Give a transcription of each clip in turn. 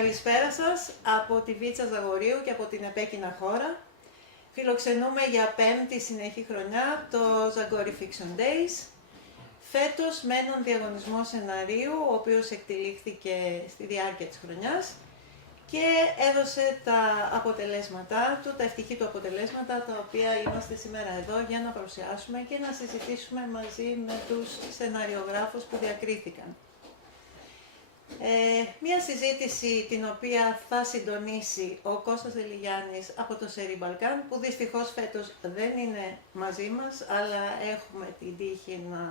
Καλησπέρα σας από τη Βίτσα Ζαγορείου και από την επέκεινα χώρα. Φιλοξενούμε για πέμπτη συνεχή χρονιά το Zagori Fiction Days. Φέτος με έναν διαγωνισμό σεναρίου, ο οποίος εκτελήχθηκε στη διάρκεια της χρονιάς και έδωσε τα αποτελέσματά του, τα ευτυχή του αποτελέσματα, τα οποία είμαστε σήμερα εδώ για να παρουσιάσουμε και να συζητήσουμε μαζί με τους σεναριογράφους που διακρίθηκαν. Μία συζήτηση την οποία θα συντονίσει ο Κώστας Δελιγιάννης από το Σερί Μπαλκάν, που δυστυχώς φέτος δεν είναι μαζί μας, αλλά έχουμε την τύχη να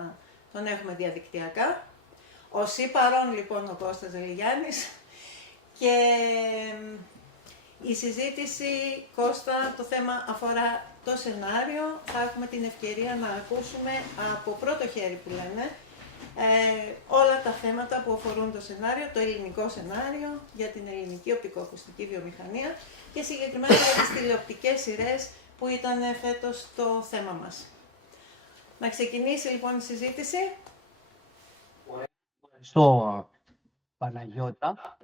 τον έχουμε διαδικτυακά. Ως ή παρόν λοιπόν ο Κώστας Δελιγιάννης. Και η συζήτηση, Κώστα, το θέμα αφορά το σενάριο. Θα έχουμε την ευκαιρία να ακούσουμε από πρώτο χέρι που λένε όλα τα θέματα που αφορούν το σενάριο, το ελληνικό σενάριο για την ελληνική οπτικοακουστική βιομηχανία και συγκεκριμένα για τις τηλεοπτικές σειρές που ήταν φέτος το θέμα μας. Να ξεκινήσει λοιπόν η συζήτηση. Ευχαριστώ, Παναγιώτα.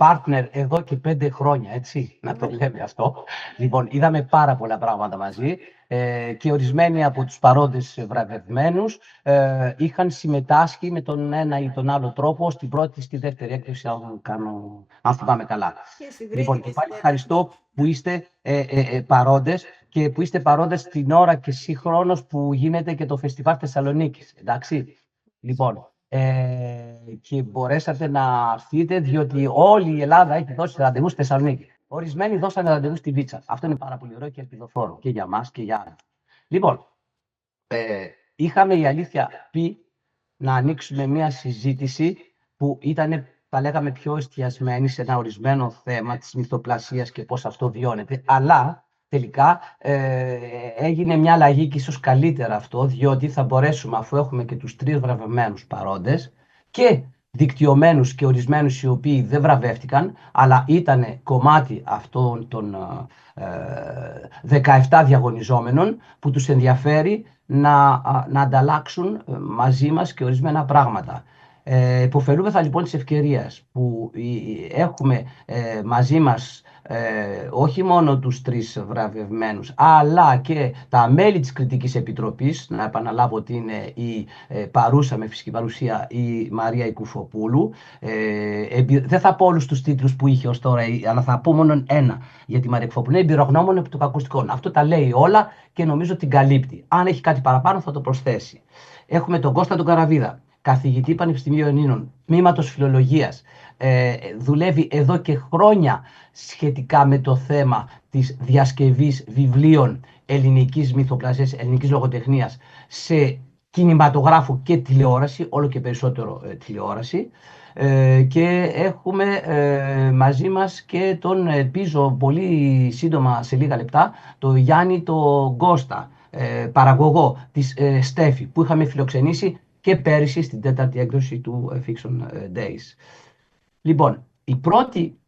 Partner εδώ και 5 χρόνια, έτσι, να το λέμε αυτό. Λοιπόν, είδαμε πάρα πολλά πράγματα μαζί και ορισμένοι από τους παρόντες βραβευμένους είχαν συμμετάσχει με τον ένα ή τον άλλο τρόπο στην πρώτη, στη δεύτερη έκθεση, αν θυμάμαι καλά. Λοιπόν, και πάλι ευχαριστώ που είστε παρόντες και που είστε παρόντες την ώρα και συγχρόνως που γίνεται και το Φεστιβάλ Θεσσαλονίκης, εντάξει. Λοιπόν, και μπορέσατε να έρθετε, διότι όλη η Ελλάδα έχει δώσει ραντεβού στη Θεσσαλονίκη. Ορισμένοι δώσανε ραντεβού στη Βίτσα. Αυτό είναι πάρα πολύ ωραίο και ελπιδοφόρο και για μας και για άλλους. Λοιπόν, είχαμε η αλήθεια πει να ανοίξουμε μια συζήτηση που ήταν, θα λέγαμε, πιο εστιασμένη σε ένα ορισμένο θέμα της μυθοπλασίας και πώς αυτό βιώνεται, αλλά τελικά έγινε μια αλλαγή και ίσως καλύτερα αυτό, διότι θα μπορέσουμε, αφού έχουμε και τους 3 βραβευμένους παρόντες και δικτυωμένους και ορισμένους οι οποίοι δεν βραβεύτηκαν, αλλά ήταν κομμάτι αυτών των 17 διαγωνιζόμενων που τους ενδιαφέρει να ανταλλάξουν μαζί μας και ορισμένα πράγματα. Υποφελούμεθα λοιπόν της ευκαιρίας που έχουμε μαζί μας όχι μόνο τους 3 βραβευμένους, αλλά και τα μέλη της Κριτικής Επιτροπής. Να επαναλάβω ότι είναι η παρούσα με φυσική παρουσία η Μαρία η Κουφοπούλου. Δεν θα πω όλους τους τίτλους που είχε ως τώρα, αλλά θα πω μόνο ένα για τη Μαρία Κουφοπούλου. Είναι εμπειρογνώμων οπτικοακουστικών. Αυτό τα λέει όλα και νομίζω την καλύπτει. Αν έχει κάτι παραπάνω θα το προσθέσει. Έχουμε τον Κώστα τον Καραβίδα, καθηγητή Πανεπιστημίου Ελλήνων, τμήματος Φιλολογίας. Δουλεύει εδώ και χρόνια σχετικά με το θέμα της διασκευής βιβλίων ελληνικής μυθοπλασίας, ελληνικής λογοτεχνίας σε κινηματογράφο και τηλεόραση, όλο και περισσότερο τηλεόραση. Και έχουμε μαζί μας και τον, ελπίζω πολύ σύντομα σε λίγα λεπτά, τον Γιάννη τον Κώστα, παραγωγό της Στέφη, που είχαμε φιλοξενήσει και πέρυσι στην 4η έκδοση του Fiction Days. Λοιπόν, η πρώτη,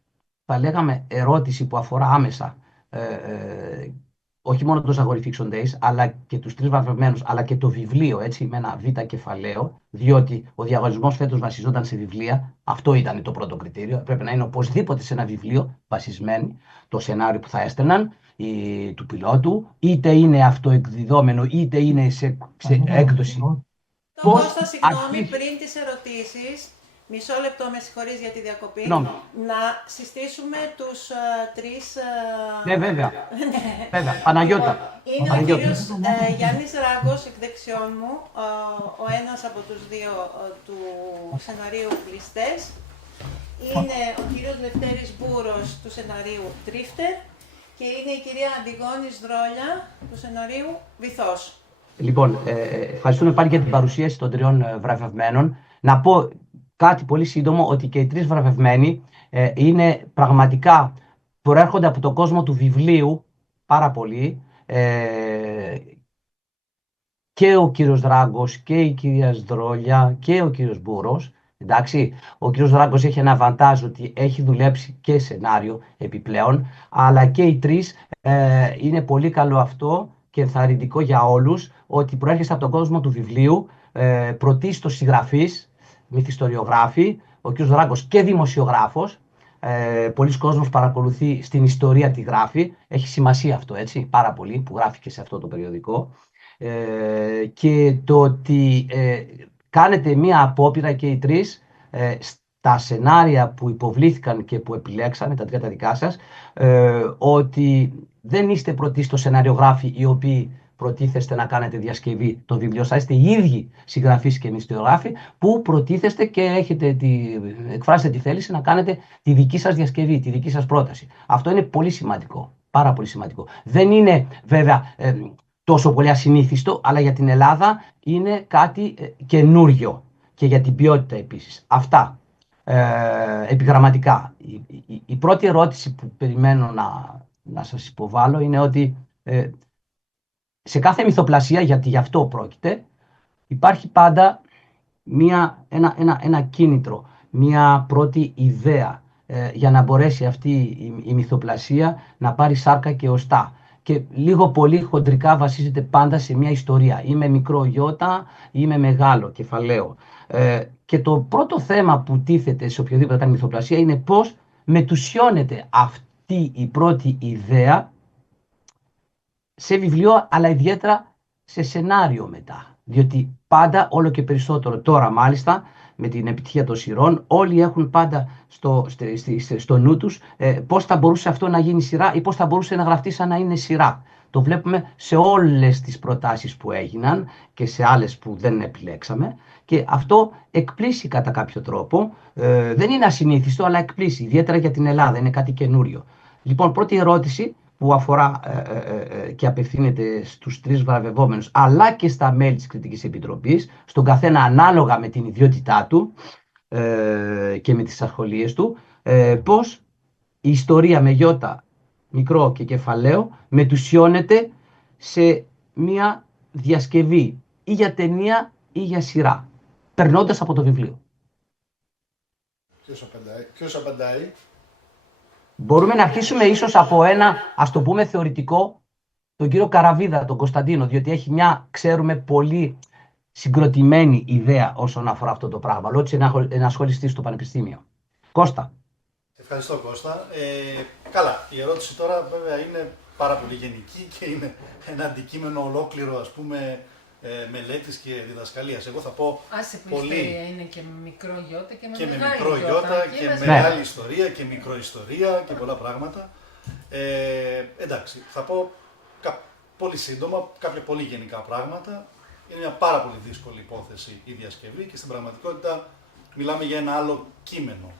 θα λέγαμε, ερώτηση που αφορά άμεσα όχι μόνο το Zagori Fiction Days, αλλά και τους 3 βραβευμένους, αλλά και το βιβλίο, έτσι, με ένα β' κεφαλαίο, διότι ο διαγωνισμός φέτος βασιζόταν σε βιβλία. Αυτό ήταν το πρώτο κριτήριο. Πρέπει να είναι οπωσδήποτε σε ένα βιβλίο βασισμένο το σενάριο που θα έστελναν του πιλότου, είτε είναι αυτοεκδιδόμενο, είτε είναι σε έκδοση. Κώστα, συγγνώμη, πριν τις ερωτήσεις, μισό λεπτό, με συγχωρείς για τη διακοπή, να συστήσουμε τους 3... Ναι, βέβαια. Βέβαια. Παναγιώτα. Είναι ο κύριος Γιάννης Ράγκος, εκ δεξιών μου, ο ένας από τους 2 του σεναρίου Πλιστές. Είναι ο κύριος Λευτέρης Μπούρος του σεναρίου Τρίφτερ και είναι η κυρία Αντιγόνης Δρόλια του σεναρίου Βυθός. Λοιπόν, ευχαριστούμε πάλι για την παρουσίαση των 3 βραβευμένων. Να πω κάτι πολύ σύντομο, ότι και οι 3 βραβευμένοι είναι πραγματικά, προέρχονται από τον κόσμο του βιβλίου πάρα πολύ. Και ο κύριος Δράγκος και η κυρία Σδρόλια και ο κύριος Μπούρος. Εντάξει, ο κύριος Δράγκος έχει ένα αβαντάζ ότι έχει δουλέψει και σενάριο επιπλέον, αλλά και οι 3 είναι πολύ καλό αυτό και ενθαρρυντικό για όλους, ότι προέρχεστε από τον κόσμο του βιβλίου, πρωτίστως συγγραφείς, μυθιστοριογράφοι, ο κ. Δράκος και δημοσιογράφος. Πολλοί κόσμος παρακολουθεί στην ιστορία τι γράφει. Έχει σημασία αυτό, έτσι, πάρα πολύ, που γράφει και σε αυτό το περιοδικό. Και το ότι κάνετε μία απόπειρα και οι τρεις στα σενάρια που υποβλήθηκαν και που επιλέξανε, τα τρία τα δικά σας, ότι δεν είστε πρωτίστως σεναριογράφοι οι οποίοι προτίθεστε να κάνετε διασκευή το βιβλίο σας, είστε οι ίδιοι συγγραφείς και μυστιογράφοι που προτίθεστε και εκφράσετε τη θέληση να κάνετε τη δική σας διασκευή, τη δική σας πρόταση. Αυτό είναι πολύ σημαντικό, πάρα πολύ σημαντικό. Δεν είναι βέβαια τόσο πολύ ασυνήθιστο, αλλά για την Ελλάδα είναι κάτι καινούριο και για την ποιότητα επίσης. Αυτά επιγραμματικά. Η πρώτη ερώτηση που περιμένω να σας υποβάλω είναι ότι σε κάθε μυθοπλασία, γιατί γι' αυτό πρόκειται, υπάρχει πάντα ένα κίνητρο, μια πρώτη ιδέα για να μπορέσει αυτή η μυθοπλασία να πάρει σάρκα και οστά. Και λίγο πολύ χοντρικά βασίζεται πάντα σε μια ιστορία. Είμαι μικρό γιώτα, είμαι μεγάλο κεφαλαίο. Και το πρώτο θέμα που τίθεται σε οποιοδήποτε κάνει μυθοπλασία είναι πώς μετουσιώνεται αυτή η πρώτη ιδέα σε βιβλίο, αλλά ιδιαίτερα σε σενάριο μετά. Διότι πάντα, όλο και περισσότερο τώρα μάλιστα, με την επιτυχία των σειρών, όλοι έχουν πάντα στο νου τους πώς θα μπορούσε αυτό να γίνει σειρά ή πώς θα μπορούσε να γραφτεί σαν να είναι σειρά. Το βλέπουμε σε όλες τις προτάσεις που έγιναν και σε άλλες που δεν επιλέξαμε, και αυτό εκπλήσει κατά κάποιο τρόπο. Δεν είναι ασυνήθιστο, αλλά εκπλήσει, ιδιαίτερα για την Ελλάδα, είναι κάτι καινούριο. Λοιπόν, πρώτη ερώτηση που αφορά και απευθύνεται στους τρεις βραβευόμενους, αλλά και στα μέλη της Κριτικής Επιτροπής, στον καθένα ανάλογα με την ιδιότητά του και με τις ασχολίες του, πώς η ιστορία με γιώτα, μικρό και κεφαλαίο, μετουσιώνεται σε μια διασκευή ή για ταινία ή για σειρά, περνώντας από το βιβλίο. Ποιος απαντάει? Μπορούμε να αρχίσουμε ίσως από ένα, ας το πούμε, θεωρητικό, τον κύριο Καραβίδα, τον Κωνσταντίνο, διότι έχει μια, ξέρουμε, πολύ συγκροτημένη ιδέα όσον αφορά αυτό το πράγμα, λόγω της ενασχοληστής στο Πανεπιστήμιο. Κώστα. Ευχαριστώ, Κώστα. Καλά, η ερώτηση τώρα βέβαια είναι πάρα πολύ γενική και είναι ένα αντικείμενο ολόκληρο, ας πούμε, μελέτης και διδασκαλίας. Εγώ θα πω πολύ... ιστορία είναι και μικρό γιώτα και με μικρό γιώτα και μεγάλη ιστορία και μικροϊστορία και πολλά πράγματα. Εντάξει, θα πω πολύ σύντομα κάποια πολύ γενικά πράγματα. Είναι μια πάρα πολύ δύσκολη υπόθεση η διασκευή και στην πραγματικότητα μιλάμε για ένα άλλο κείμενο.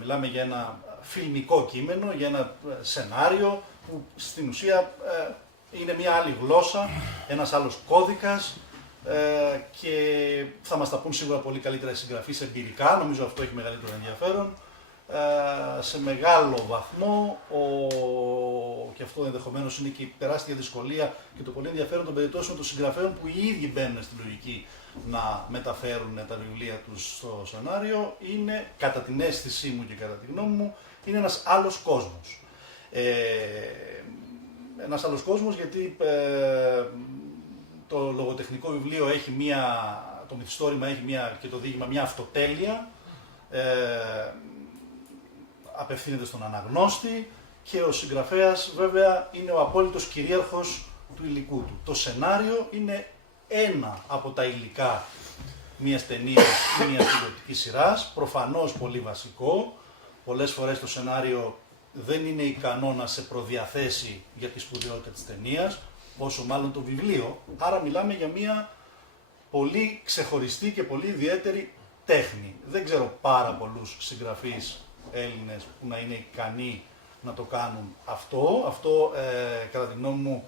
Μιλάμε για ένα φιλμικό κείμενο, για ένα σενάριο που στην ουσία είναι μια άλλη γλώσσα, ένας άλλος κώδικας και θα μας τα πούν σίγουρα πολύ καλύτερα οι συγγραφείς εμπειρικά, νομίζω αυτό έχει μεγαλύτερο ενδιαφέρον. Σε μεγάλο βαθμό, και αυτό ενδεχομένως είναι και η τεράστια δυσκολία και το πολύ ενδιαφέρον των περιπτώσεων των συγγραφέων που οι ίδιοι μπαίνουν στη λογική να μεταφέρουν τα βιβλία τους στο σενάριο, είναι, κατά την αίσθησή μου και κατά τη γνώμη μου, είναι ένας άλλος κόσμος. Ένας άλλος κόσμος γιατί το λογοτεχνικό βιβλίο έχει το μυθιστόρημα έχει και το διήγημα μια αυτοτέλεια, απευθύνεται στον αναγνώστη και ο συγγραφέας βέβαια είναι ο απόλυτος κυρίαρχος του υλικού του. Το σενάριο είναι ένα από τα υλικά μιας ταινίας ή μιας τηλεοπτικής σειράς, προφανώς πολύ βασικό. Πολλές φορές το σενάριο δεν είναι ικανό να σε προδιαθέσει για τη σπουδαιότητα της ταινίας, όσο μάλλον το βιβλίο. Άρα μιλάμε για μια πολύ ξεχωριστή και πολύ ιδιαίτερη τέχνη. Δεν ξέρω πάρα πολλούς συγγραφείς Έλληνες που να είναι ικανοί να το κάνουν αυτό. Αυτό, κατά τη γνώμη μου,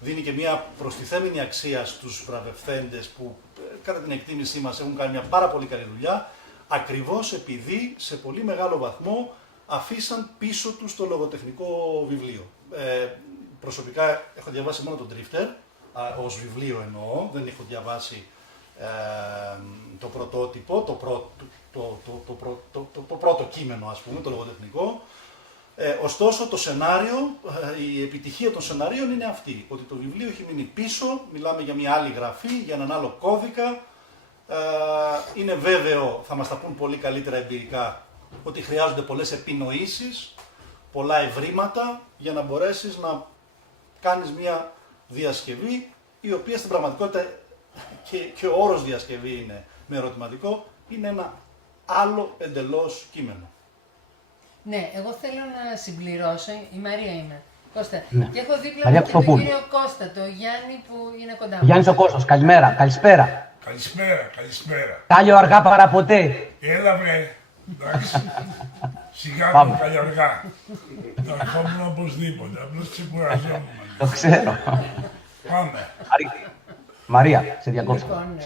δίνει και μια προστιθέμενη αξία στους βραβευθέντες που, κατά την εκτίμησή μας, έχουν κάνει μια πάρα πολύ καλή δουλειά, ακριβώς επειδή σε πολύ μεγάλο βαθμό αφήσαν πίσω τους το λογοτεχνικό βιβλίο. Προσωπικά έχω διαβάσει μόνο τον Drifter, ως βιβλίο εννοώ, δεν έχω διαβάσει το πρωτότυπο, το πρώτο κείμενο, ας πούμε, το λογοτεχνικό. Ωστόσο, το σενάριο, η επιτυχία των σενάριων είναι αυτή, ότι το βιβλίο έχει μείνει πίσω, μιλάμε για μια άλλη γραφή, για έναν άλλο κώδικα, Είναι βέβαιο, θα μας τα πούν πολύ καλύτερα εμπειρικά, ότι χρειάζονται πολλές επινοήσεις, πολλά ευρήματα για να μπορέσεις να κάνεις μια διασκευή η οποία στην πραγματικότητα και ο όρος διασκευή είναι με ερωτηματικό, είναι ένα άλλο εντελώς κείμενο. Ναι, εγώ θέλω να συμπληρώσω, η Μαρία είμαι. Κώστα. Ναι. Και έχω δίπλα Μαρία μου και τον Κωστοπούλου. κύριο Κώστα, το Γιάννη που είναι κοντά μου. Γιάννης ο Κώστας, καλημέρα, καλησπέρα. Καλησπέρα. Κάλιο αργά παρά ποτέ. Έλα βρε, εντάξει. Σιγά Πάμε. το καλή αργά. Το ερχόμουν οπωσδήποτε, απλώς ξεκουραζόμουν. Το ξέρω. Πάμε. Μαρία, σε διακόψω. Λοιπόν,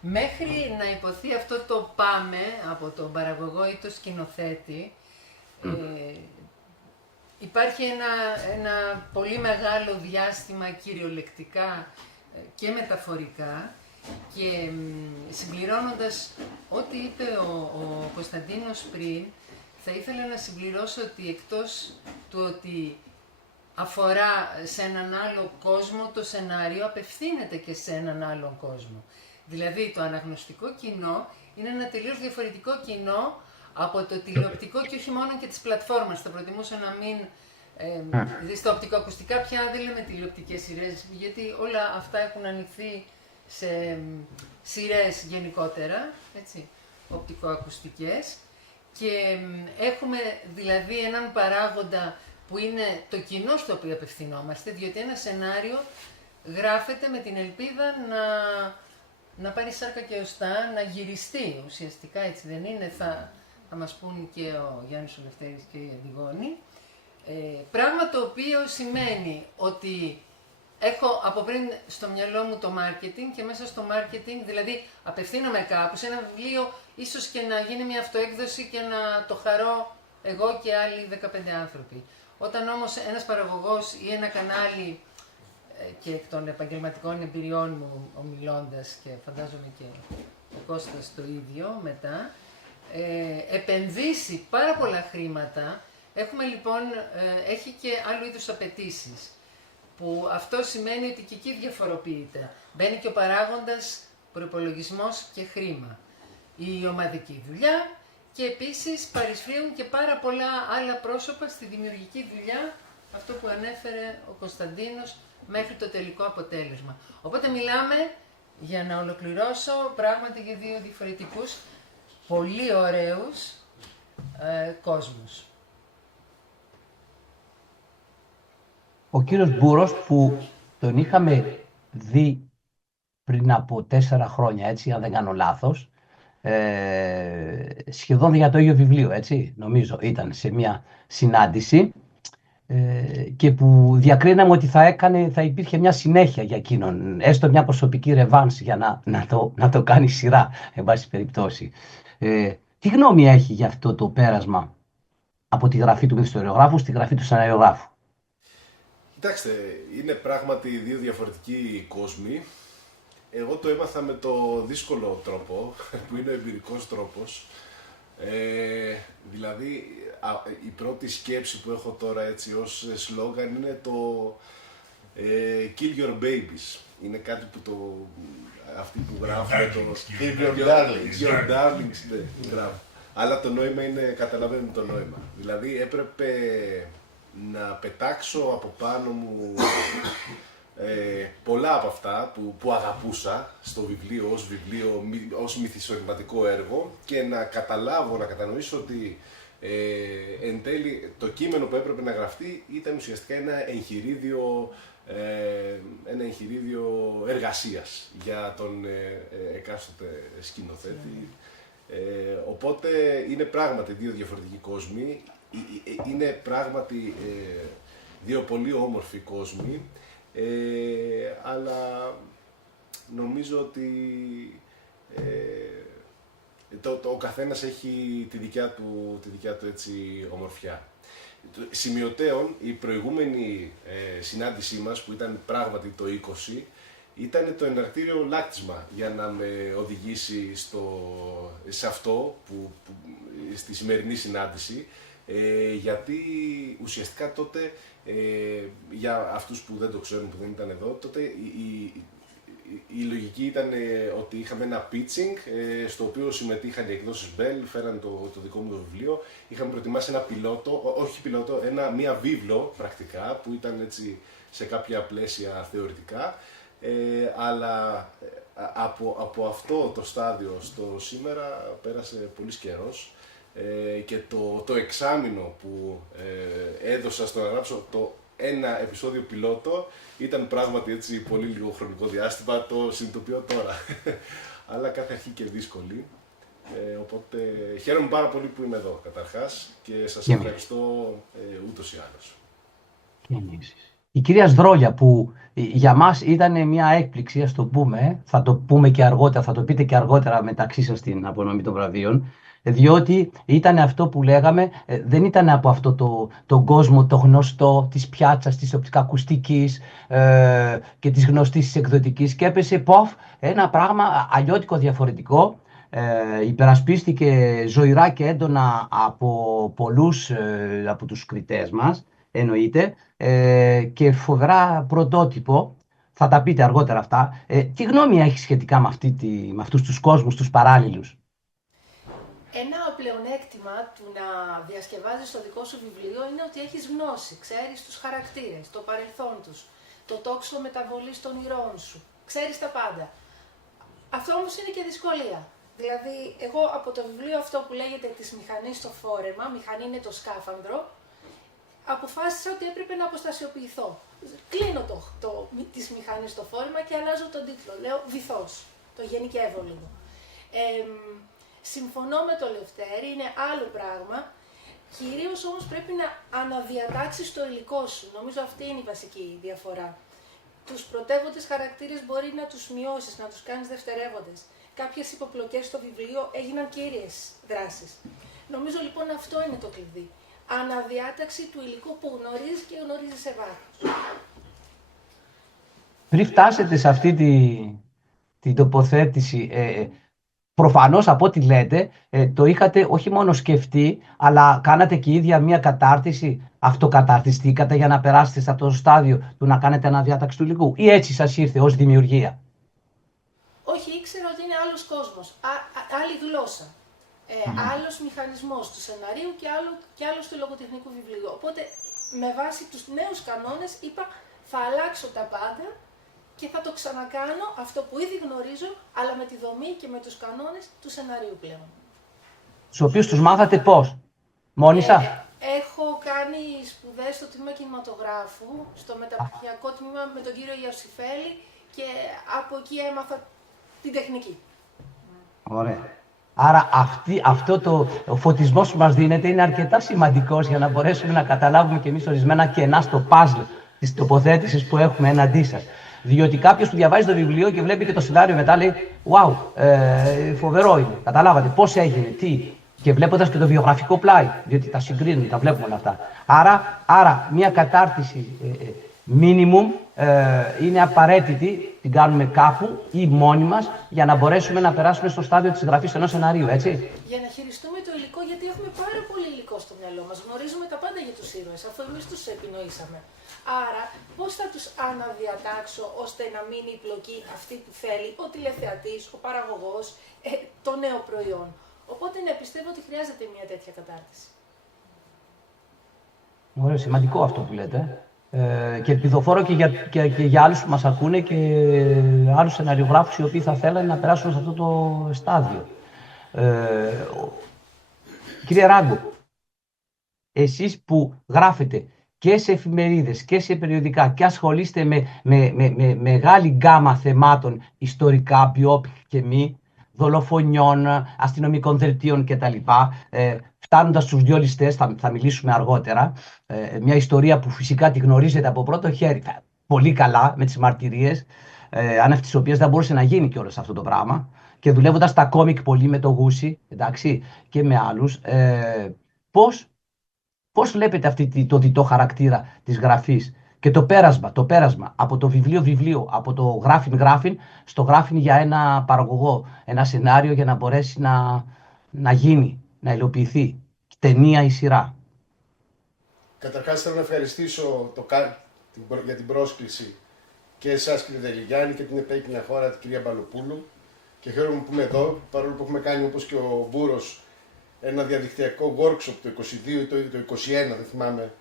μέχρι να υποθεί αυτό το πάμε από τον παραγωγό ή το σκηνοθέτη, υπάρχει ένα πολύ μεγάλο διάστημα κυριολεκτικά και μεταφορικά και συμπληρώνοντας ό,τι είπε ο Κωνσταντίνος πριν, θα ήθελα να συμπληρώσω ότι εκτός του ότι αφορά σε έναν άλλο κόσμο, το σενάριο απευθύνεται και σε έναν άλλον κόσμο. Δηλαδή το αναγνωστικό κοινό είναι ένα τελείως διαφορετικό κοινό από το τηλεοπτικό και όχι μόνο και της πλατφόρμας. Θα προτιμούσα να μην... στα οπτικοακουστικά πια δεν λέμε τηλεοπτικές σειρές, γιατί όλα αυτά έχουν ανοιχθεί σε σειρές γενικότερα, έτσι, οπτικοακουστικές. Και έχουμε δηλαδή έναν παράγοντα που είναι το κοινό στο οποίο απευθυνόμαστε, διότι ένα σενάριο γράφεται με την ελπίδα να πάρει σάρκα και οστά, να γυριστεί ουσιαστικά, έτσι δεν είναι, θα μας πούν και ο Γιάννης ο Λευτέρης και η Αντιγόνη. Πράγμα το οποίο σημαίνει ότι έχω από πριν στο μυαλό μου το marketing και μέσα στο marketing, δηλαδή απευθύνομαι κάπου σε ένα βιβλίο, ίσως και να γίνει μια αυτοέκδοση και να το χαρώ εγώ και άλλοι 15 άνθρωποι. Όταν όμως ένας παραγωγός ή ένα κανάλι και εκ των επαγγελματικών εμπειριών μου ομιλώντας και φαντάζομαι και ο Κώστας το ίδιο μετά, επενδύσει πάρα πολλά χρήματα, έχουμε λοιπόν, έχει και άλλου είδους απαιτήσεις. Που αυτό σημαίνει ότι και εκεί διαφοροποιείται. Μπαίνει και ο παράγοντας προϋπολογισμός και χρήμα. Η ομαδική δουλειά και επίσης παρισφρίουν και πάρα πολλά άλλα πρόσωπα στη δημιουργική δουλειά, αυτό που ανέφερε ο Κωνσταντίνος, μέχρι το τελικό αποτέλεσμα. Οπότε μιλάμε, για να ολοκληρώσω, πράγματι για δύο διαφορετικούς, πολύ ωραίους κόσμους. Ο κύριος Μπούρος που τον είχαμε δει πριν από 4 χρόνια, έτσι, αν δεν κάνω λάθος, σχεδόν για το ίδιο βιβλίο, έτσι, νομίζω, ήταν σε μια συνάντηση και που διακρίναμε ότι θα υπήρχε μια συνέχεια για εκείνον, έστω μια προσωπική ρεβάνς για να το κάνει σειρά, εν πάση περιπτώσει. Τι γνώμη έχει για αυτό το πέρασμα από τη γραφή του μυθιστοριογράφου στη γραφή του σεναριογράφου? Κοιτάξτε, είναι πράγματι δύο διαφορετικοί κόσμοι. Εγώ το έμαθα με το δύσκολο τρόπο, που είναι ο εμπειρικός τρόπος. Δηλαδή, η πρώτη σκέψη που έχω τώρα έτσι ως σλόγγαν είναι το Kill your babies. Είναι κάτι που αυτοί που γράφουν το Kill your darlings. Your darlings, ναι, γράφουν. Αλλά το νόημα είναι, καταλαβαίνουμε το νόημα. Δηλαδή έπρεπε να πετάξω από πάνω μου πολλά από αυτά που αγαπούσα στο βιβλίο, ως μυθιστορηματικό έργο και να καταλάβω, να κατανοήσω ότι εν τέλει το κείμενο που έπρεπε να γραφτεί ήταν ουσιαστικά ένα εγχειρίδιο εργασίας για τον εκάστοτε σκηνοθέτη. Οπότε είναι πράγματι δύο διαφορετικοί κόσμοι, είναι πράγματι δύο πολύ όμορφοι κόσμοι, αλλά νομίζω ότι ο καθένας έχει τη δικιά του έτσι ομορφιά. Σημειωτέων, η προηγούμενη συνάντησή μας, που ήταν πράγματι το 20, ήταν το εναρκτήριο λάκτισμα για να με οδηγήσει σε αυτό στη σημερινή συνάντηση, γιατί ουσιαστικά τότε, για αυτούς που δεν το ξέρουν, που δεν ήταν εδώ, τότε η λογική ήταν ότι είχαμε ένα pitching στο οποίο συμμετείχαν οι εκδόσεις Bell, φέραν το δικό μου το βιβλίο. Είχαμε προετοιμάσει ένα πιλότο, όχι πιλότο, μία βίβλο πρακτικά που ήταν έτσι σε κάποια πλαίσια θεωρητικά. Αλλά από αυτό το στάδιο στο σήμερα πέρασε πολύς καιρός και το εξάμηνο που έδωσα στο να γράψω το ένα επεισόδιο πιλότο ήταν πράγματι έτσι πολύ λίγο χρονικό διάστημα, το συνειδητοποιώ τώρα. Αλλά κάθε αρχή και δύσκολη. Οπότε χαίρομαι πάρα πολύ που είμαι εδώ καταρχάς και σας ευχαριστώ ούτως ή άλλως. Η κυρία Σδρόλια που για μας ήταν μια έκπληξη, ας το πούμε, θα το πούμε και αργότερα, θα το πείτε και αργότερα μεταξύ σας στην απονομή των βραβείων, διότι ήταν αυτό που λέγαμε, δεν ήταν από αυτό τον κόσμο το γνωστό της πιάτσας, της οπτικοακουστικής και της γνωστής της εκδοτικής και έπεσε ένα πράγμα αλλιώτικο διαφορετικό. Υπερασπίστηκε ζωηρά και έντονα από πολλούς από τους κριτές μας, εννοείται, και φοβερά πρωτότυπο. Θα τα πείτε αργότερα αυτά. Τι γνώμη έχει σχετικά με αυτούς τους κόσμους, τους παράλληλους? Ένα πλεονέκτημα του να διασκευάζεις το δικό σου βιβλίο είναι ότι έχεις γνώση, ξέρεις τους χαρακτήρες, το παρελθόν τους, το τόξο μεταβολής των ηρώων σου, ξέρεις τα πάντα. Αυτό όμως είναι και δυσκολία. Δηλαδή, εγώ από το βιβλίο αυτό που λέγεται «Της μηχανής στο φόρεμα», μηχανή είναι το σκάφανδρο, αποφάσισα ότι έπρεπε να αποστασιοποιηθώ. Κλείνω της μηχανής στο φόρεμα και αλλάζω τον τίτλο. Λέω «Βυθός». Το γενικεύω λίγο. Συμφωνώ με το Λευτέρη, είναι άλλο πράγμα. Κυρίως όμως πρέπει να αναδιατάξεις το υλικό σου. Νομίζω αυτή είναι η βασική διαφορά. Τους πρωτεύοντες χαρακτήρες μπορεί να τους μειώσεις, να τους κάνεις δευτερεύοντες. Κάποιες υποπλοκές στο βιβλίο έγιναν κύριες δράσεις. Νομίζω λοιπόν αυτό είναι το κλειδί. Αναδιάταξη του υλικού που γνωρίζεις και γνωρίζεις σε βάθος. Πριν φτάσετε σε αυτή την τοποθέτηση, προφανώς από ό,τι λέτε, το είχατε όχι μόνο σκεφτεί, αλλά κάνατε και ίδια μία κατάρτιση, αυτοκαταρτιστήκατε για να περάσετε σε αυτό το στάδιο του να κάνετε αναδιάταξη του υλικού, ή έτσι σας ήρθε ως δημιουργία? Όχι, ήξερα ότι είναι άλλος κόσμος, άλλη γλώσσα, άλλος μηχανισμός του σεναρίου και άλλος του λογοτεχνικού βιβλίου. Οπότε, με βάση τους νέους κανόνες, είπα θα αλλάξω τα πάντα και θα το ξανακάνω αυτό που ήδη γνωρίζω, αλλά με τη δομή και με τους κανόνες του σεναρίου πλέον. Τους οποίους τους μάθατε πώς? Μόνοι σας? Έχω κάνει σπουδές στο τμήμα κινηματογράφου, στο μεταπτυχιακό τμήμα με τον κύριο Ιωσήφελη και από εκεί έμαθα την τεχνική. Ωραία. Άρα ο φωτισμός που μας δίνεται είναι αρκετά σημαντικός για να μπορέσουμε να καταλάβουμε και εμείς ορισμένα κενά στο puzzle της τοποθέτησης που έχουμε εναντί σας. Διότι κάποιος που διαβάζει το βιβλίο και βλέπει και το σενάριο μετά λέει «Wow, φοβερό είναι, καταλάβατε πώς έγινε, τι». Και βλέποντας και το βιογραφικό πλάι, διότι τα συγκρίνουν, τα βλέπουμε όλα αυτά. Άρα μια κατάρτιση minimum είναι απαραίτητη, την κάνουμε κάπου ή μόνοι μας, για να μπορέσουμε να περάσουμε στο στάδιο της γραφής ενός σενάριου, έτσι. Για να χειριστούμε το υλικό, γιατί έχουμε πάρα πολύ υλικό στο μυαλό μας. Γνωρίζουμε τα πάντα για τους ήρωες, αφού εμείς τους επινοήσαμε. Άρα, πώς θα τους αναδιατάξω ώστε να μείνει η πλοκή αυτή που θέλει ο τηλεθεατής, ο παραγωγός, το νέο προϊόν. Οπότε, ναι, πιστεύω ότι χρειάζεται μια τέτοια κατάρτιση. Ωραία, σημαντικό αυτό που λέτε. Και ελπιδοφόρο και για άλλους που μας ακούνε και άλλους σεναριογράφους οι οποίοι θα θέλουν να περάσουν σε αυτό το στάδιο. Κύριε Ράγκο, εσείς που γράφετε και σε εφημερίδες και σε περιοδικά και ασχολείστε με μεγάλη γκάμα θεμάτων ιστορικά, biopic και μη, δολοφονιών, αστυνομικών δελτίων κτλ. Φτάνοντας στους δυο ληστές, θα μιλήσουμε αργότερα, μια ιστορία που φυσικά τη γνωρίζετε από πρώτο χέρι πολύ καλά με τις μαρτυρίες, άνευ τις οποίες δεν μπορούσε να γίνει κιόλας αυτό το πράγμα, και δουλεύοντας τα κόμικ πολύ με το Γούσι, εντάξει, και με άλλους, πώς βλέπετε το διτό χαρακτήρα της γραφής και το πέρασμα από το βιβλίο, από το γράφιν στο γράφιν για ένα παραγωγό, ένα σενάριο για να μπορέσει να γίνει, να υλοποιηθεί, ταινία ή σειρά? Καταρχάς θέλω να ευχαριστήσω για την πρόσκληση και εσάς κύριε Δελιγιάννη και την επέκεινα χώρα, την κυρία Μπαλοπούλου. Και χαίρομαι που είμαι εδώ, παρόλο που έχουμε κάνει όπως και ο Μπούρος ένα διαδικτυακό workshop το 22 ή το 21, δεν θυμάμαι.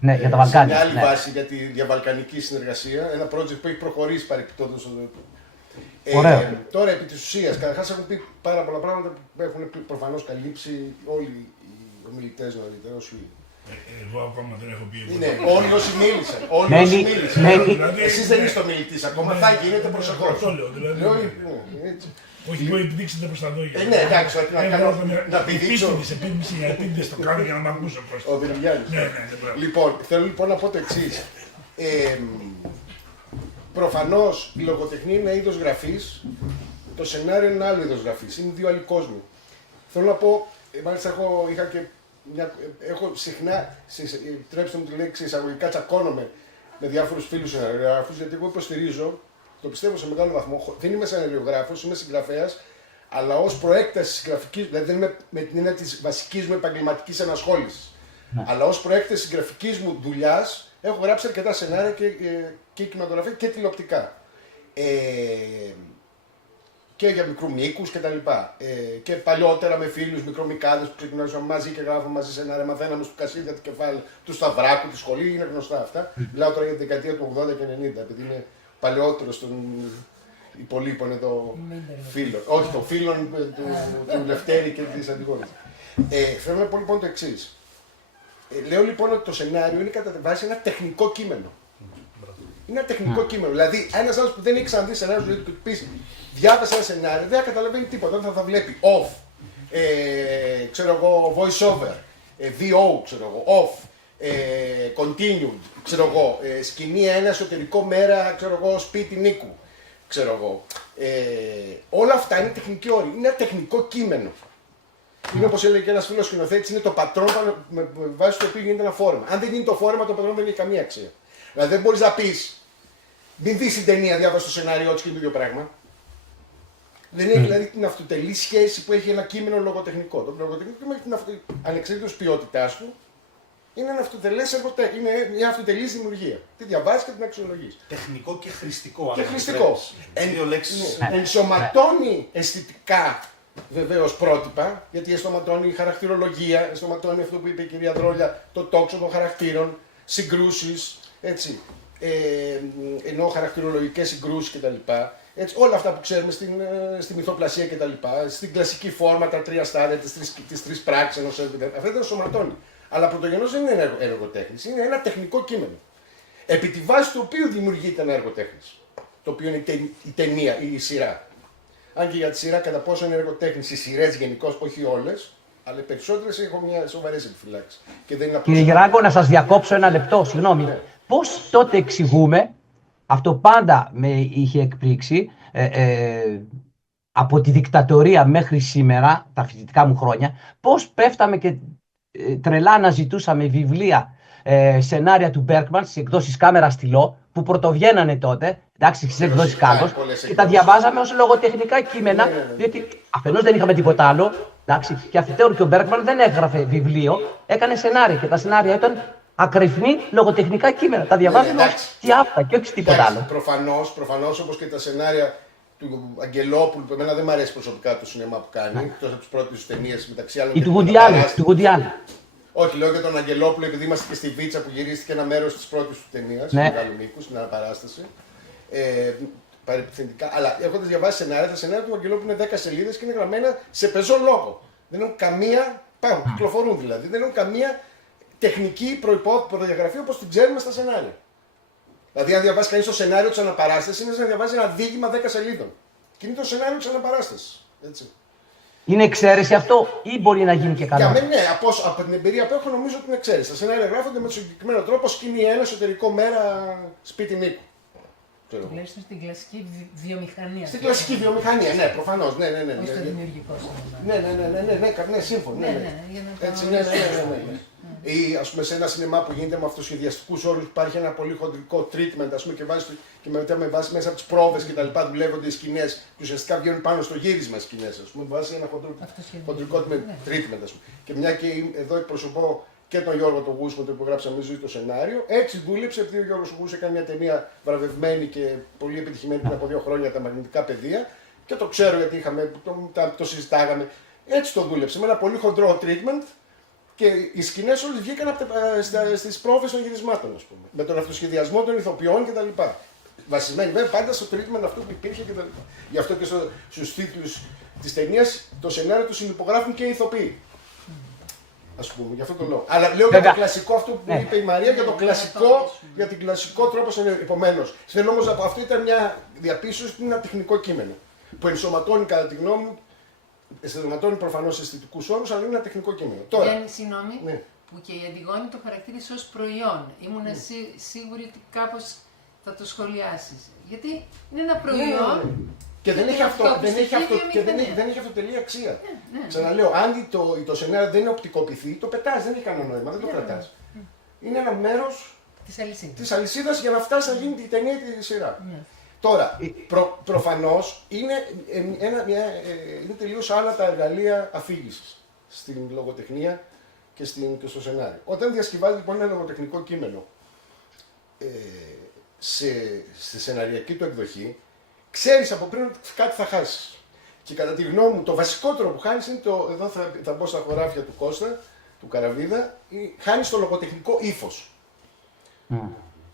Ναι, για τα Βαλκάνια. Σε μια άλλη Ναι. βάση για τη διαβαλκανική συνεργασία. Ένα project που έχει προχωρήσει παρεπιπτόντως. Τώρα επί της ουσίας, καταρχάς έχουν πει πάρα πολλά πράγματα που έχουν προφανώς καλύψει όλοι οι ομιλητές νωρίτερα. Εγώ ακόμα δεν έχω πει. Ναι, όλοι όσοι μίλησαν. Εσείς δεν είστε ομιλητής ακόμα, θα γίνετε προσεχώς. Αυτό λέω, δηλαδή. Όχι, μπορεί να επιδείξετε προς τα δόντια. Ναι, εντάξει, να επιδείξω. Επίτηδες το κάνω για να μ' ακούσω. Ο Δελιγιάννης. Λοιπόν, θέλω λοιπόν να πω το εξής. Προφανώς η λογοτεχνία είναι ένα είδος γραφής, το σενάριο είναι ένα άλλο είδος γραφής, είναι δύο άλλοι κόσμοι. Θέλω να πω, μάλιστα έχω συχνά, επιτρέψτε μου τη λέξη εισαγωγικά, τσακώνομαι με διάφορους φίλους σεναριογράφους, γιατί εγώ υποστηρίζω, το πιστεύω σε μεγάλο βαθμό, δεν είμαι σεναριογράφος, είμαι συγγραφέας, αλλά ως προέκταση γραφικής, δηλαδή δεν είμαι με την έννοια της βασικής μου επαγγελματικής ενασχόλησης, αλλά ως προέκταση γραφικής μου δουλειάς, έχω γράψει αρκετά σενάρια και κινηματογραφία και τηλεοπτικά. Και για μικρού μήκους κτλ. Και παλιότερα με φίλους μικρομικάδες που ξεκινούσαμε μαζί και γράφαμε μαζί σενάρια, μαθαίναμε στο Κασίδια, την κεφάλαια του Σταυράκου, τη σχολή, είναι γνωστά αυτά. Μιλάω τώρα για την δεκαετία του 80 και 90, επειδή είναι παλαιότερο των υπολείπων εδώ φίλων. Όχι, των φίλων του Λευτέρη και της Αντιγόνης. Θέλω να πω λοιπόν το εξής. Λέω λοιπόν ότι το σενάριο είναι κατά βάση ένα τεχνικό κείμενο. Είναι ένα τεχνικό κείμενο. Δηλαδή, ένας άνθρωπος που δεν έχει ξαναδεί σενάριο ζωή του και του πει διάβασε ένα σενάριο, δεν θα καταλαβαίνει τίποτα. Δεν θα βλέπει off, ξέρω εγώ, voice over, VO, ξέρω εγώ, off, continued, ξέρω εγώ, σκηνή ένα εσωτερικό μέρα, ξέρω εγώ, σπίτι Νίκου, ξέρω εγώ. Όλα αυτά είναι τεχνική όρη. Είναι ένα τεχνικό κείμενο. Είναι όπως έλεγε και ένας φίλος σκηνοθέτης, είναι το πατρόν με βάση το οποίο γίνεται ένα φόρμα. Αν δεν γίνει το φόρμα, το πατρόν δεν έχει καμία αξία. Δηλαδή δεν μπορείς να πεις, μην δεις την ταινία, διάβασε το σενάριό της και είναι το ίδιο πράγμα. Δεν έχει δηλαδή την αυτοτελή σχέση που έχει ένα κείμενο λογοτεχνικό. Το λογοτεχνικό κείμενο έχει την ανεξάρτητος ποιότητάς του. Είναι ένα αυτοτελές είναι μια αυτοτελής δημιουργία. Τη διαβάζεις και την αξιολογείς. Τεχνικό και χρηστικό. Και χρηστικό. Δύο λέξεις. Ενσωματώνει αισθητικά βεβαίως πρότυπα, γιατί ενσωματώνει η χαρακτηρολογία, ενσωματώνει αυτό που είπε η κυρία Δρόλια, το τόξο των χαρακτήρων, συγκρούσεις, έτσι. Ενώ χαρακτηρολογικές συγκρούσεις κτλ. Έτσι, όλα αυτά που ξέρουμε στη μυθοπλασία κτλ. Στην κλασική φόρμα, τα τρία στάδια, τις τρεις πράξεις ενός έργου. Αυτά δεν ενσωματώνει. Αλλά πρωτογενώς δεν είναι έργο τέχνης, είναι ένα τεχνικό κείμενο. Επί τη βάση του οποίου δημιουργείται ένα έργο τέχνης. Το οποίο είναι η ταινία ή η σειρά. Αν και για τη σειρά, κατά πόσο είναι έργο τέχνης, οι σειρές γενικώς, όχι όλες, αλλά οι περισσότερες έχω μια σοβαρές επιφυλάξεις. Κύριε Γεράγκο, να σας διακόψω ένα λεπτό, συγγνώμη. Ναι. Πώς τότε εξηγούμε, αυτό πάντα με είχε εκπλήξει, από τη δικτατορία μέχρι σήμερα, τα φοιτητικά μου χρόνια, πώς πέφταμε και τρελά αναζητούσαμε βιβλία, σενάρια του Μπέρκμαν στις εκδόσεις Κάμερα Στυλό, που πρωτοβγαίνανε τότε, εντάξει, στις εκδόσεις Κάγκος, και τα διαβάζαμε ως λογοτεχνικά κείμενα, διότι αφενός δεν είχαμε τίποτα άλλο, εντάξει, και αφετέρου και ο Μπέρκμαν δεν έγραφε βιβλίο, έκανε σενάρια και τα σενάρια ήταν ακρεφνή λογοτεχνικά κείμενα. Τα διαβάζαμε ως τι αυτά και όχι τίποτα άλλο. Προφανώς όπως και τα σενάρια του Αγγελόπουλου, που εμένα δεν μου αρέσει προσωπικά το σινεμά που κάνει, εκτός από τις πρώτες του ταινίες μεταξύ άλλων. Ή του Γουντιάλη. Όχι, λέω για τον Αγγελόπουλο, επειδή είμαστε και στη Βίτσα που γυρίστηκε ένα μέρος της πρώτης του ταινίας, ναι. Μεγάλου μήκους, στην αναπαράσταση. Παρεπιθυντικά. Αλλά έχοντας διαβάσει σενάρια, τα σενάρια του Αγγελόπουλου είναι 10 σελίδες και είναι γραμμένα σε πεζό λόγο. Δεν έχουν καμία. Πάμε, κυκλοφορούν δηλαδή. Δεν έχουν καμία τεχνική προδιαγραφή όπως την ξέρουμε στα σενάρια. Δηλαδή, αν διαβάσει κανείς το σενάριο της αναπαράστασης, είναι σαν να διαβάζει ένα διήγημα 10 σελίδων. Και είναι το σενάριο της αναπαράστασης. Έτσι. Είναι εξαίρεση αυτό ή μπορεί να γίνει και καλά? Για μένα, ναι, από την εμπειρία που έχω, νομίζω ότι είναι εξαίρεση. Τα σενάρια γράφονται με τον συγκεκριμένο τρόπο, σκηνή ένα εσωτερικό μέρα σπίτι Νίκου. Τουλάχιστον στην κλασική βιομηχανία. Στην κλασική βιομηχανία, ναι, προφανώς. Ναι. Όχι στο δημιουργικό σινεμά. Ναι, σύμφωνο. Ή ας πούμε σε ένα σινεμά που γίνεται με αυτοσχεδιαστικούς όρους, υπάρχει ένα πολύ χοντρικό treatment, ας πούμε, και μετά με βάση μέσα από τις πρόβες και τα λοιπά δουλεύονται οι σκηνές και ουσιαστικά βγαίνουν πάνω στο γύρισμα σκηνές, ας πούμε, με βάση ένα χοντρικό treatment, ας πούμε. Και μια και εδώ εκπροσωπώ και τον Γιώργο τον Γούσο που το υπογράψαμε ζωή το σενάριο. Έτσι δούλεψε, επειδή ο Γιώργος Γούσος έκανε μια ταινία βραβευμένη και πολύ επιτυχημένη πριν από 2 χρόνια, τα Μαγνητικά Πεδία. Και το ξέρω γιατί το συζητάγαμε. Έτσι το δούλεψε, με ένα πολύ χοντρό treatment και οι σκηνές όλες βγήκαν στις πρόβες των γυρισμάτων, ας πούμε. Με τον αυτοσχεδιασμό των ηθοποιών κτλ. Βασισμένοι βέβαια πάντα στο treatment αυτό που υπήρχε κτλ. Γι' αυτό και στους τίτλους της ταινίας το σενάριο του συνυπογράφουν και οι ηθοποιοί. Ας πούμε, γι' αυτό το λόγο. Αλλά λέω για το κλασικό αυτό που είπε η Μαρία, για το κλασικό, για την κλασικό τρόπο σενάριο. Επομένως, θέλω όμως από αυτό ήταν μια διαπίστωση ότι είναι ένα τεχνικό κείμενο. Που ενσωματώνει κατά τη γνώμη μου, ενσωματώνει προφανώς αισθητικούς όρους, αλλά είναι ένα τεχνικό κείμενο. Τώρα, συγγνώμη, ναι. που και η Αντιγόνη το χαρακτήρισε ως προϊόν. Ήμουνα σίγουρη ότι κάπως θα το σχολιάσεις. Γιατί είναι ένα προϊόν. Και δεν έχει αυτοτελή αξία. Ξαναλέω, αν το σενάριο δεν είναι οπτικοποιηθεί, το πετάς, δεν έχει κανένα νόημα, δεν το κρατάς. Είναι ένα μέρος της αλυσίδας για να φτάσει να γίνει η ταινία ή τη σειρά. Τώρα, προφανώς είναι τελείως άλλα τα εργαλεία αφήγησης στην λογοτεχνία και στο σενάριο. Όταν διασκευάζει λοιπόν ένα λογοτεχνικό κείμενο στη σεναριακή του εκδοχή, ξέρεις από πριν ότι κάτι θα χάσεις. Και κατά τη γνώμη μου, το βασικότερο που χάνεις είναι εδώ θα μπω στα χωράφια του Κώστα, του Καραβίδα, χάνεις το λογοτεχνικό ύφος.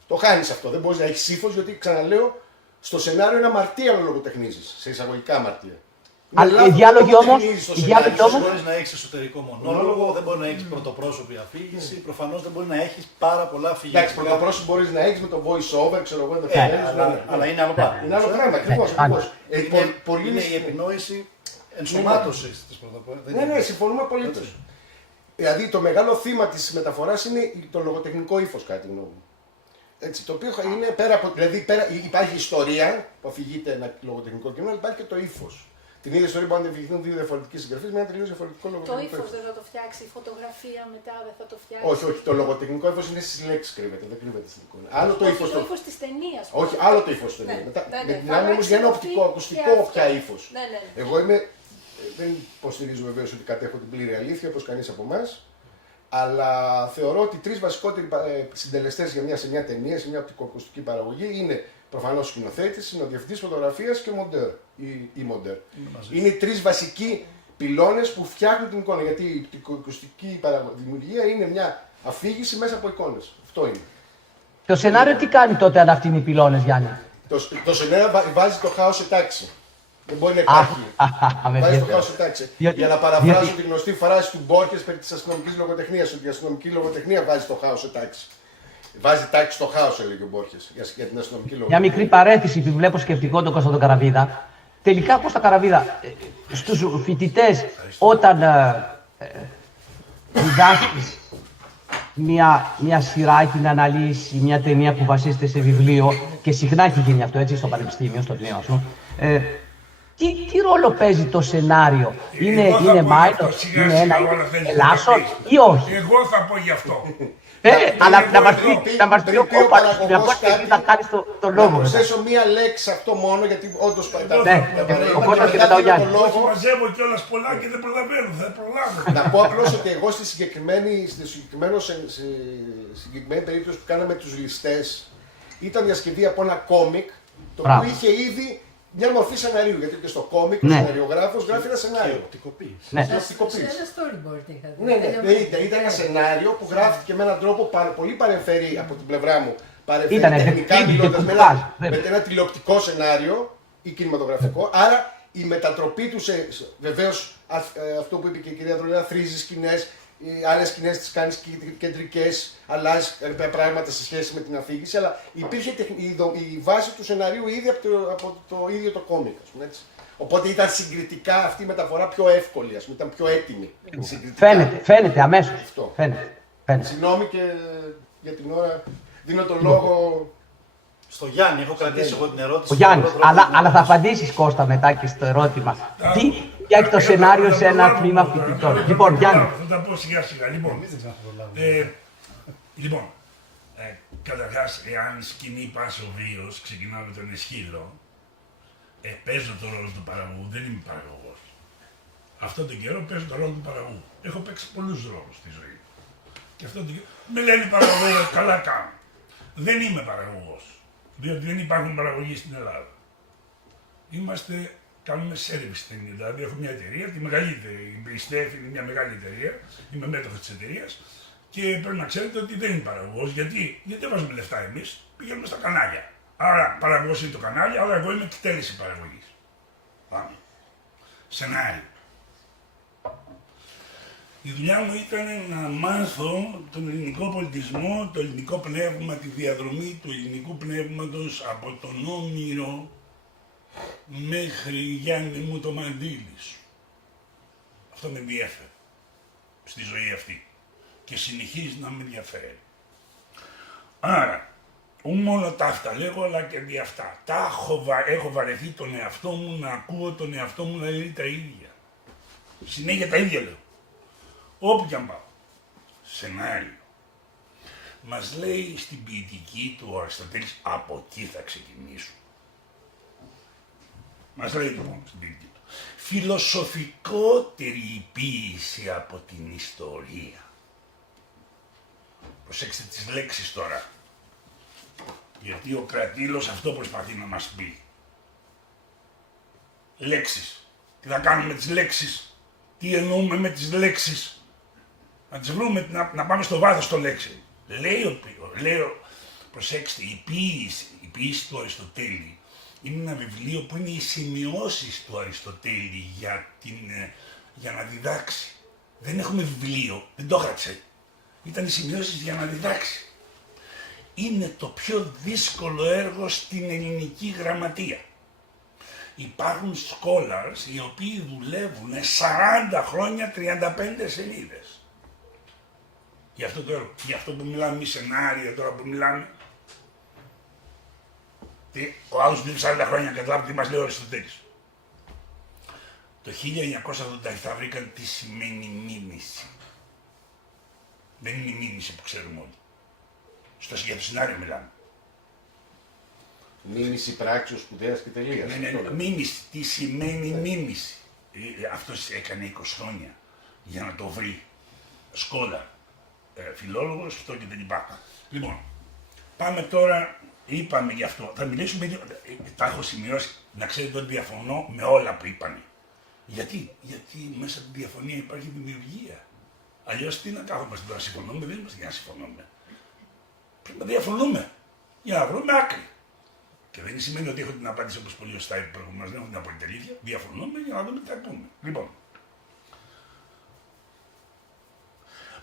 Το χάνεις αυτό. Δεν μπορείς να έχεις ύφος, γιατί ξαναλέω, στο σενάριο είναι αμαρτία να λογοτεχνίζεις. Σε εισαγωγικά αμαρτία. Αλλά οι διάλογοι όμως. Δεν μπορεί να έχει εσωτερικό μονόλογο, δεν μπορεί να έχει πρωτοπρόσωπη αφήγηση, προφανώς δεν μπορεί να έχει πάρα πολλά αφηγήματα. Εντάξει, πρωτοπρόσωπο μπορεί να έχει με το voice over, ξέρω εγώ, αλλά είναι άλλο πράγμα. Είναι άλλο πράγμα, ακριβώς. Είναι η επινόηση ενσωμάτωση τη πρωτοπρόσωπη. Ναι, συμφωνούμε απολύτως. Δηλαδή το μεγάλο θύμα της μεταφοράς είναι το λογοτεχνικό ύφος, κατά τη γνώμη μου. Έτσι, το οποίο είναι πέρα από. Δηλαδή υπάρχει ιστορία που αφηγείται ένα λογοτεχνικό κείμενο, αλλά υπάρχει και το ύφος. Την ίδια ιστορία μπορεί να διηγηθούν 2 διαφορετικοί συγγραφείς με ένα τελείως διαφορετικό λογοτεχνικό ύφος. Το ύφος δεν θα το φτιάξει, η φωτογραφία μετά δεν θα το φτιάξει. Όχι, το λογοτεχνικό ύφος είναι στις λέξεις κρύβεται, δεν κρύβεται στην εικόνα. Άλλο το ύφος. Το ύφος της ταινίας. Όχι, άλλο το ύφος της ταινίας. Μιλάμε όμως για ένα οπτικό, ακουστικό πια ύφος. Εγώ δεν υποστηρίζω βεβαίως ότι κατέχω την πλήρη αλήθεια, όπως κανείς από εμάς. Αλλά θεωρώ ότι 3 βασικότεροι συντελεστές σε μια ταινία, σε μια οπτικοακουστική παραγωγή είναι προφανώς σκηνοθέτης, είναι ο διευθυντής φωτογραφίας και η μοντέρ. Είναι οι 3 βασικοί πυλώνες που φτιάχνουν την εικόνα. Γιατί η οπτικοακουστική δημιουργία είναι μια αφήγηση μέσα από εικόνες. Αυτό είναι. Το σενάριο τι κάνει τότε αν αυτοί είναι οι πυλώνες, Γιάννη? Το σενάριο βάζει το χάος σε τάξη. Δεν μπορεί να υπάρχει. Βάζει το χάος σε τάξη. Για να παραφράσω τη γνωστή φράση του Μπόρχες περί της αστυνομικής λογοτεχνίας, ότι η αστυνομική λογοτεχνία βάζει το χάος σε τάξη. Βάζει τάξη στο χάος, έλεγε ο Μπόρχες, για την αστυνομική λογοτεχνία. Μια μικρή παρέθεση που βλέπω σκεπτικό τον Κώστα τον Καραβίδα. Τελικά, Κώστα Καραβίδα, στους φοιτητές, όταν διδάσκεις μια σειρά ή την αναλύσει, μια ταινία που βασίζεται σε βιβλίο, και συχνά έχει γίνει αυτό έτσι στο πανεπιστήμιο, στο τμήμα σου, τι ρόλο παίζει το σενάριο? Είναι μάιτο, είναι ένα ελάσσον ή όχι? Εγώ θα πω γι' αυτό. Αλλά να μας πει ο Κόπαλος και να κάνεις το λόγο. Να προσθέσω μία λέξη αυτό μόνο, γιατί όντως ο Κώστας και μετά ο Γιάννης. Όχι, μαζεύω κιόλας πολλά και δεν προλαβαίνω, θα προλάβω. Να πω απλώς ότι εγώ στη συγκεκριμένη περίπτωση που κάναμε τους ληστές, ήταν διασκευή από ένα κόμικ, το οποίο είχε ήδη μια μορφή σεναρίου. Γιατί και στο κόμικ ο σεναριογράφος γράφει ένα σενάριο. Ένα storyboard είχατε. Ναι, ήταν ένα σενάριο που γράφτηκε με έναν τρόπο πολύ παρεμφερή από την πλευρά μου. Παρεμφερή τεχνικά μιλώντας, με ένα τηλεοπτικό σενάριο ή κινηματογραφικό. Άρα η μετατροπή του βεβαίως αυτό που είπε και η κυρία Δρολέα, θρίζει σκηνές. Άλλες σκηνές τις κάνεις κεντρικές, αλλάζεις πράγματα σε σχέση με την αφήγηση, αλλά υπήρχε η βάση του σεναρίου ήδη από το ίδιο το κόμικ, ας πούμε, έτσι. Οπότε ήταν συγκριτικά αυτή η μεταφορά πιο εύκολη, ας πούμε, ήταν πιο έτοιμη. Φαίνεται αμέσως. Φαίνεται. Συγγνώμη και για την ώρα δίνω το λόγο στο Γιάννη. Έχω κρατήσει εγώ την ερώτηση. Ο Γιάννης, αλλά θα απαντήσεις, Κώστα, μετά και στο ερώτημα. Τι έχει το σενάριο σε ένα τμήμα φοιτητών? Λοιπόν, Γιάννη. Θα τα πω σιγά σιγά. Λοιπόν, καταρχάς, εάν σκηνή πας ο βίος, ξεκινάω με τον Εσχύλο, παίζω το ρόλο του παραγωγού, δεν είμαι παραγωγός. Αυτόν τον καιρό παίζω το ρόλο του παραγωγού. Έχω παίξει πολλούς ρόλους στη ζωή. Και αυτό με λένε παραγωγός, καλά κάνω. Δεν είμαι παραγωγός, διότι δεν υπάρχουν παραγωγοί στην Ελλάδα. Κάνουμε service ταινία, δηλαδή έχω μια εταιρεία, τη μεγαλύτερη, η Στέφη είναι μια μεγάλη εταιρεία, είμαι μέτοχος της εταιρείας και πρέπει να ξέρετε ότι δεν είναι παραγωγός, γιατί δεν βάζουμε λεφτά εμείς, πηγαίνουμε στα κανάλια. Άρα παραγωγός είναι το κανάλι, αλλά εγώ είμαι εκτέλεση παραγωγής. Πάμε. Σενάριο. Η δουλειά μου ήταν να μάθω τον ελληνικό πολιτισμό, το ελληνικό πνεύμα, τη διαδρομή του ελληνικού πνεύματος από τον Όμηρο μέχρι Γιάννη μου το μαντίλι σου. Αυτό με ενδιέφερε στη ζωή αυτή και συνεχίζει να με ενδιαφέρει. Άρα, μόνο τα αυτά λέγω, αλλά και δι' αυτά. Έχω βαρεθεί τον εαυτό μου να ακούω τον εαυτό μου να λέει τα ίδια. Συνέχεια τα ίδια λέω. Όπου κι αν πάω. Σενάριο. Μας λέει στην ποιητική του ο Αριστοτέλης, από εκεί θα ξεκινήσω. Μας λέει λοιπόν στην ποιητική του, φιλοσοφικότερη η ποίηση από την ιστορία. Προσέξτε τις λέξεις τώρα. Γιατί ο Κρατήλος αυτό προσπαθεί να μας πει. Λέξεις. Τι θα κάνουμε με τις λέξεις. Τι εννοούμε με τις λέξεις. Να τις βρούμε, να πάμε στο βάθος των λέξεων. Λέει, προσέξτε, η ποίηση του Αριστοτέλη είναι ένα βιβλίο που είναι οι σημειώσεις του Αριστοτέλη για να διδάξει. Δεν έχουμε βιβλίο, δεν το έγραψε. Ήταν οι σημειώσεις για να διδάξει. Είναι το πιο δύσκολο έργο στην ελληνική γραμματεία. Υπάρχουν scholars οι οποίοι δουλεύουν 40 χρόνια 35 σελίδες. Για αυτό το έργο, για αυτό που μιλάμε εμείς σενάριο τώρα που μιλάμε. Ο άλλος δουλεύει 40 χρόνια, καταλάβει τι μας λέει ο Αριστοτέλης. Το 1987 βρήκαν τι σημαίνει μίμηση. Δεν είναι η μίμηση που ξέρουμε όλοι. Για το σενάριο μιλάμε. Μίμηση πράξεως σπουδαίας και τελείας. Ναι, μίμηση. Τι σημαίνει μίμηση. Αυτός έκανε 20 χρόνια για να το βρει. Σκόλα. Φιλόλογος, αυτό και δεν υπάρχει. Λοιπόν, πάμε τώρα, είπαμε γι' αυτό. Θα μιλήσουμε, τα έχω σημειώσει, να ξέρετε ότι διαφωνώ με όλα που είπανε. Γιατί μέσα από τη διαφωνία υπάρχει δημιουργία. Αλλιώς τι να κάθομαστε τώρα, συμφωνούμε, δεν είμαστε για να συμφωνούμε. Πρέπει να διαφωνούμε, για να βρούμε άκρη. Και δεν σημαίνει ότι έχω την απάντηση όπως πολύ σωστά είπε προηγουμένως, δεν έχω την απόλυτη αλήθεια. Διαφωνούμε για να δούμε τι θα πούμε. Λοιπόν,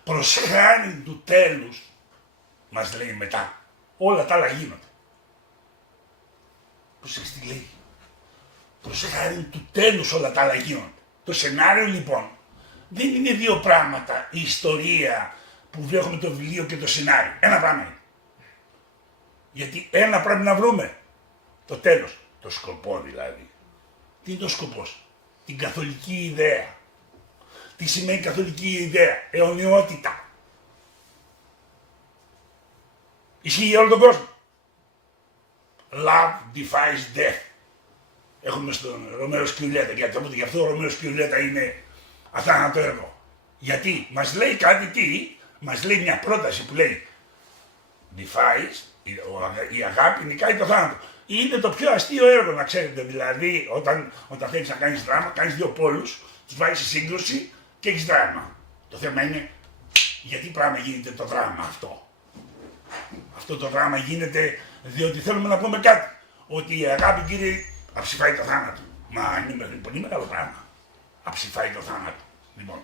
προς χάρη του τέλους, μας λέει μετά, όλα τα άλλα γίνονται. Προσέξτε τι λέει. Προς χάρη του τέλους όλα τα άλλα γίνονται. Το σενάριο λοιπόν δεν είναι δύο πράγματα, η ιστορία που βρέχουμε το βιβλίο και το σενάριο. Ένα πράγμα είναι. Γιατί ένα πρέπει να βρούμε. Το τέλος. Το σκοπό δηλαδή. Τι είναι το σκοπός. Την καθολική ιδέα. Τι σημαίνει καθολική ιδέα. Αιωνιότητα. Ισχύει για όλο τον κόσμο. Love defies death. Έχουμε στον Ρωμαίο Σκιουλέτα. Γι' αυτό ο Ρωμαίο Σκιουλέτα είναι αθάνατο έργο. Γιατί μας λέει κάτι τι. Μας λέει μια πρόταση που λέει defies, η αγάπη νικάει το θάνατο. Είναι το πιο αστείο έργο να ξέρετε. Δηλαδή όταν θέλεις να κάνεις δράμα, κάνεις δύο πόλους, τους βάζεις σε σύγκρουση και έχεις δράμα. Το θέμα είναι γιατί πράγμα γίνεται το δράμα αυτό. Αυτό το δράμα γίνεται διότι θέλουμε να πούμε κάτι. Ότι η αγάπη, κύριε, αψηφάει το θάνατο. Μα είναι πολύ μεγάλο πράγμα. Αψηφάει το θάνατο. Λοιπόν.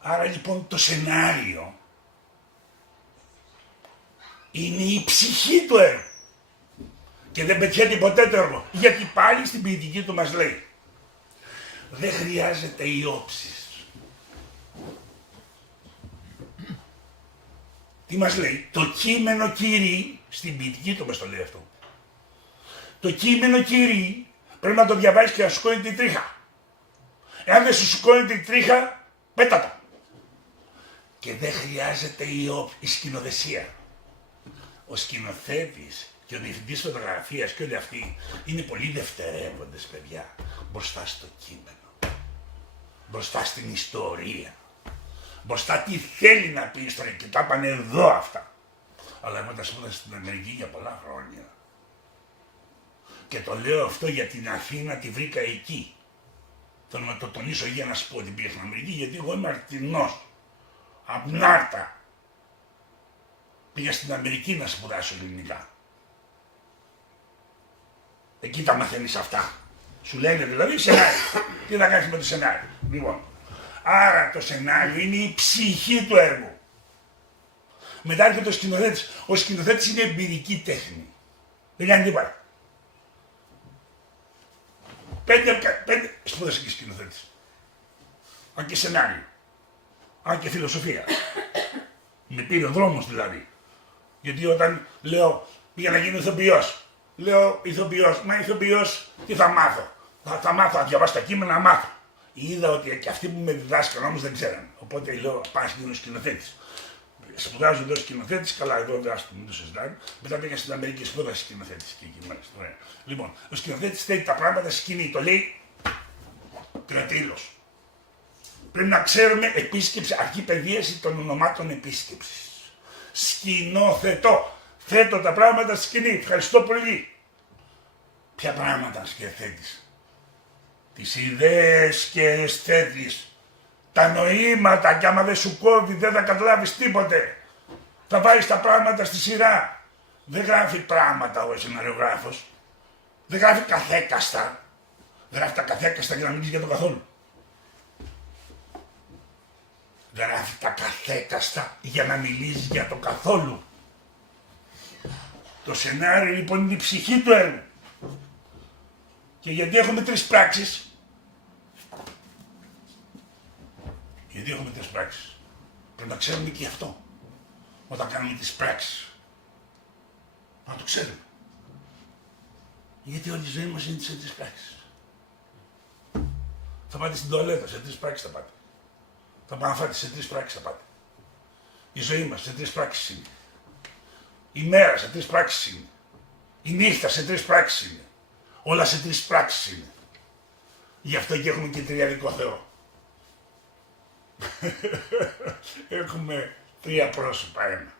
Άρα λοιπόν το σενάριο είναι η ψυχή του έργου. Και δεν πετυχαίνει ποτέ το έργο. Γιατί πάλι στην ποιητική του μας λέει δεν χρειάζεται οι όψεις. Τι μας λέει, το κείμενο κύριε, στην ποιητική του μας το λέει αυτό. Το κείμενο κύριε πρέπει να το διαβάσεις και να σου σηκώνει την τρίχα. Εάν δεν σου σηκώνει την τρίχα, πέτα το. Και δεν χρειάζεται η σκηνοθεσία. Ο σκηνοθέτης και ο διευθυντής φωτογραφίας και όλοι αυτοί είναι πολύ δευτερεύοντες παιδιά μπροστά στο κείμενο. Μπροστά στην ιστορία. μπροστά τι θέλει να πει ιστορία και τα είπαν εδώ αυτά. Αλλά εγώ τα σπούδασα στην Αμερική για πολλά χρόνια. Και το λέω αυτό για την Αθήνα, τη βρήκα εκεί. Θέλω να το τονίσω για να σου πω ότι πήγα στην Αμερική, γιατί εγώ είμαι αρτινός. Απ' Νάρτα. Πήγα στην Αμερική να σπουδάσω ελληνικά. Εκεί τα μαθαίνεις αυτά. Σου λένε δηλαδή σενάριο. Τι θα κάνεις με το σενάριο. Λοιπόν, άρα το σενάριο είναι η ψυχή του έργου. Μετά έρχεται ο σκηνοθέτης. Ο σκηνοθέτης είναι εμπειρική τέχνη. Δεν κάνει τίποτα. Πέντε σπούδασε και σκηνοθέτης. Αν και σενάριο. Αν και φιλοσοφία. Με πήρε ο δρόμος δηλαδή. Γιατί όταν λέω πήγα να γίνω ηθοποιός. Λέω ηθοποιός, μα ηθοποιός τι θα μάθω. Θα μάθω, θα διαβάσω τα κείμενα, να μάθω. Είδα ότι και αυτοί που με διδάσκαν όμως δεν ξέραν. Οπότε λέω πάω να γίνω σκηνοθέτης. Σπουδάζω εδώ σκηνοθέτης, καλά εδώ δράστηκε, μην το συζητάμε. μετά πήγα στην Αμερική, σπούδασα σκηνοθέτης και εκεί μάλιστα. Λοιπόν, ο σκηνοθέτης θέλει τα πράγματα στη σκηνή, το λέει κρατήλος. Πρέπει να ξέρουμε επίσκεψη, αρχή παιδίαση των ονομάτων επίσκεψης. Σκηνοθετώ. Θέτω τα πράγματα στη σκηνή. Ευχαριστώ πολύ. Ποια πράγματα σκεφτείς. Τις ιδέες και θέτεις. Τα νοήματα και άμα δεν σου κόβει δεν θα καταλάβεις τίποτε. Θα βάλεις τα πράγματα στη σειρά. Δεν γράφει πράγματα ο σεναριογράφος. Δεν γράφει καθέκαστα. Γράφει τα καθέκαστα για να μιλήσει για το καθόλου. Γράφει τα καθέκαστα για να μιλήσει για το καθόλου. Το σενάριο λοιπόν είναι η ψυχή του έργου. Και γιατί έχουμε τρεις πράξεις. Γιατί έχουμε τρεις πράξεις. Πρέπει να ξέρουμε και αυτό. Όταν κάνουμε τις πράξεις. Να το ξέρουμε. Γιατί όλη η ζωή μας είναι σε τρεις πράξεις. Θα πάτε στην τουαλέτα, σε τρεις πράξεις θα πάτε. Θα πάτε να φάτε, σε τρεις πράξεις θα πάτε. Η ζωή μας σε τρεις πράξεις είναι. Η μέρα σε τρεις πράξεις είναι. Η νύχτα σε τρεις πράξεις είναι. Όλα σε τρεις πράξεις είναι. Γι' αυτό και έχουμε και τριαδικό Θεό. Έχουμε τρία πρόσωπα, ένα.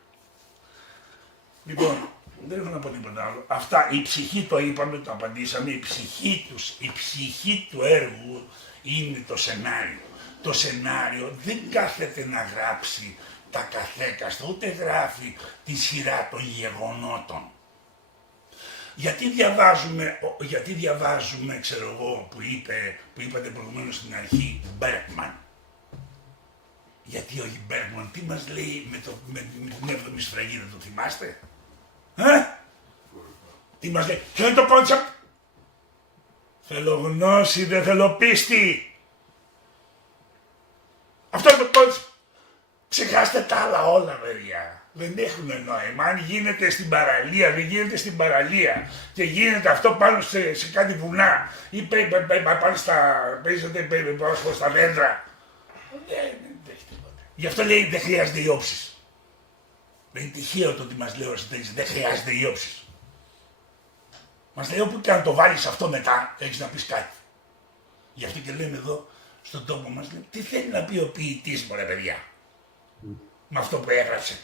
Λοιπόν, δεν έχω να πω τίποτα άλλο. Αυτά, η ψυχή το είπαμε, το απαντήσαμε, η ψυχή του έργου είναι το σενάριο. Το σενάριο δεν κάθεται να γράψει τα καθέκαστα, ούτε γράφει τη σειρά των γεγονότων. Γιατί διαβάζουμε, ξέρω εγώ, που είπατε προηγουμένως στην αρχή, Μπέρκμαν. Γιατί ο Μπέρκμαν τι μας λέει με την 7η σφραγίδα, το θυμάστε? Τι μας λέει, ποιο είναι το κόνσεπτ? Θέλω γνώση, δεν θέλω πίστη. Αυτό είναι το κόνσεπτ. Ξεχάστε τα άλλα όλα, παιδιά. Δεν έχουν νόημα. Αν γίνεται στην παραλία, δεν γίνεται στην παραλία και γίνεται αυτό πάνω σε κάτι βουνά ή πάνω στα δέντρα. Δεν έχει τίποτα. Γι' αυτό λέει δεν χρειάζεται οι όψεις. Δεν είναι τυχαίο το ότι μας λέει ο Αριστοτέλης, δεν χρειάζεται οι όψεις. Μας λέει όπου και αν το βάλεις αυτό μετά, έχεις να πεις κάτι. Γι' αυτό και λέμε εδώ στον τόπο μας, λέει, τι θέλει να πει ο ποιητής, μωρέ παιδιά, με αυτό που έγραψε.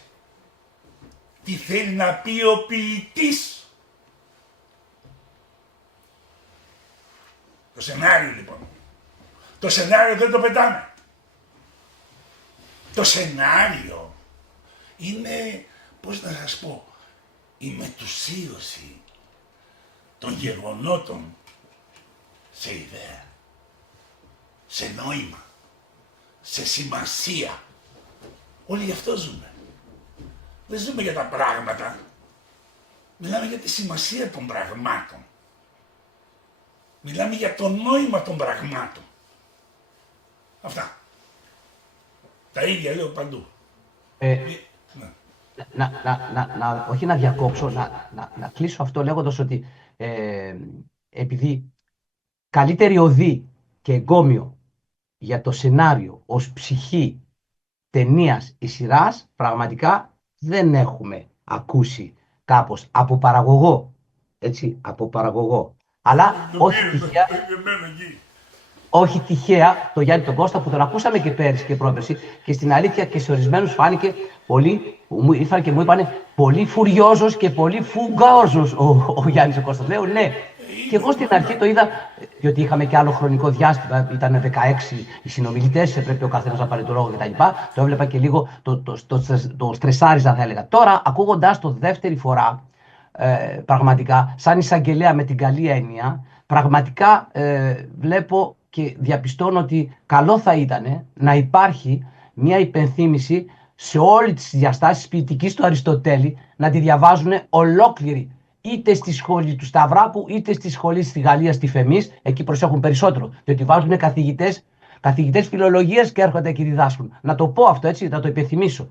Τι θέλει να πει ο ποιητής. Το σενάριο λοιπόν. Το σενάριο δεν το πετάμε. Το σενάριο είναι, πώς να σας πω, η μετουσίωση των γεγονότων σε ιδέα, σε νόημα, σε σημασία. Όλοι γι' αυτό ζούμε. Δεν ζούμε για τα πράγματα. Μιλάμε για τη σημασία των πραγμάτων. Μιλάμε για το νόημα των πραγμάτων. Αυτά. Τα ίδια λέω παντού. Όχι να διακόψω, να κλείσω αυτό λέγοντας ότι επειδή καλύτερη οδή και εγκόμιο για το σενάριο ως ψυχή ταινίας ή σειράς πραγματικά δεν έχουμε ακούσει κάπως από παραγωγό, έτσι, από παραγωγό. Αλλά όχι τυχαία, όχι τυχαία το Γιάννη τον Κώστα που τον ακούσαμε και πέρυσι και πρόπερσι και στην αλήθεια και σε ορισμένους φάνηκε πολύ, ήρθαν και μου είπανε πολύ φουριόζος και πολύ φουγκάοζος ο Γιάννης ο Κώστας. Λέω ναι. Και εγώ στην αρχή το είδα, διότι είχαμε και άλλο χρονικό διάστημα, ήταν 16 οι συνομιλητές, έπρεπε ο καθένας να πάρει το λόγο κτλ. Το έβλεπα και λίγο, το στρεσάριζα θα έλεγα. Τώρα, ακούγοντας το δεύτερη φορά, πραγματικά, σαν εισαγγελέα με την καλή έννοια, πραγματικά βλέπω και διαπιστώνω ότι καλό θα ήταν να υπάρχει μια υπενθύμηση σε όλες τις διαστάσεις ποιητικής του Αριστοτέλη, να τη διαβάζουν ολόκληρη. Είτε στη σχολή του Σταυράπου, είτε στη σχολή στη Γαλλία, στη Φεμής, εκεί προσέχουν περισσότερο. Διότι βάζουν καθηγητές φιλολογίας και έρχονται και διδάσκουν. Να το πω αυτό έτσι, να το υπενθυμίσω.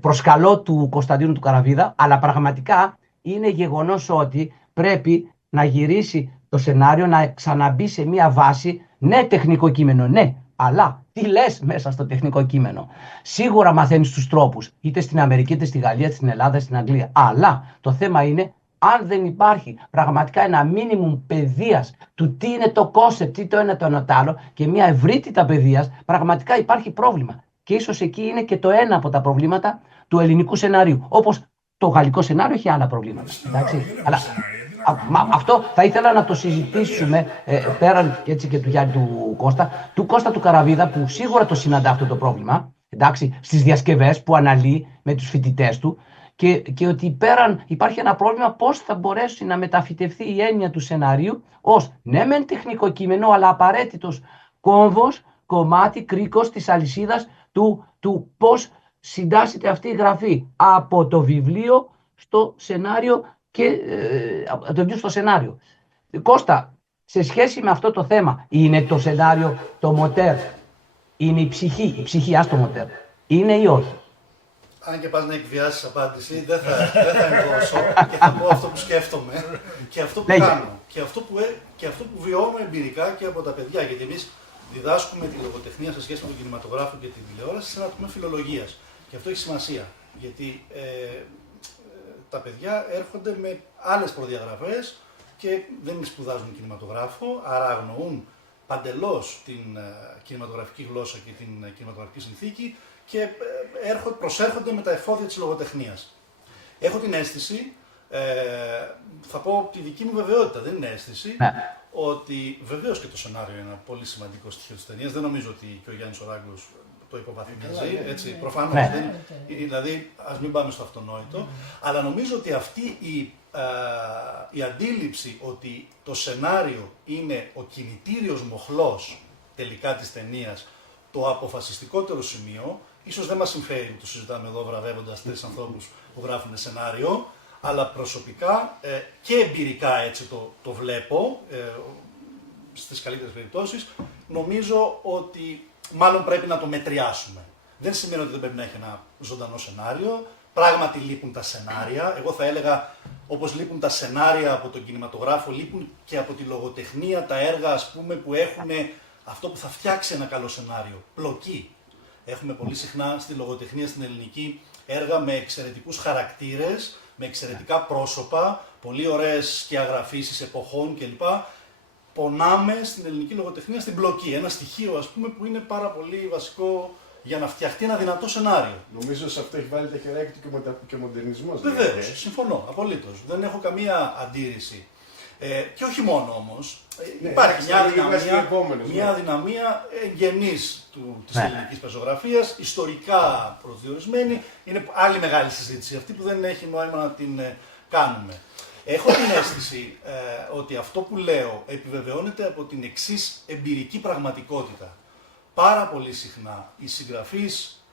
Προσκαλώ του Κωνσταντίνου του Καραβίδα, αλλά πραγματικά είναι γεγονός ότι πρέπει να γυρίσει το σενάριο, να ξαναμπεί σε μια βάση, ναι, τεχνικό κείμενο, ναι, αλλά τι λες μέσα στο τεχνικό κείμενο. Σίγουρα μαθαίνεις τους τρόπους, είτε στην Αμερική, είτε στη Γαλλία, είτε στην Ελλάδα, είτε στην Αγγλία. Αλλά το θέμα είναι, αν δεν υπάρχει πραγματικά ένα μίνιμουμ παιδείας του τι είναι το κόνσεπτ, τι το ένα το ένα το άλλο και μια ευρύτητα παιδείας, πραγματικά υπάρχει πρόβλημα. Και ίσως εκεί είναι και το ένα από τα προβλήματα του ελληνικού σενάριου. Όπως το γαλλικό σενάριο έχει άλλα προβλήματα. Εντάξει. Αλλά αυτό θα ήθελα να το συζητήσουμε πέραν έτσι και του Γιάννη του Κώστα, του Κώστα του Καραβίδα, που σίγουρα το συναντά αυτό το πρόβλημα, εντάξει, στις διασκευές που αναλύει με τους φοιτητές του, και ότι πέραν υπάρχει ένα πρόβλημα πώς θα μπορέσει να μεταφυτευθεί η έννοια του σενάριου ως ναι μεν τεχνικό κείμενο, αλλά απαραίτητος κόμβος, κομμάτι, κρίκος της αλυσίδας του πώς συντάσσεται αυτή η γραφή από το βιβλίο στο σενάριο και από το βιβλίο στο σενάριο. Κώστα, σε σχέση με αυτό το θέμα, είναι το σενάριο το μοτέρ, είναι η ψυχή, ας το μοτέρ, είναι ή όχι? Αν και πας να εκβιάσεις απάντηση, δεν θα ενδώσω και θα πω αυτό που σκέφτομαι και αυτό που κάνω και αυτό που βιώνω εμπειρικά και από τα παιδιά. Γιατί εμείς διδάσκουμε τη λογοτεχνία σε σχέση με τον κινηματογράφο και την τηλεόραση σε ένα τμήμα φιλολογίας. Και αυτό έχει σημασία, γιατί τα παιδιά έρχονται με άλλες προδιαγραφές και δεν σπουδάζουν κινηματογράφο, άρα αγνοούν παντελώς την κινηματογραφική γλώσσα και την κινηματογραφική συνθήκη και προσέρχονται με τα εφόδια της λογοτεχνίας. Έχω την αίσθηση, θα πω τη δική μου βεβαιότητα, δεν είναι αίσθηση, ότι βεβαίως και το σενάριο είναι ένα πολύ σημαντικό στοιχείο της ταινίας. Δεν νομίζω ότι και ο Γιάννης Οράγκλος το υποβαθμίζει, έτσι, προφανώς δεν. Δηλαδή, ας μην πάμε στο αυτονόητο, αλλά νομίζω ότι αυτή η αντίληψη ότι το σενάριο είναι ο κινητήριος μοχλός τελικά της ταινίας, το αποφασιστικότερο σημείο, ίσως δεν μας συμφέρει που το συζητάμε εδώ βραβεύοντας τρεις ανθρώπους που γράφουν σενάριο, αλλά προσωπικά και εμπειρικά έτσι το βλέπω, στις καλύτερες περιπτώσεις, νομίζω ότι μάλλον πρέπει να το μετριάσουμε. Δεν σημαίνει ότι δεν πρέπει να έχει ένα ζωντανό σενάριο. Πράγματι λείπουν τα σενάρια. Εγώ θα έλεγα, όπως λείπουν τα σενάρια από τον κινηματογράφο, λείπουν και από τη λογοτεχνία τα έργα, ας πούμε, που έχουν αυτό που θα φτιάξει ένα καλό σενάριο. Πλοκή. Έχουμε πολύ συχνά στη λογοτεχνία στην ελληνική έργα με εξαιρετικούς χαρακτήρες, με εξαιρετικά πρόσωπα, πολύ ωραίες σκιαγραφίσεις εποχών κλπ. Πονάμε στην ελληνική λογοτεχνία στην πλοκή. Ένα στοιχείο, ας πούμε, που είναι πάρα πολύ βασικό για να φτιαχτεί ένα δυνατό σενάριο. Νομίζω σε αυτό έχει βάλει τα χεράκια του και ο μοντερνισμός. Βεβαίως, συμφωνώ, απολύτως. Δεν έχω καμία αντίρρηση. Και όχι μόνο όμως. Υπάρχει μια δυναμία εγγενής της ελληνικής πεζογραφίας, ιστορικά προσδιορισμένη. Είναι άλλη μεγάλη συζήτηση αυτή που δεν έχει νόημα να την κάνουμε. Έχω την αίσθηση ότι αυτό που λέω επιβεβαιώνεται από την εξής εμπειρική πραγματικότητα. Πάρα πολύ συχνά οι συγγραφείς,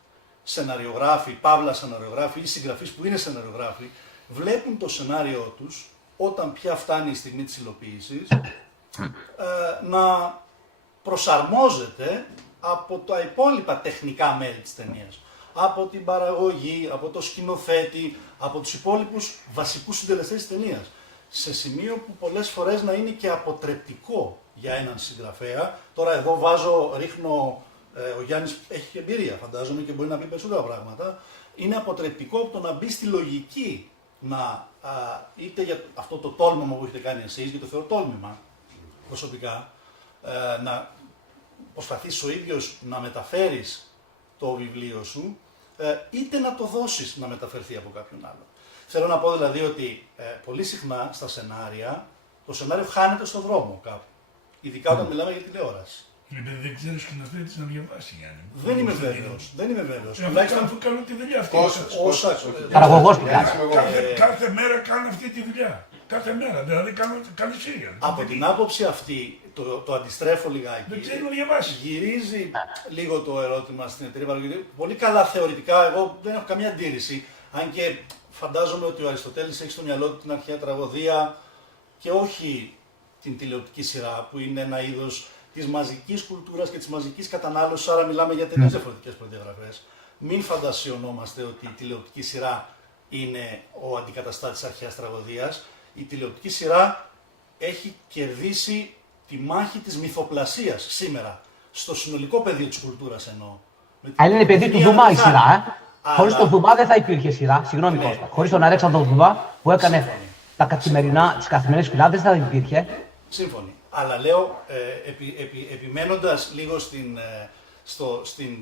σεναριογράφοι, παύλα σεναριογράφοι ή συγγραφείς που είναι σεναριογράφοι βλέπουν το σενάριό τους όταν πια φτάνει η στιγμή της υλοποίησης να προσαρμόζεται από τα υπόλοιπα τεχνικά μέλη της ταινίας. Από την παραγωγή, από το σκηνοθέτη, από τους υπόλοιπους βασικούς συντελεστές της ταινίας. Σε σημείο που πολλές φορές να είναι και αποτρεπτικό για έναν συγγραφέα. Τώρα εδώ ρίχνω, ο Γιάννης έχει και εμπειρία φαντάζομαι και μπορεί να πει περισσότερα πράγματα. Είναι αποτρεπτικό από το να μπει στη λογική, είτε για αυτό το τόλμημα που έχετε κάνει εσείς, και το θεωρώ τόλμημα προσωπικά, να προσπαθείς ο ίδιος να μεταφέρεις το βιβλίο σου, είτε να το δώσεις να μεταφερθεί από κάποιον άλλο. Θέλω να πω δηλαδή ότι πολύ συχνά στα σενάρια, το σενάριο χάνεται στον δρόμο κάπου. Ειδικά όταν μιλάμε για τηλεόραση. Επειδή δεν ξέρει σκηνοθέτης να διαβάσει, Γιάννη. Δεν είμαι βέβαιος. Δεν είμαι βέβαιος. Τουλάχιστον αφού κάνω τη δουλειά αυτή. Παραγωγός την κάνει. Κάθε μέρα κάνω αυτή τη δουλειά. Κάθε μέρα. Δηλαδή κάνω σίγουρα. Από την άποψη αυτή, το αντιστρέφω λιγάκι. Δεν ξέρει να διαβάσει. Γυρίζει λίγο το ερώτημα στην εταιρεία παραγωγή. Πολύ καλά θεωρητικά, εγώ δεν έχω καμία αντίρρηση. Αν και φαντάζομαι ότι ο Αριστοτέλης έχει στο μυαλό του την αρχαία τραγωδία και όχι την τηλεοπτική σειρά, που είναι ένα είδος της μαζικής κουλτούρας και της μαζικής κατανάλωσης, άρα μιλάμε για τελείως διαφορετικές προδιαγραφές. Μην φαντασιωνόμαστε ότι η τηλεοπτική σειρά είναι ο αντικαταστάτης της αρχαίας τραγωδίας. Η τηλεοπτική σειρά έχει κερδίσει τη μάχη της μυθοπλασίας σήμερα, στο συνολικό πεδίο της κουλτούρας εννοώ. Αν είναι παιδί του Δουμά η σειρά, χωρίς τον Δουμά δεν θα υπήρχε σειρά. Συγγνώμη, Κώστα. Χωρίς τον Αλέξανδρο Δουμά που έκανε τις καθημερινές φυλάδες δεν θα υπήρχε. Σύμφωνοι. Αλλά λέω, επιμένοντας λίγο στην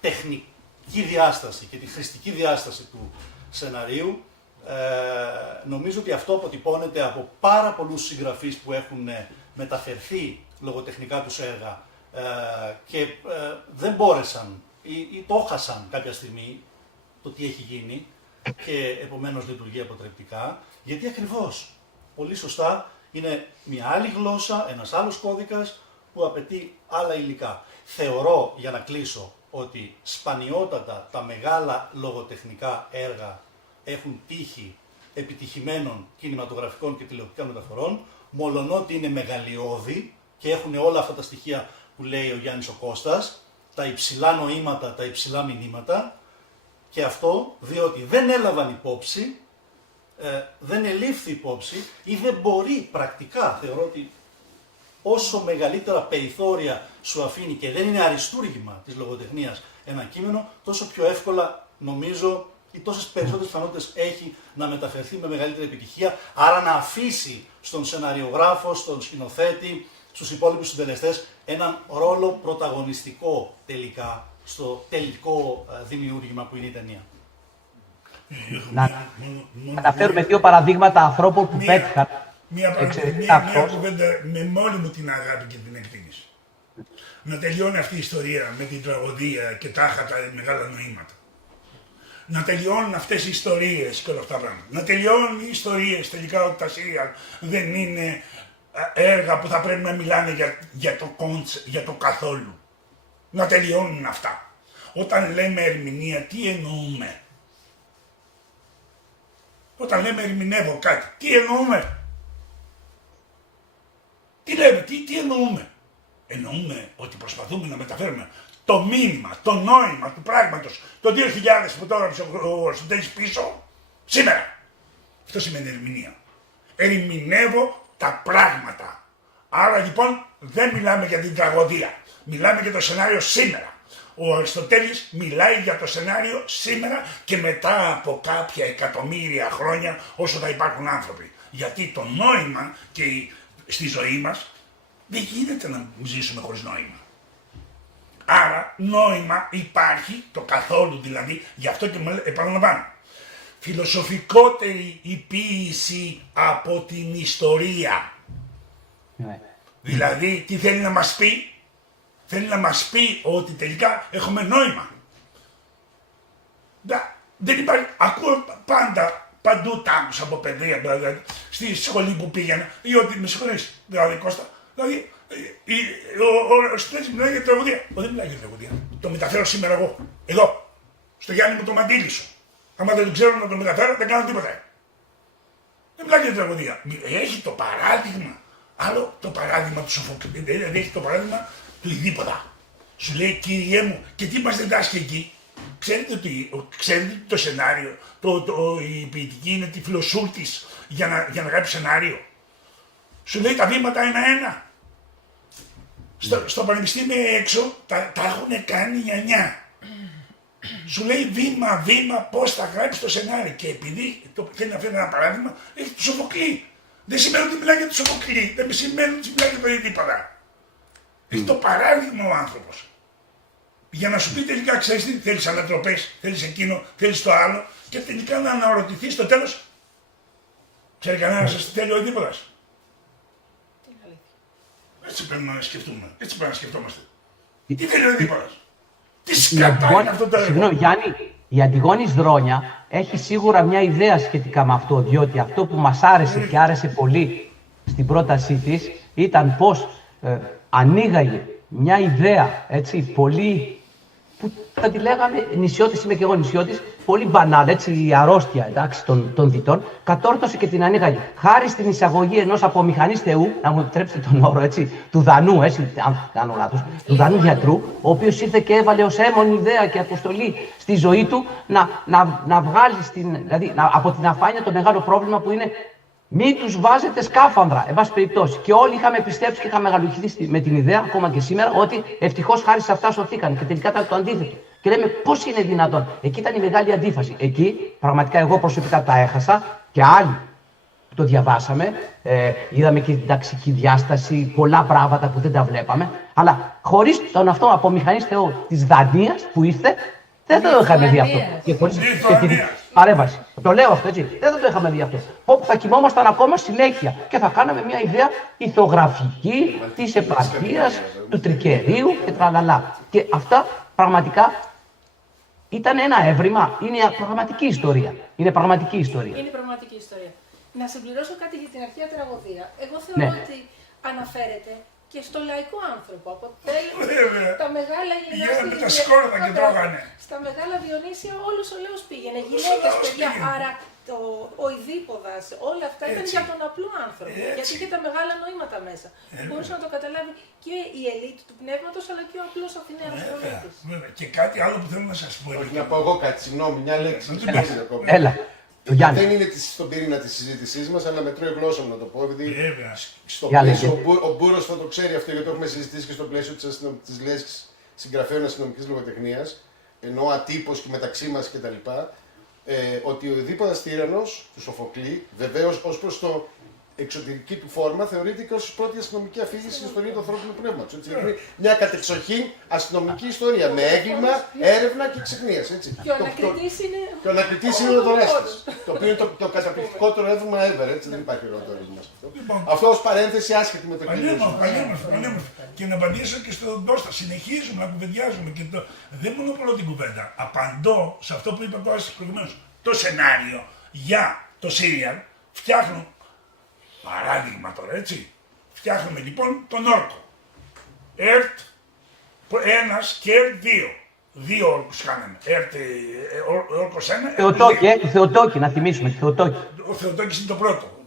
τεχνική διάσταση και τη χρηστική διάσταση του σεναρίου, νομίζω ότι αυτό αποτυπώνεται από πάρα πολλούς συγγραφείς που έχουν μεταφερθεί λογοτεχνικά τους έργα και δεν μπόρεσαν ή το χάσαν κάποια στιγμή το τι έχει γίνει και επομένως λειτουργεί αποτρεπτικά, γιατί ακριβώς, πολύ σωστά, είναι μια άλλη γλώσσα, ένας άλλος κώδικας που απαιτεί άλλα υλικά. Θεωρώ, για να κλείσω, ότι σπανιότατα τα μεγάλα λογοτεχνικά έργα έχουν τύχη επιτυχημένων κινηματογραφικών και τηλεοπτικών μεταφορών, μολονότι είναι μεγαλειώδη και έχουν όλα αυτά τα στοιχεία που λέει ο Γιάννης ο Κώστας, τα υψηλά νοήματα, τα υψηλά μηνύματα, και αυτό διότι δεν έλαβαν υπόψη, δεν ελήφθη υπόψη ή δεν μπορεί πρακτικά. Θεωρώ ότι όσο μεγαλύτερα περιθώρια σου αφήνει και δεν είναι αριστούργημα της λογοτεχνίας ένα κείμενο, τόσο πιο εύκολα νομίζω ή τόσες περισσότερες πιθανότητες έχει να μεταφερθεί με μεγαλύτερη επιτυχία, άρα να αφήσει στον σεναριογράφο, στον σκηνοθέτη, στους υπόλοιπους συντελεστές έναν ρόλο πρωταγωνιστικό τελικά στο τελικό δημιούργημα που είναι η ταινία. Να αναφέρουμε δύο παραδείγματα ανθρώπων που πέτυχαν. Μια κουβέντα με όλη μου την αγάπη και την εκτίμηση. Να τελειώνει αυτή η ιστορία με την τραγωδία και τάχα τα μεγάλα νοήματα. Να τελειώνουν αυτές οι ιστορίες και όλα αυτά τα πράγματα. Να τελειώνουν οι ιστορίες τελικά ότι τα σύριαλ δεν είναι έργα που θα πρέπει να μιλάνε για το καθόλου. Να τελειώνουν αυτά. Όταν λέμε ερμηνεία, τι εννοούμε? Όταν λέμε ερμηνεύω κάτι, τι εννοούμε? Τι λέμε, τι εννοούμε? Εννοούμε ότι προσπαθούμε να μεταφέρουμε το μήνυμα, το νόημα του πράγματος το 2000 που τώρα ο Αριστοτέλης πίσω, σήμερα. Αυτό σημαίνει ερμηνεία. Ερμηνεύω τα πράγματα. Άρα λοιπόν δεν μιλάμε για την τραγωδία. Μιλάμε για το σενάριο σήμερα. Ο Αριστοτέλης μιλάει για το σενάριο σήμερα και μετά από κάποια εκατομμύρια χρόνια όσο θα υπάρχουν άνθρωποι. Γιατί το νόημα και στη ζωή μας δεν γίνεται να ζήσουμε χωρίς νόημα. Άρα νόημα υπάρχει, το καθόλου δηλαδή, γι' αυτό και επαναλαμβάνω. Φιλοσοφικότερη η ποίηση από την ιστορία. Ναι. Δηλαδή τι θέλει να μας πει? Θέλει να μας πει ότι τελικά έχουμε νόημα. Δεν υπάρχει, ακούω πάντα, παντού τα άκουσα από παιδεία, δηλαδή, στη σχολή που πήγαινα, ή ότι με συγχωρείς, δηλαδή Κώστα, δηλαδή ο Αριστοτέλης μιλάει για τραγωδία. Δεν μιλάει για τραγωδία. Το μεταφέρω σήμερα εγώ, εδώ, στο Γιάννη μου το μαντήλι σου. Άμα δεν το ξέρω να το μεταφέρω, δεν κάνω τίποτα. Δεν μιλάει για τραγωδία. Έχει το παράδειγμα, άλλο το παράδειγμα του Σοφοκλή, δηλαδή έχει το παράδειγμα του Ιδίποδα. Σου λέει, Κύριέ μου, και τι μας διδάσκει εκεί? Ξέρετε ότι το σενάριο, η ποιητική είναι τυφλοσούλτης για να γράψει σενάριο. Σου λέει τα βήματα ένα-ένα. Στο πανεπιστήμιο έξω τα έχουν κάνει νιανιά. Σου λέει βήμα-βήμα πώς θα γράψει το σενάριο. Και επειδή θέλει να φέρει ένα παράδειγμα, έχει το Σοφοκλή. Δεν σημαίνει ότι μιλάει για το Σοφοκλή, δεν σημαίνει ότι μιλάει για το Ιδίποδα. Έχει το παράδειγμα ο άνθρωπος. Για να σου πει τελικά, ξέρεις τι, θέλεις ανατροπές, θέλεις εκείνο, θέλεις το άλλο και τελικά να αναρωτηθείς στο τέλος. Ξέρει κανένας τι θέλει ο Ειδίποδας. Έτσι πρέπει να σκεφτούμε, έτσι πρέπει να σκεφτόμαστε. Τι θέλει ο Ειδίποδας. Τι σκατά είναι αυτό το έργο. Συγγνώμη Γιάννη, η Αντιγόνης Δρόνια έχει σίγουρα μια ιδέα σχετικά με αυτό, διότι αυτό που μας άρεσε και άρεσε πολύ στην πρότασή της ήταν πως ανοίγαγε μια ιδέα, έτσι, πολύ, που θα τη λέγαμε, νησιώτης, είμαι και εγώ νησιώτης, πολύ μπανάλ, έτσι, η αρρώστια, εντάξει, των δυτών, κατόρθωσε και την ανοίγαγε. Χάρη στην εισαγωγή ενός απομηχανής θεού, να μου επιτρέψετε τον όρο, έτσι, του Δανού, έτσι, αν κάνω λάθος, του Δανού γιατρού, ο οποίος ήρθε και έβαλε ως έμμονη ιδέα και αποστολή στη ζωή του να βγάλει δηλαδή, από την αφάνεια το μεγάλο πρόβλημα που είναι μην τους βάζετε σκάφανδρα, εν πάση περιπτώσει. Και όλοι είχαμε πιστέψει και είχαμε μεγαλοχηθεί με την ιδέα, ακόμα και σήμερα, ότι ευτυχώς χάρη σε αυτά σωθήκαν. Και τελικά ήταν το αντίθετο. Και λέμε πώς είναι δυνατόν. Εκεί ήταν η μεγάλη αντίφαση. Εκεί πραγματικά εγώ προσωπικά τα έχασα και άλλοι που το διαβάσαμε. Είδαμε και την ταξική διάσταση, πολλά πράγματα που δεν τα βλέπαμε. Αλλά χωρίς τον αυτό απομηχανής Θεό της Δανίας που ήρθε, δεν το είχαμε δει αυτό. Και χωρίς την παρέμβαση. Το λέω αυτό, έτσι. Δεν θα το είχαμε δει αυτό. Όπου θα κοιμόμασταν ακόμα συνέχεια και θα κάναμε μια ιδέα ηθογραφική της επαρχίας, του Τρικερίου και τραλαλά. Και αυτά πραγματικά ήταν ένα έβριμα. Είναι πραγματική ιστορία. Είναι πραγματική ιστορία. Είναι πραγματική ιστορία. Να συμπληρώσω κάτι για την αρχαία τραγωδία. Εγώ θεωρώ ότι αναφέρεται και στο λαϊκό άνθρωπο. Τα μεγάλα Γίνανε τα σκόρδα και τρώγανε. Στα μεγάλα Διονύσια όλος ο λαός πήγαινε. Γυναίκες, παιδιά. Άρα ο Ειδίποδας, όλα αυτά ήταν για τον απλό άνθρωπο. Γιατί είχε τα μεγάλα νοήματα μέσα. Μπορούσε να το καταλάβει και η ελίτ του πνεύματος, αλλά και ο απλός Αθηναίος πολίτης. Και κάτι άλλο που θέλω να σας πω. Όχι, να πω εγώ κάτι, συγγνώμη, μια λέξη. Έλα. Δεν είναι στον πυρήνα τη συζήτησή μα, αλλά μετρώει γλώσσα μου να το πω. Επειδή στο πλαίσιο, ο Μπούρος θα το ξέρει αυτό, γιατί το έχουμε συζητήσει και στο πλαίσιο τη λέξη συγγραφέων αστυνομική λογοτεχνία, ενώ ατύπως και μεταξύ μα κτλ. Ότι ο Ειδίποδας τύραννος του Σοφοκλή, βεβαίως ως προς το εξωτερική του φόρμα, θεωρείται και ως πρώτη αστυνομική αφήγηση στην ιστορία του ανθρώπινου πνεύματος. Είναι μια κατεξοχήν αστυνομική ιστορία με έγκλημα, έρευνα και ξεχνίας. Και ο ανακριτής είναι ο δωράστης. Το οποίο είναι το καταπληκτικότερο έβδομα ever, έτσι, δεν υπάρχει ωραιότερο έβδομα σε αυτό. Αυτό ως παρένθεση άσχετη με το κοινό. Και να απαντήσω και στον Κώστα. Συνεχίζουμε να κουβεντιάζουμε και δεν μονοπολώ την κουβέντα. Απαντώ σε αυτό που είπα τώρα προηγουμένως. Το σενάριο για το σύριαλ φτιάχνουν. Παράδειγμα τώρα, έτσι. Φτιάχνουμε λοιπόν τον όρκο. ΕΡΤ 1 και ΕΡΤ 2. Δύο όρκους κάναμε. ΕΡΤ όρκος 1. Θεοτόκη, Θεοτόκη, να θυμίσουμε. Θεοτόκη. Ο Θεοτόκης είναι το πρώτο.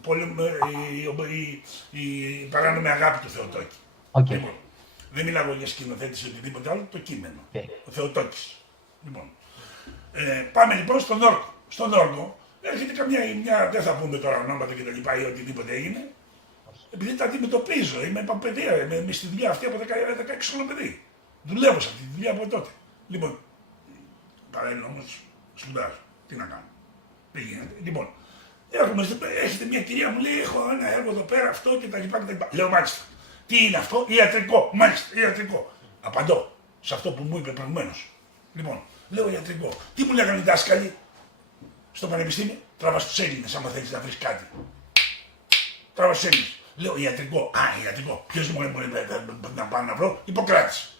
Η παράνομη αγάπη του Θεοτόκη. Okay. Λοιπόν, δεν μιλάω για σκηνοθέτηση ή οτιδήποτε άλλο, το κείμενο. Ο Θεοτόκης. Λοιπόν, πάμε λοιπόν στον όρκο. Στον όρκο έρχεται καμιά, δεν θα πούμε τώρα ονόματα και τα λοιπά ή οτιδήποτε έγινε, επειδή τα αντιμετωπίζω, είμαι παπαιδεία, είμαι στη δουλειά αυτή από 16 χρονών παιδί. Δουλεύω σε αυτή τη δουλειά από τότε. Λοιπόν, παράλληλα όμως σπουδάζω. Τι να κάνω. Δεν γίνεται. Λοιπόν, έρχεται μια κυρία μου λέει: έχω ένα έργο εδώ πέρα, αυτό και τα λοιπά. Λέω: μάλιστα. Τι είναι αυτό, ιατρικό. Μάλιστα, ιατρικό. Απαντώ σε αυτό που μου είπε προηγουμένως. Λοιπόν, λέω ιατρικό. Τι μου λέγανε οι δάσκαλοι στο πανεπιστήμιο, τραβάς τους Έλληνες άμα θέλεις να βρεις κάτι. Τραβάς τους Έλληνες. Λέω ιατρικό. Ιατρικό. Ποιος μου είπε να πάω να βρω, Ιπποκράτης.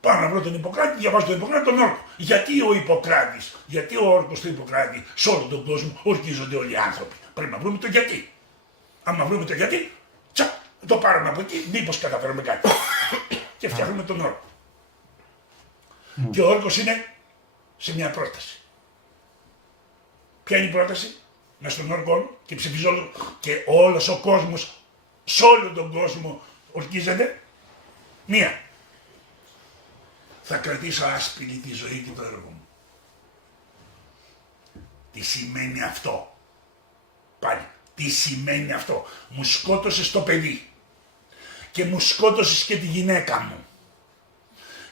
Πάω να βρω τον Ιπποκράτη, διαβάζω τον Ιπποκράτη, τον όρκο. Γιατί ο Ιπποκράτης, γιατί ο όρκος του Ιπποκράτη, σε όλο τον κόσμο ορκίζονται όλοι οι άνθρωποι. Πρέπει να βρούμε το γιατί. Άμα βρούμε το γιατί, το πάρουμε από εκεί, μήπως καταφέρουμε κάτι. Και φτιάχνουμε τον όρκο. Και ο όρκος είναι σε μια πρόταση. Ποια είναι η πρόταση? Να στον όρκο και ψηφίζω και όλος ο κόσμος, σε όλο τον κόσμο ορκίζεται. Μία. Θα κρατήσω άσπηλη τη ζωή και το έργο μου. Τι σημαίνει αυτό? Πάλι. Τι σημαίνει αυτό? Μου σκότωσες το παιδί και μου σκότωσες και τη γυναίκα μου.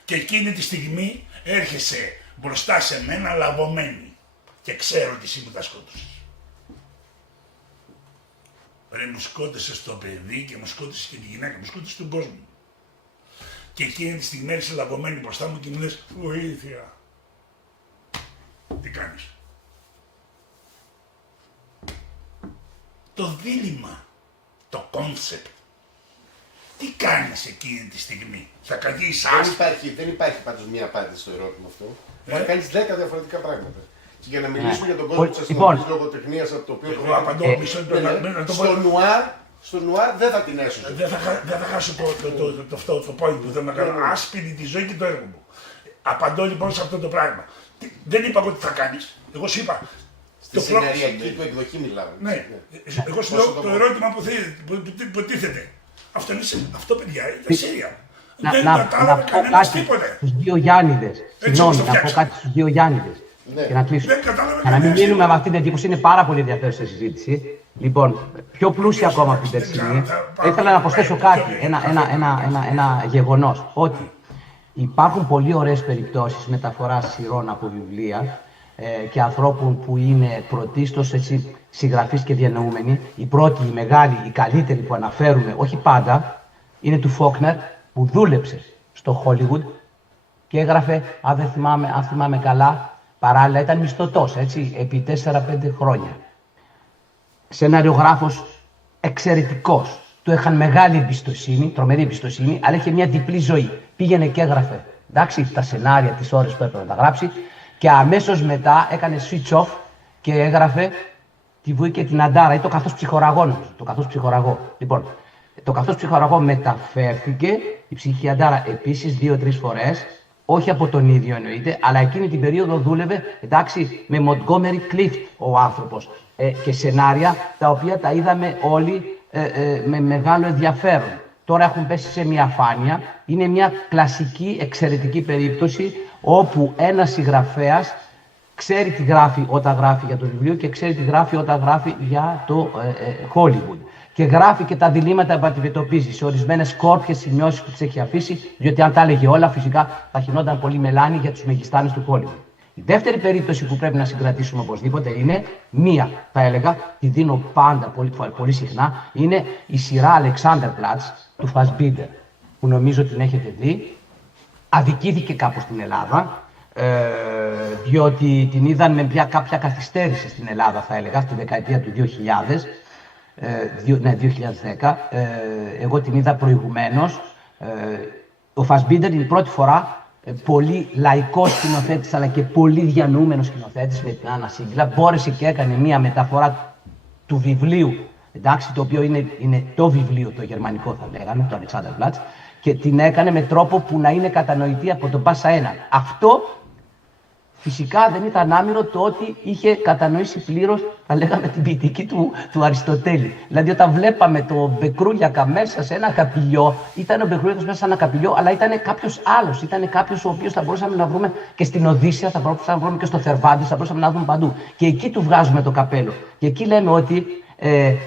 Και εκείνη τη στιγμή έρχεσαι μπροστά σε μένα λαβωμένη και ξέρω ότι εσύ μου τα σκότωσες. Ρε, μου σκότωσες το παιδί και μου σκότωσες και τη γυναίκα, μου σκότωσες τον κόσμο. και εκείνη τη στιγμή είσαι λαγωμένη μπροστά μου και μου λες βοήθεια. Τι κάνεις? Το δίλημμα, το κόνσεπτ. Τι κάνεις εκείνη τη στιγμή? Θα κρατήσεις άσπρη? Δεν υπάρχει πάντως μία απάντηση στο ερώτημα αυτό. Θα κάνεις 10 διαφορετικά πράγματα. Και για να μιλήσουμε για τον κόσμο της αστυνομικής λογοτεχνίας, από το οποίο εγώ απαντώ στο νουάρ δεν θα την έσωσε. Δεν θα χάσω το point που θέλω να κάνω. Άσπηρη τη ζωή και το έργο μου. Απαντώ λοιπόν σε αυτό το πράγμα. Δεν είπα εγώ τι θα κάνεις. Εγώ σου είπα. Στη σεναριακή του εκδοχή μιλάω. Ναι. Εγώ σου λέω το ερώτημα που τίθεται. Αυτό παιδιά είναι σέρια. Δεν κατάλαβε κανένας τίποτε. Στους δύο Γιάννηδες. Συγγνώμη, να πω κάτι στους δύο Γιάννηδες. Και να κλείσουμε. Για να μην μείνουμε με αυτή την εντύπωση, είναι πάρα πολύ ενδιαφέρουσα συζήτηση. Λοιπόν, πιο πλούσια ακόμα από την περσινή, ήθελα να προσθέσω κάτι, ένα γεγονός. Ότι υπάρχουν πολύ ωραίες περιπτώσεις μεταφοράς σειρών από βιβλία και ανθρώπων που είναι πρωτίστως συγγραφείς και διανοούμενοι. Η πρώτη, η μεγάλη, η καλύτερη που αναφέρουμε, όχι πάντα, είναι του Φόκνερ, που δούλεψε στο Hollywood και έγραφε, αν θυμάμαι καλά, παράλληλα ήταν μισθωτός, επί 4-5 χρόνια. Σεναριογράφος εξαιρετικός. Του είχαν μεγάλη εμπιστοσύνη, τρομερή εμπιστοσύνη, αλλά είχε μια διπλή ζωή. Πήγαινε και έγραφε, εντάξει, τα σενάρια, τις ώρες που έπρεπε να τα γράψει, και αμέσως μετά έκανε switch off και έγραφε τη Βουή και την Αντάρα, ή το Καθώς Ψυχοραγώ. Το Καθώς Ψυχοραγώ. Λοιπόν, το Καθώς Ψυχοραγώ μεταφέρθηκε, η Ψυχή Αντάρα επίσης 2-3 φορές, όχι από τον ίδιο εννοείται, αλλά εκείνη την περίοδο δούλευε, εντάξει, με Montgomery Clift ο άνθρωπος και σενάρια τα οποία τα είδαμε όλοι με μεγάλο ενδιαφέρον. Τώρα έχουν πέσει σε μια αφάνεια. Είναι μια κλασική, εξαιρετική περίπτωση όπου ένας συγγραφέας ξέρει τι γράφει όταν γράφει για το βιβλίο και ξέρει τι γράφει όταν γράφει για το Hollywood. Και γράφει και τα διλήμματα που αντιμετωπίζει σε ορισμένες σκόρπιες σημειώσεις που τις έχει αφήσει, διότι αν τα έλεγε όλα, φυσικά θα χινόταν πολύ μελάνη για τους μεγιστάνες του Hollywood. Η δεύτερη περίπτωση που πρέπει να συγκρατήσουμε οπωσδήποτε είναι μία, θα έλεγα, τη δίνω πάντα πολύ συχνά, είναι η σειρά Alexanderplatz του Fassbinder, που νομίζω την έχετε δει. Αδικήθηκε κάπως στην Ελλάδα, διότι την είδαν με κάποια καθυστέρηση στην Ελλάδα, θα έλεγα, στη δεκαετία του 2000. 2010. Εγώ την είδα προηγουμένως. Ο Fassbinder είναι η πρώτη φορά πολύ λαϊκός σκηνοθέτης, αλλά και πολύ διανοούμενος σκηνοθέτης με την Άννα Σίγκλα. Μπόρεσε και έκανε μία μεταφορά του βιβλίου, εντάξει, το οποίο είναι το βιβλίο, το γερμανικό θα λέγαμε, το Alexanderplatz, και την έκανε με τρόπο που να είναι κατανοητή από τον πάσα έναν. Αυτό φυσικά δεν ήταν άμυρο το ότι είχε κατανοήσει πλήρως, θα λέγαμε, την ποιητική του Αριστοτέλη. Δηλαδή, όταν βλέπαμε το Μπεκρούλιακα μέσα σε ένα καπηλιό, ήταν ο Μπεκρούλιακας μέσα σε ένα καπηλιό, αλλά ήταν κάποιος άλλος. Ήταν κάποιος ο οποίος θα μπορούσαμε να βρούμε και στην Οδύσσεια, θα μπορούσαμε να βρούμε και στο Θερβάντης, θα μπορούσαμε να βρούμε παντού. Και εκεί του βγάζουμε το καπέλο. Και εκεί λέμε ότι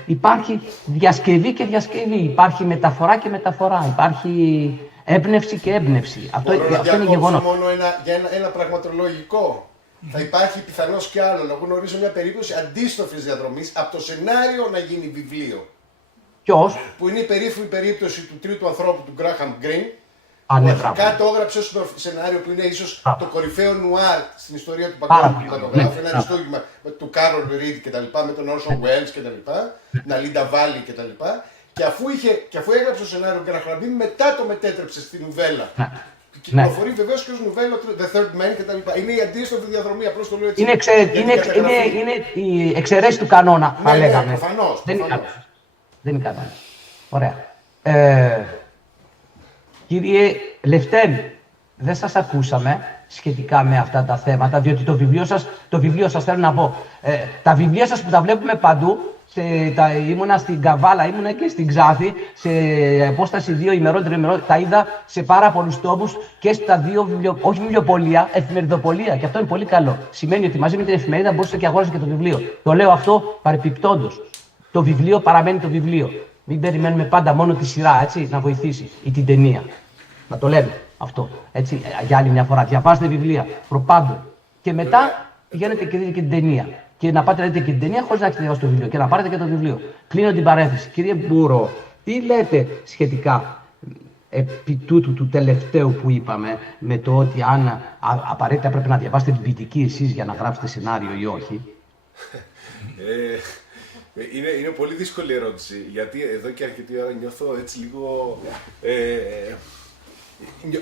υπάρχει διασκευή και διασκευή, υπάρχει μεταφορά και μεταφορά, υπάρχει έμπνευση και έμπνευση. Αυτό είναι γεγονός. Μόνο για ένα πραγματολογικό. Θα υπάρχει πιθανώς κι άλλο. Εγώ γνωρίζω μια περίπτωση αντίστροφης διαδρομής από το σενάριο να γίνει βιβλίο. Ποιος? Που είναι η περίφημη περίπτωση του τρίτου ανθρώπου του Γκράχαμ Γκριν. Ναι, αρχικά το έγραψε ως σενάριο που είναι ίσως το κορυφαίο νουάρ στην ιστορία του παγκόσμιου κινηματογράφου. Ένα αριστούργημα του Κάρολ Ριντ κτλ. Με τον Όρσον Βέλς κτλ. Ναλίντα Βάλι κτλ. Και αφού έγραψε το σενάριο Γκραχαμπίν, μετά το μετέτρεψε στη νουβέλα. Κυκλοφορεί βεβαίως και ως νουβέλα The Third Man κτλ. Είναι η αντίστροφη διαδρομή, απλώς το λέω έτσι. Είναι η εξαιρέση του κανόνα, θα λέγαμε. Προφανώς. Δεν είναι κανόνα. Ωραία. Κύριε Λευτέρη, δεν σας ακούσαμε σχετικά με αυτά τα θέματα, διότι το βιβλίο σας θέλω να πω, τα βιβλία σας που τα βλέπουμε παντού, ήμουνα στην Καβάλα, ήμουνα και στην Ξάθη, σε απόσταση 2 ημερών, 3 ημερών, τα είδα σε πάρα πολλούς τόπους και στα δύο όχι βιβλιοπωλεία, εφημεριδοπωλεία, και αυτό είναι πολύ καλό. Σημαίνει ότι μαζί με την εφημερίδα μπορούσε και αγόρασε και το βιβλίο. Το λέω αυτό παρεπιπτόντως. Το βιβλίο παραμένει το βιβλίο. Μην περιμένουμε πάντα μόνο τη σειρά, έτσι, να βοηθήσει, ή την ταινία. Να το λέμε αυτό, έτσι, για άλλη μια φορά. Διαβάζετε βιβλία, προπάντων. Και μετά πηγαίνετε και δείτε και την ταινία. Και να πάτε να δείτε και την ταινία χωρίς να έχετε διαβάσει το βιβλίο. Και να πάρετε και το βιβλίο. Κλείνω την παρένθεση. Κύριε Μπούρο, τι λέτε σχετικά? επί τούτου του τελευταίου που είπαμε, με το ότι αν απαραίτητα πρέπει να διαβάσετε την ποιητική εσείς για να γράψετε σενάριο ή όχι? Είναι πολύ δύσκολη ερώτηση, γιατί εδώ και αρκετή ώρα νιώθω έτσι λίγο...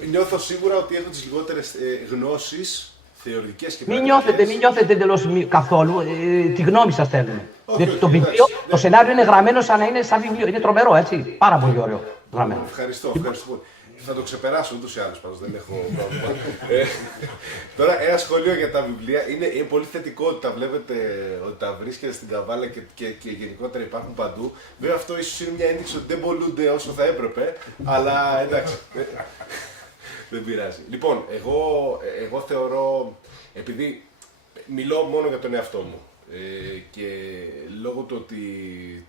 νιώθω σίγουρα ότι έχω τις λιγότερες γνώσεις θεωρητικές και πρακτικές. Μην νιώθετε εντελώς καθόλου. Τη γνώμη σας θέλουμε. Το βιβλίο, το σενάριο είναι γραμμένο σαν να είναι σαν βιβλίο. Είναι τρομερό, έτσι. Πάρα πολύ ωραίο γραμμένο. Ευχαριστώ πολύ. Θα το ξεπεράσω ούτως ή άλλως, πάντως δεν έχω πρόβλημα. Τώρα, ένα σχόλιο για τα βιβλία. Είναι πολύ θετικό ότι τα βλέπετε, ότι τα βρίσκετε στην Καβάλα και γενικότερα υπάρχουν παντού. Βέβαια, αυτό ίσως είναι μια ένδειξη ότι δεν πωλούνται όσο θα έπρεπε, αλλά εντάξει. Δεν πειράζει. Λοιπόν, εγώ θεωρώ, επειδή μιλώ μόνο για τον εαυτό μου και λόγω του ότι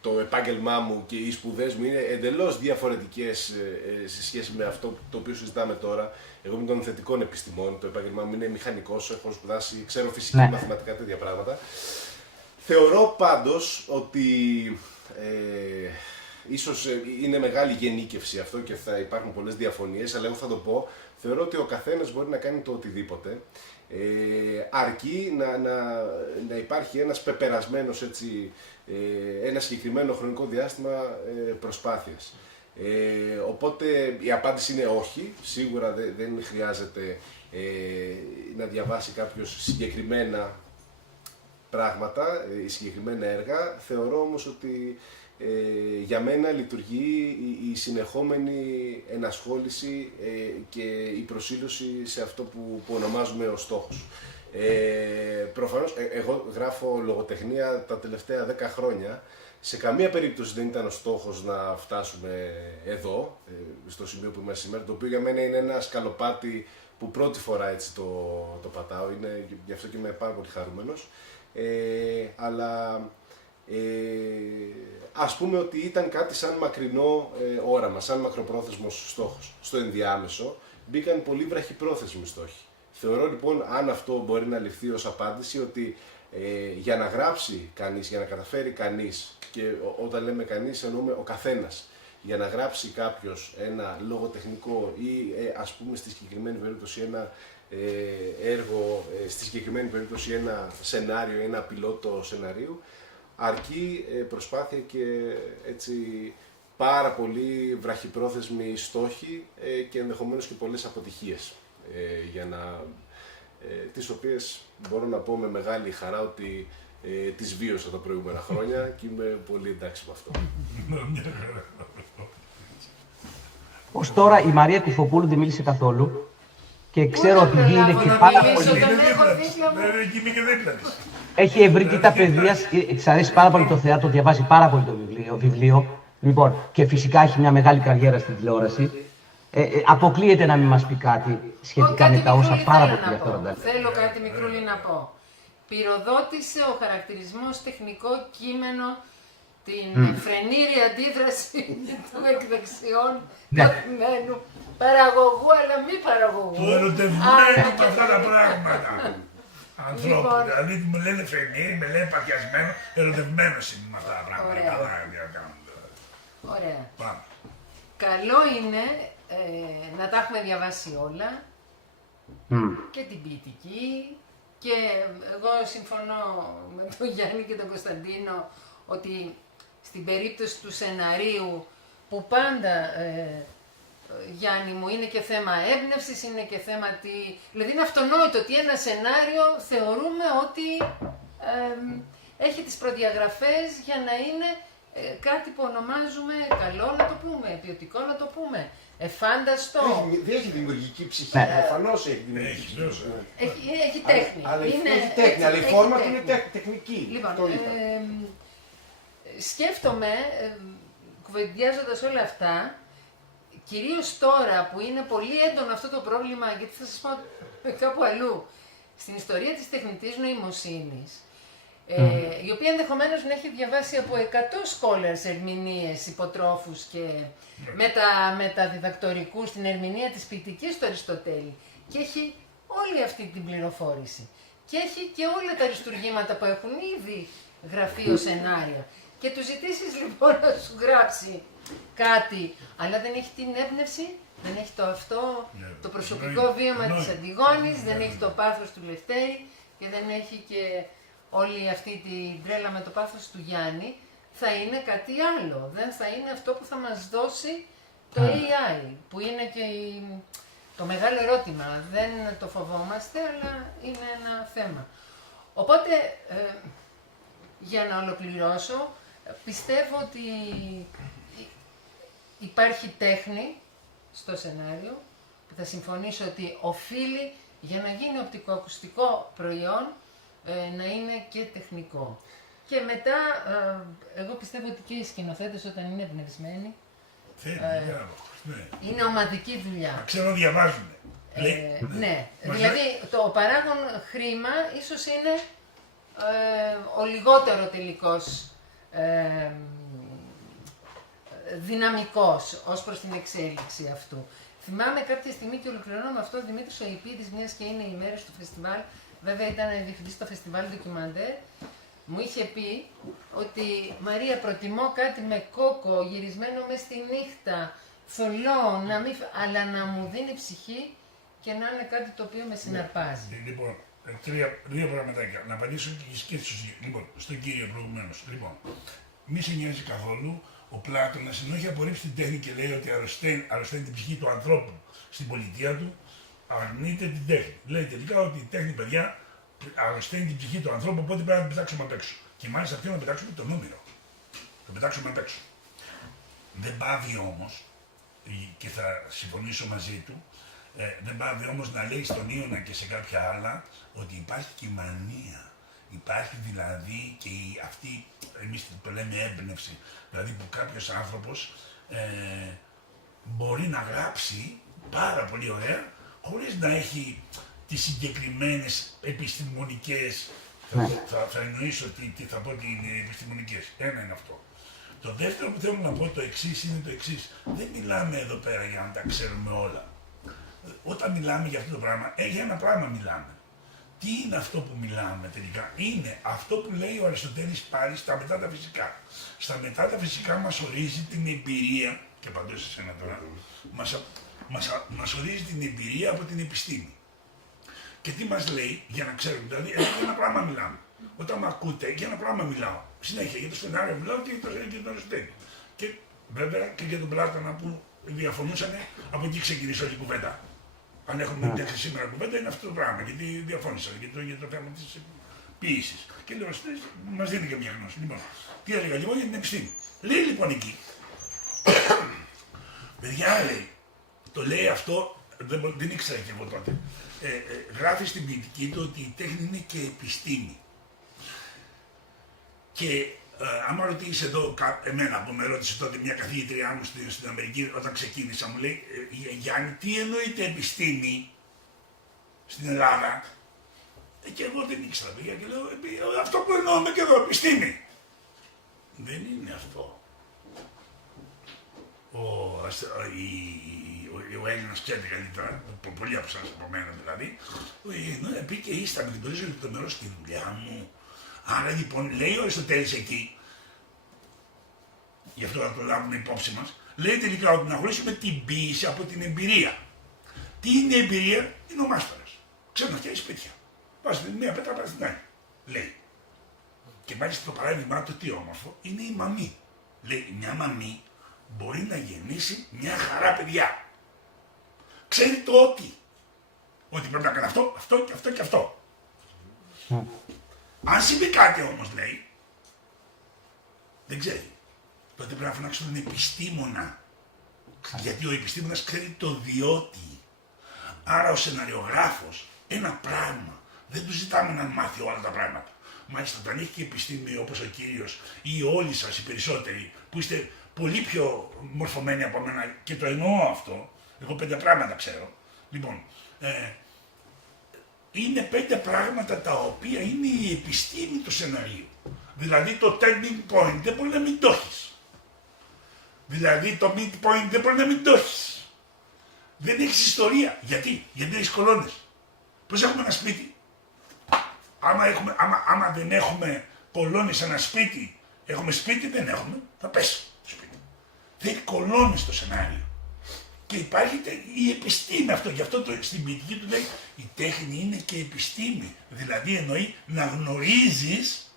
το επάγγελμά μου και οι σπουδές μου είναι εντελώς διαφορετικές σε σχέση με αυτό το οποίο συζητάμε τώρα. Εγώ είμαι των θετικών επιστημών, το επάγγελμά μου είναι μηχανικός, έχω σπουδάσει, ξέρω φυσική, μαθηματικά, τέτοια πράγματα. Θεωρώ πάντως ότι ίσως είναι μεγάλη γενίκευση αυτό και θα υπάρχουν πολλές διαφωνίες, αλλά εγώ θα το πω. Θεωρώ ότι ο καθένας μπορεί να κάνει το οτιδήποτε, αρκεί να υπάρχει ένας πεπερασμένος, έτσι, ένα συγκεκριμένο χρονικό διάστημα προσπάθειας. Οπότε η απάντηση είναι όχι, σίγουρα δεν χρειάζεται να διαβάσει κάποιος συγκεκριμένα πράγματα, συγκεκριμένα έργα. Θεωρώ όμως ότι για μένα λειτουργεί η συνεχόμενη ενασχόληση και η προσήλωση σε αυτό που ονομάζουμε ως στόχος. Προφανώς, εγώ γράφω λογοτεχνία τα τελευταία 10 χρόνια. Σε καμία περίπτωση δεν ήταν ο στόχος να φτάσουμε εδώ, στο σημείο που είμαστε σήμερα, το οποίο για μένα είναι ένα σκαλοπάτι που πρώτη φορά έτσι το πατάω, γι' αυτό και είμαι πάρα πολύ χαρούμενος. Αλλά ας πούμε ότι ήταν κάτι σαν μακρινό όραμα, σαν μακροπρόθεσμος στόχος. Στο ενδιάμεσο μπήκαν πολύ βραχυπρόθεσμοι στόχοι. Θεωρώ λοιπόν, αν αυτό μπορεί να ληφθεί ως απάντηση, ότι για να γράψει κανείς, για να καταφέρει κανείς, και όταν λέμε κανείς εννοούμε ο καθένας, για να γράψει κάποιος ένα λογοτεχνικό ή ας πούμε στη συγκεκριμένη περίπτωση ένα έργο, στη συγκεκριμένη περίπτωση ένα σενάριο, ένα πιλότο σεναρίου, αρκεί προσπάθεια και έτσι πάρα πολύ βραχυπρόθεσμοι στόχοι και ενδεχομένως και πολλές αποτυχίες, για τις οποίες μπορώ να πω με μεγάλη χαρά ότι τις βίωσα τα προηγούμενα χρόνια και είμαι πολύ εντάξει με αυτό. Ως τώρα η Μαρία Κουφοπούλου δεν μίλησε καθόλου και ξέρω ότι είναι και πάρα πολύ... Έχει ευρύτητα παιδείας, της αρέσει πάρα πολύ το θέατρο, διαβάζει πάρα πολύ το βιβλίο. Λοιπόν, και φυσικά έχει μια μεγάλη καριέρα στην τηλεόραση. Αποκλείεται να μην μας πει κάτι σχετικά με τα όσα πάρα πολύ ενδιαφέροντα. Θέλω κάτι μικρούλι να πω. Πυροδότησε ο χαρακτηρισμός τεχνικό κείμενο την φρενήρη αντίδραση του εκδεξιών καθημένου παραγωγού, αλλά μη παραγωγού. Του ερωτευμένου με αυτά τα πράγματα. Ανθρώπου, δηλαδή μου λένε φρενήρη, με λένε παθιασμένο, ερωτευμένος είναι με αυτά τα πράγματα. Ωραία. Καλό είναι να τα έχουμε διαβάσει όλα, και την ποιητική, και εγώ συμφωνώ με τον Γιάννη και τον Κωνσταντίνο ότι στην περίπτωση του σεναρίου, που πάντα, Γιάννη μου, είναι και θέμα έμπνευσης, είναι και θέμα δηλαδή είναι αυτονόητο ότι ένα σενάριο θεωρούμε ότι έχει τις προδιαγραφές για να είναι κάτι που ονομάζουμε καλό να το πούμε, ποιοτικό να το πούμε, εφάνταστο. Δεν έχει δημιουργική ψυχή, προφανώς έχει δημιουργική ψυχή. Έχει τέχνη. Έχει τέχνη, αλλά η φόρμα του είναι τεχνική. Λοιπόν, σκέφτομαι, κουβεντιάζοντας όλα αυτά, κυρίως τώρα που είναι πολύ έντονο αυτό το πρόβλημα, γιατί θα σας πω κάπου αλλού, στην ιστορία της τεχνητής νοημοσύνης, η οποία ενδεχομένως να έχει διαβάσει από 100 scholars ερμηνείες, υποτρόφους και μεταδιδακτορικούς στην ερμηνεία της ποιητικής του Αριστοτέλη, και έχει όλη αυτή την πληροφόρηση και έχει και όλα τα αριστουργήματα που έχουν ήδη γραφεί ως σενάρια, και του ζητήσεις λοιπόν να σου γράψει κάτι, αλλά δεν έχει την έμπνευση, δεν έχει το αυτό, το προσωπικό βίωμα της Αντιγόνης, δεν έχει το πάθος του Λευτέρη και δεν έχει και όλη αυτή την τρέλα με το πάθος του Γιάννη, θα είναι κάτι άλλο. Δεν θα είναι αυτό που θα μας δώσει το AI, που είναι και το μεγάλο ερώτημα. Δεν το φοβόμαστε, αλλά είναι ένα θέμα. Οπότε, για να ολοκληρώσω, πιστεύω ότι υπάρχει τέχνη στο σενάριο, που θα συμφωνήσω ότι οφείλει για να γίνει οπτικοακουστικό προϊόν να είναι και τεχνικό. Και μετά, εγώ πιστεύω ότι και οι σκηνοθέτες όταν είναι εμπνευσμένοι, είναι ομαδική δουλειά. Ξέρω, διαβάζουν. Ναι, δηλαδή το παράγον χρήμα ίσως είναι ο λιγότερο τελικός δυναμικός ως προς την εξέλιξη αυτού. Θυμάμαι κάποια στιγμή και ολοκληρώνω με αυτό, ο Δημήτρης ο Ιππίδης, μιας και είναι οι μέρες του φεστιβάλ, βέβαια ήταν διευθυντής στο φεστιβάλ ντοκιμαντέρ, μου είχε πει ότι «Μαρία, προτιμώ κάτι με κόκο, γυρισμένο μες στη νύχτα, θολό, αλλά να μου δίνει ψυχή και να είναι κάτι το οποίο με συναρπάζει». Λοιπόν, δύο πραγματάκια. Να απαντήσω και στον κύριο προηγουμένως. Λοιπόν, μη σε νοιάζει καθόλου ο Πλάτωνας, ενώ έχει απορρίψει την τέχνη και λέει ότι αρρωσταίνει την ψυχή του ανθρώπου στην πολιτεία του, αρνείται την τέχνη. Λέει τελικά ότι η τέχνη, παιδιά, αρρωσταίνει την ψυχή του ανθρώπου, οπότε πρέπει να την πετάξουμε απ' έξω. Και μάλιστα αυτή να πετάξουμε το νούμερο. Το πετάξουμε απ' έξω. Δεν πάβει όμως, και θα συμφωνήσω μαζί του, δεν πάβει όμως να λέει στον Ίωνα και σε κάποια άλλα ότι υπάρχει και η μανία. Υπάρχει δηλαδή και αυτή, εμείς το λέμε έμπνευση, δηλαδή που κάποιος άνθρωπος μπορεί να γράψει πάρα πολύ ωραία χωρίς να έχει τις συγκεκριμένες επιστημονικές, θα εννοήσω τι θα πω ότι είναι επιστημονικές. Ένα είναι αυτό. Το δεύτερο που θέλω να πω το εξής είναι το εξής. Δεν μιλάμε εδώ πέρα για να τα ξέρουμε όλα. Όταν μιλάμε για αυτό το πράγμα, για ένα πράγμα μιλάμε. Τι είναι αυτό που μιλάμε τελικά? Είναι αυτό που λέει ο Αριστοτέλης πάλι στα μετά τα φυσικά. Στα μετά τα φυσικά μας ορίζει την εμπειρία, και απαντώ σε εσένα τώρα, μας ορίζει την εμπειρία από την επιστήμη. Και τι μας λέει, για να ξέρουμε, δηλαδή, για ένα πράγμα μιλάμε. Όταν με ακούτε, για ένα πράγμα μιλάω. Συνέχεια για το σενάριο μιλάω και για τον Αριστοτέλη. Και βέβαια και για τον Πλάτωνα που διαφωνούσαν, από εκεί ξεκινήσει όλη η κουβέντα. Αν έχουμε φτιάξει σήμερα κουβέντα, είναι αυτό το πράγμα, γιατί διαφώνησαν για το θέμα της ποίησης. Και λέω, μας δίνει και μια γνώση. Λοιπόν, τι έλεγα λοιπόν για την επιστήμη. Λέει λοιπόν εκεί, παιδιά λέει, το λέει αυτό, δεν ήξερα και εγώ τότε. Γράφει στην ποιητική του ότι η τέχνη είναι και επιστήμη. Και άμα ρωτήσει εδώ εμένα που με ρώτησε τότε μια καθηγήτριά μου στην Αμερική όταν ξεκίνησα, μου λέει Γιάννη, τι εννοείται επιστήμη στην Ελλάδα? Και εγώ δεν ήξερα, παιδιά, και λέω αυτό που εννοούμε και εδώ, επιστήμη. Δεν είναι αυτό. Ο Έλληνας ξέρει καλύτερα, πολλοί από εσάς από μένα δηλαδή, πει και ήσταν, την γνωρίζω λεπτομερώς στη δουλειά μου. Άρα λοιπόν λέει ο Αριστοτέλης εκεί, γι' αυτό θα το λάβουμε υπόψη μας, λέει τελικά ότι να χωρίσουμε την ποίηση από την εμπειρία. Τι είναι η εμπειρία? Είναι ο μάστορας. Ξέρει να φτιάξει σπίτια. Βάζει την μία πέτρα, βάζει την άλλη. Λέει. Και μάλιστα το παράδειγμα του τι όμορφο είναι η μαμή. Λέει μια μαμή μπορεί να γεννήσει μια χαρά παιδιά. Ξέρει το ότι πρέπει να κάνει αυτό, αυτό και αυτό και αυτό. Αν συμβεί κάτι όμως, λέει, δεν ξέρει. Τότε πρέπει να φωνάξω τον επιστήμονα. Γιατί ο επιστήμονας ξέρει το διότι. Άρα ο σεναριογράφος, ένα πράγμα, δεν του ζητάμε να μάθει όλα τα πράγματα. Μάλιστα, όταν έχει και επιστήμη όπως ο κύριος ή όλοι σας οι περισσότεροι, που είστε πολύ πιο μορφωμένοι από μένα και το εννοώ αυτό, εγώ 5 πράγματα ξέρω. Λοιπόν, είναι 5 πράγματα τα οποία είναι η επιστήμη του σεναρίου. Δηλαδή το turning point δεν μπορεί να μην το έχεις. Δηλαδή το midpoint δεν μπορεί να μην το έχεις. Δεν έχεις ιστορία. Γιατί? Γιατί δεν έχεις κολόνες. Πώς έχουμε ένα σπίτι? Άμα δεν έχουμε κολόνες σε ένα σπίτι, έχουμε σπίτι, δεν έχουμε, θα πέσει το σπίτι. Δεν έχει κολόνες στο σενάριο. Και υπάρχει η επιστήμη αυτό. Γι' αυτό στην ποιητική του λέει η τέχνη είναι και επιστήμη. Δηλαδή εννοεί να γνωρίζεις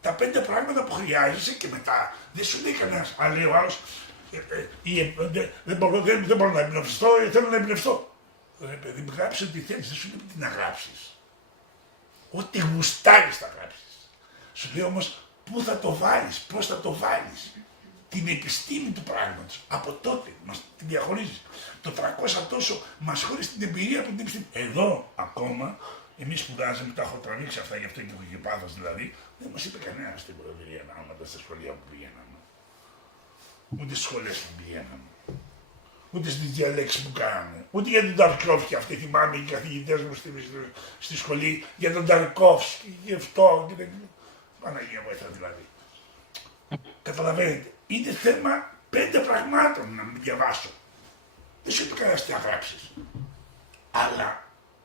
τα 5 πράγματα που χρειάζεσαι και μετά. Δεν σου λέει κανένας, αλλά λέει ο άλλος, δεν μπορώ να εμπνευστώ, θέλω να εμπνευστώ. Ρε παιδί μου, γράψε ό,τι θέλεις, δεν σου λέει τι να γράψεις. Ό,τι γουστάρεις θα γράψεις. Σου λέει όμως πού θα το βάλεις, πώς θα το βάλεις. Την επιστήμη του πράγματος. Από τότε μας την διαχωρίζει. Το 300 τόσο μας χωρίζει την εμπειρία από την επιστήμη. Εδώ ακόμα, εμείς σπουδάζαμε, τα έχω τραβήξει αυτά, γι' αυτό και έχω και πάθος δηλαδή, δεν μας είπε κανένας την προεδρία ναύματα στα σχολεία που πηγαίναμε. Ούτε στις σχολές που πηγαίναμε. Ούτε στις διαλέξεις που κάναμε. Ούτε για τον Ταρκόφσκι, αυτή θυμάμαι οι καθηγητές μου στη σχολή, για τον Ταρκόφσκι, γι' αυτό. Παναγία βοήθεια δηλαδή. Καταλαβαίνετε, είναι θέμα 5 πραγμάτων να μην διαβάσω. Δεν σου είπε κανένας τι να γράψεις. Αλλά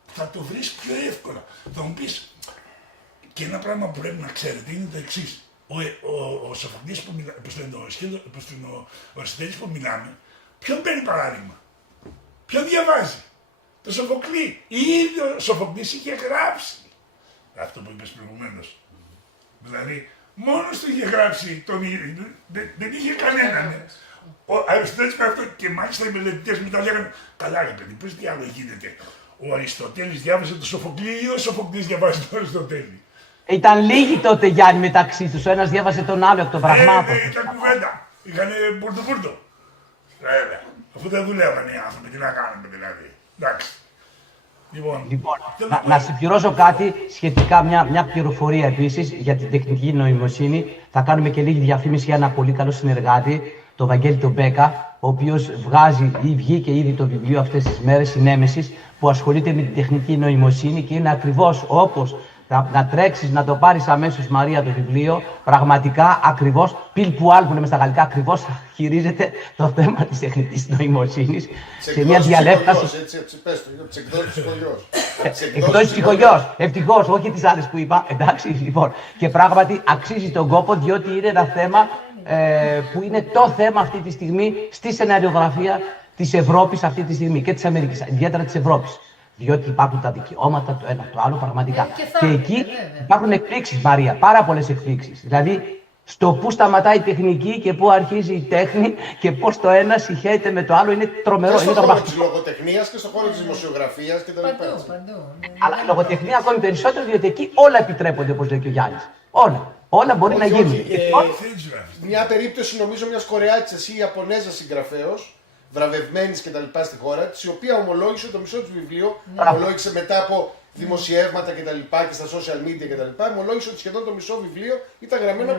θα το βρεις πιο εύκολα. Θα μου πεις, και ένα πράγμα που πρέπει να ξέρετε είναι το εξής. Ο Σοφοκλής που μιλάμε, ο Αριστοτέλης που μιλάμε, ποιον παίρνει παράδειγμα. Ποιον διαβάζει. Το Σοφοκλή. Ήδη ο Σοφοκλής είχε γράψει αυτό που είπες προηγουμένως. Δηλαδή, μόνος του είχε γράψει τον ίδιο, δεν είχε κανέναν. Ο Αριστοτέλης με αυτό και μάλιστα οι μελετητές μετά λέγανε καλά ρε παιδί, πώς τι άλλο γίνεται. Ο Αριστοτέλης διάβασε τον Σοφοκλή ή ο Σοφοκλής διαβάζει τον Αριστοτέλη. Ήταν λίγοι τότε Γιάννη μεταξύ τους, ο ένας διάβασε τον άλλο εκ των πραγμάτων. Ήταν κουβέντα, είχανε μπουρτο-μπουρτο. Βέβαια, αφού δεν δουλεύανε οι άνθρωποι, τι να κάνουμε δηλαδή. Εντάξει. Λοιπόν, να συμπληρώσω κάτι σχετικά, μια πληροφορία επίσης για την τεχνική νοημοσύνη. Θα κάνουμε και λίγη διαφήμιση για ένα πολύ καλό συνεργάτη, τον Βαγγέλη τον Μπέκα, ο οποίος βγάζει ή βγήκε ήδη το βιβλίο αυτές τις μέρες, η Νέμεσης, που ασχολείται με την τεχνική νοημοσύνη και είναι ακριβώς όπως να τρέξεις να το πάρεις αμέσως, Μαρία, το βιβλίο, πραγματικά ακριβώς, πιλ που άλ που λέμε στα γαλλικά, ακριβώς χειρίζεται το θέμα της τεχνητής νοημοσύνης σε μια διαλέφταση. Εκδόσεις ψυχογιός, ευτυχώς, όχι τις άλλες που είπα, εντάξει, λοιπόν. Και πράγματι αξίζει τον κόπο, διότι είναι ένα θέμα που είναι το θέμα αυτή τη στιγμή στη σεναριογραφία της Ευρώπης αυτή τη στιγμή και της Αμερικής, ιδιαίτερα της Ευρώπης. Διότι υπάρχουν τα δικαιώματα, το ένα το άλλο, πραγματικά. Και εκεί υπάρχουν εκπλήξεις, Μαρία, πάρα πολλές εκπλήξεις. Δηλαδή, στο πού σταματάει η τεχνική και πού αρχίζει η τέχνη και πώς το ένα συγχέεται με το άλλο είναι τρομερό. Και στον χώρο της λογοτεχνίας και στον χώρο της δημοσιογραφίας κτλ. Παντού. Αλλά η λογοτεχνία ακόμη περισσότερο, διότι εκεί όλα επιτρέπονται, όπως λέει και ο Γιάννης. Όλα. Όλα μπορεί να γίνουν. Μια περίπτωση, νομίζω, μιας Κορεάτισσας ή Ιαπωνέζας συγγραφέως, βραβευμένης κτλ. Στη χώρα της, η οποία ομολόγησε το μισό του βιβλίο, ομολόγησε μετά από δημοσιεύματα κτλ. Και στα social media κτλ. Ομολόγησε ότι σχεδόν το μισό βιβλίο ήταν γραμμένο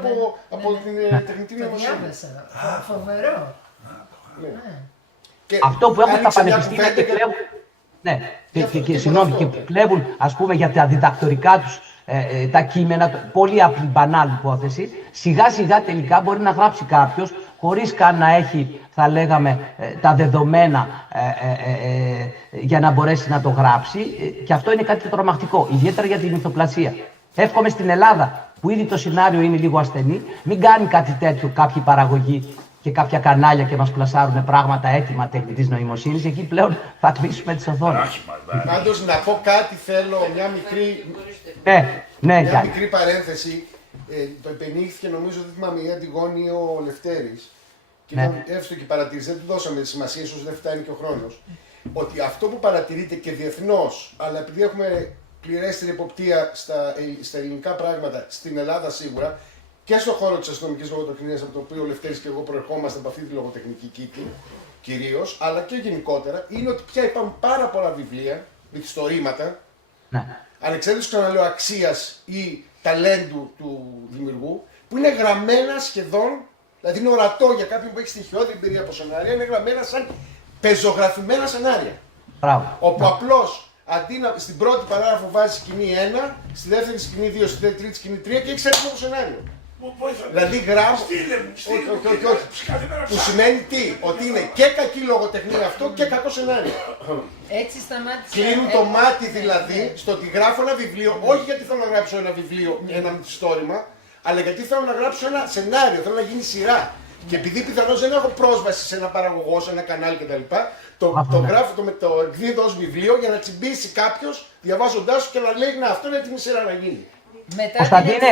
από την τεχνητή νοημοσύνη. Φοβερό. Αυτό που έχουν τα πανεπιστήμια και κλέβουν. Ναι, και κλέβουν, ας πούμε, για τα διδακτορικά τους τα κείμενα, πολύ απλή μπανάλ υπόθεση, σιγά σιγά τελικά μπορεί να γράψει κάποιος χωρίς καν να έχει, θα λέγαμε, τα δεδομένα για να μπορέσει να το γράψει, και αυτό είναι κάτι τρομακτικό, ιδιαίτερα για την μυθοπλασία. Εύχομαι στην Ελλάδα, που ήδη το σενάριο είναι λίγο ασθενή, μην κάνει κάτι τέτοιο κάποιοι παραγωγοί και κάποια κανάλια και μας πλασάρουν πράγματα έτοιμα τεχνητής νοημοσύνης, εκεί πλέον θα κλείσουμε τις οθόνες. Πάντως να πω κάτι, θέλω μια μικρή, μια μικρή παρένθεση. Το επενήχθηκε, νομίζω, δεν θυμάμαι, η Αντιγόνη ή ο Λευτέρης, και ήταν εύστοχη παρατήρηση, δεν του δώσαμε σημασία, ίσως δεν φτάνει και ο χρόνος, ότι αυτό που παρατηρείται και διεθνώς, αλλά επειδή έχουμε πληρέστερη εποπτεία στα ελληνικά πράγματα, στην Ελλάδα σίγουρα, και στον χώρο της αστυνομικής λογοτεχνίας, από το οποίο ο Λευτέρης και εγώ προερχόμαστε από αυτή τη λογοτεχνική κύκλη, κυρίως, αλλά και γενικότερα, είναι ότι πια υπάρχουν πάρα πολλά βιβλία, μυθιστορήματα, ανεξάρτητος, ξαναλέω, αξίας ή ταλέντου του δημιουργού, που είναι γραμμένα σχεδόν, δηλαδή είναι ορατό για κάποιον που έχει στοιχειώδη εμπειρία από σενάρια, είναι γραμμένα σαν πεζογραφημένα σενάρια. Όπου απλώς αντί στην πρώτη παράγραφο βάζει σκηνή 1, στη δεύτερη σκηνή 2, στη τρίτη σκηνή 3 και έχει έτοιμο το σενάριο. Δηλαδή γράφω. Που σημαίνει τι, ότι είναι και κακή λογοτεχνία αυτό και κακό σενάριο. Έτσι σταμάτησε. Κλείνουν το μάτι δηλαδή στο ότι γράφω ένα βιβλίο, όχι γιατί θέλω να γράψω ένα βιβλίο, ένα μυθιστόρημα, αλλά γιατί θέλω να γράψω ένα σενάριο, θέλω να γίνει σειρά. Και επειδή πιθανώς δεν έχω πρόσβαση σε ένα παραγωγό, σε ένα κανάλι κτλ., το γράφω, το εκδίδω ως βιβλίο για να τσιμπήσει κάποιος διαβάζοντάς του και να λέει: να, αυτό είναι έτοιμη σειρά να γίνει. Κωνσταντίνε,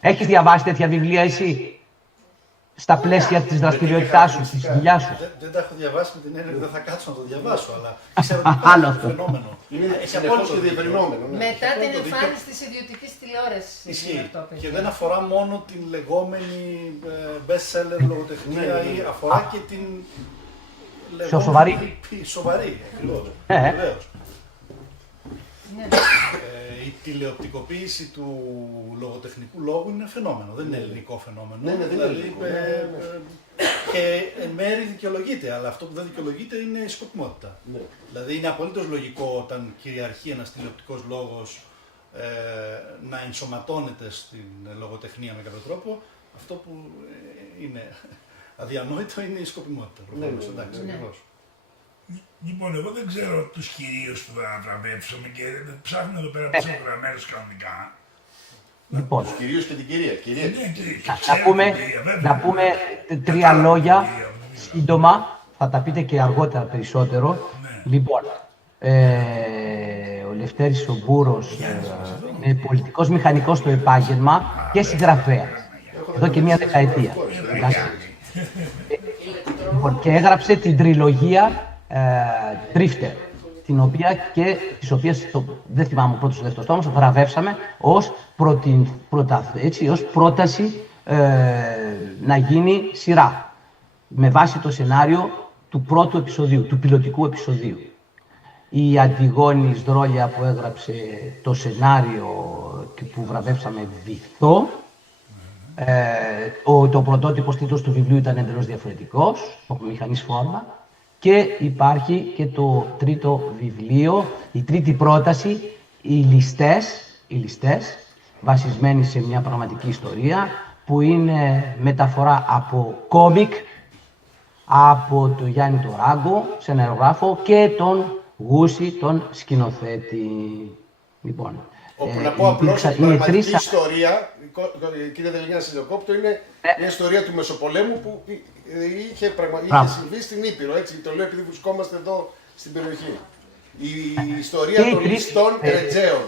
έχεις διαβάσει τέτοια βιβλία εσύ στα πλαίσια της δραστηριότητάς σου, της δουλειάς σου? Δεν τα έχω διαβάσει με την έννοια ότι δεν θα κάτσω να το διαβάσω, αλλά ξέρω ότι είναι ένα φαινόμενο. Έχει απόλυτο διευρυνόμενο. Μετά την εμφάνιση της ιδιωτικής τηλεόρασης. Ισχύει. Και δεν αφορά μόνο την λεγόμενη best seller λογοτεχνία, ή αφορά και την σοβαρή. Σοβαρή, ακριβώς. Η τηλεοπτικοποίηση του λογοτεχνικού λόγου είναι φαινόμενο, δεν είναι ελληνικό φαινόμενο. Δηλαδή, και εν μέρει δικαιολογείται, αλλά αυτό που δεν δικαιολογείται είναι η σκοπιμότητα. Δηλαδή είναι απολύτως λογικό όταν κυριαρχεί ένας τηλεοπτικός λόγος να ενσωματώνεται στην λογοτεχνία με κάποιο τρόπο. Αυτό που είναι αδιανόητο είναι η σκοπιμότητα. Προφανώς, εντάξει, ακριβώς. Λοιπόν, εγώ δεν ξέρω τους κυρίους που θα βραβεύσουμε και ψάχνω εδώ πέρα πίσω γραμμένους κανονικά. Λοιπόν, Τους κυρίους και την κυρία. να πούμε 3 λόγια σύντομα, θα τα πείτε και αργότερα περισσότερο. Λοιπόν, ο Λευτέρης ο Μπούρος είναι πολιτικός μηχανικός στο επάγγελμα και συγγραφέας. Εδώ και 1 δεκαετία. Και έγραψε την τριλογία Drifter, τις οποίες, δεν θυμάμαι, πρώτος ή δεύτερος τόμος, βραβεύσαμε ως πρόταση να γίνει σειρά, με βάση το σενάριο του πρώτου επεισοδίου, του πιλωτικού επεισοδίου. Η Αντιγόνη Δρόλια που έγραψε το σενάριο και που βραβεύσαμε Βυθό, το πρωτότυπος τίτλος του βιβλίου ήταν εντελώς διαφορετικός, από μηχανής φόρμα. Και υπάρχει και το τρίτο βιβλίο, η τρίτη πρόταση, οι ληστές, βασισμένη σε μια πραγματική ιστορία, που είναι μεταφορά από κόμικ, από τον Γιάννη τον Ράγκο, σεναριογράφο, και τον Γούση, τον σκηνοθέτη. Λοιπόν, όπου να πω απλώς, η πραγματική ιστορία, κύριε Δελγιάννη, σας διακόπτω, είναι μια ιστορία του Μεσοπολέμου που είχε συμβεί στην Ήπειρο, έτσι, το λέω επειδή βρισκόμαστε εδώ στην περιοχή. Η ιστορία των ληστών Ρετζέων.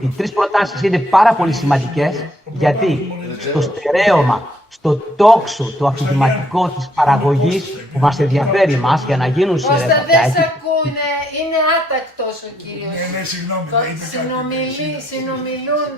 Οι 3 προτάσεις είναι πάρα πολύ σημαντικές, γιατί στο στερέωμα, στο τόξο, το αφηγηματικό της παραγωγής που μας ενδιαφέρει εμάς για να γίνουν σειρές. Κώστα, δεν σ' ακούνε, είναι άτακτος ο κύριος. Συνομιλούν.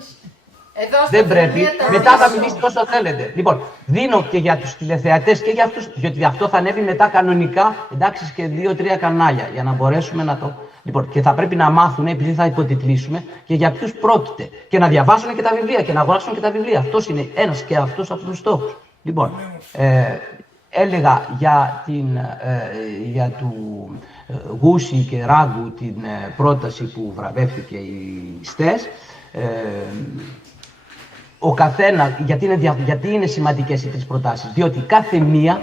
Δεν πρέπει, μετά θα μιλήσετε όσο θέλετε. Λοιπόν, δίνω και για τους τηλεθεατές και για αυτούς, διότι αυτό θα ανέβει μετά κανονικά, εντάξει, και 2-3 κανάλια, για να μπορέσουμε να το... Λοιπόν, και θα πρέπει να μάθουν, επειδή θα υποτιτλίσουμε, και για ποιους πρόκειται. Και να διαβάσουν και τα βιβλία και να αγοράσουν και τα βιβλία. Αυτός είναι ένας και αυτός από τους στόχους. Λοιπόν, έλεγα για του Γούση και Ράγκου την πρόταση που βραβεύτηκε οι ΣΤΕΣ. Ο καθένα, γιατί είναι σημαντικές οι 3 προτάσεις, διότι κάθε μία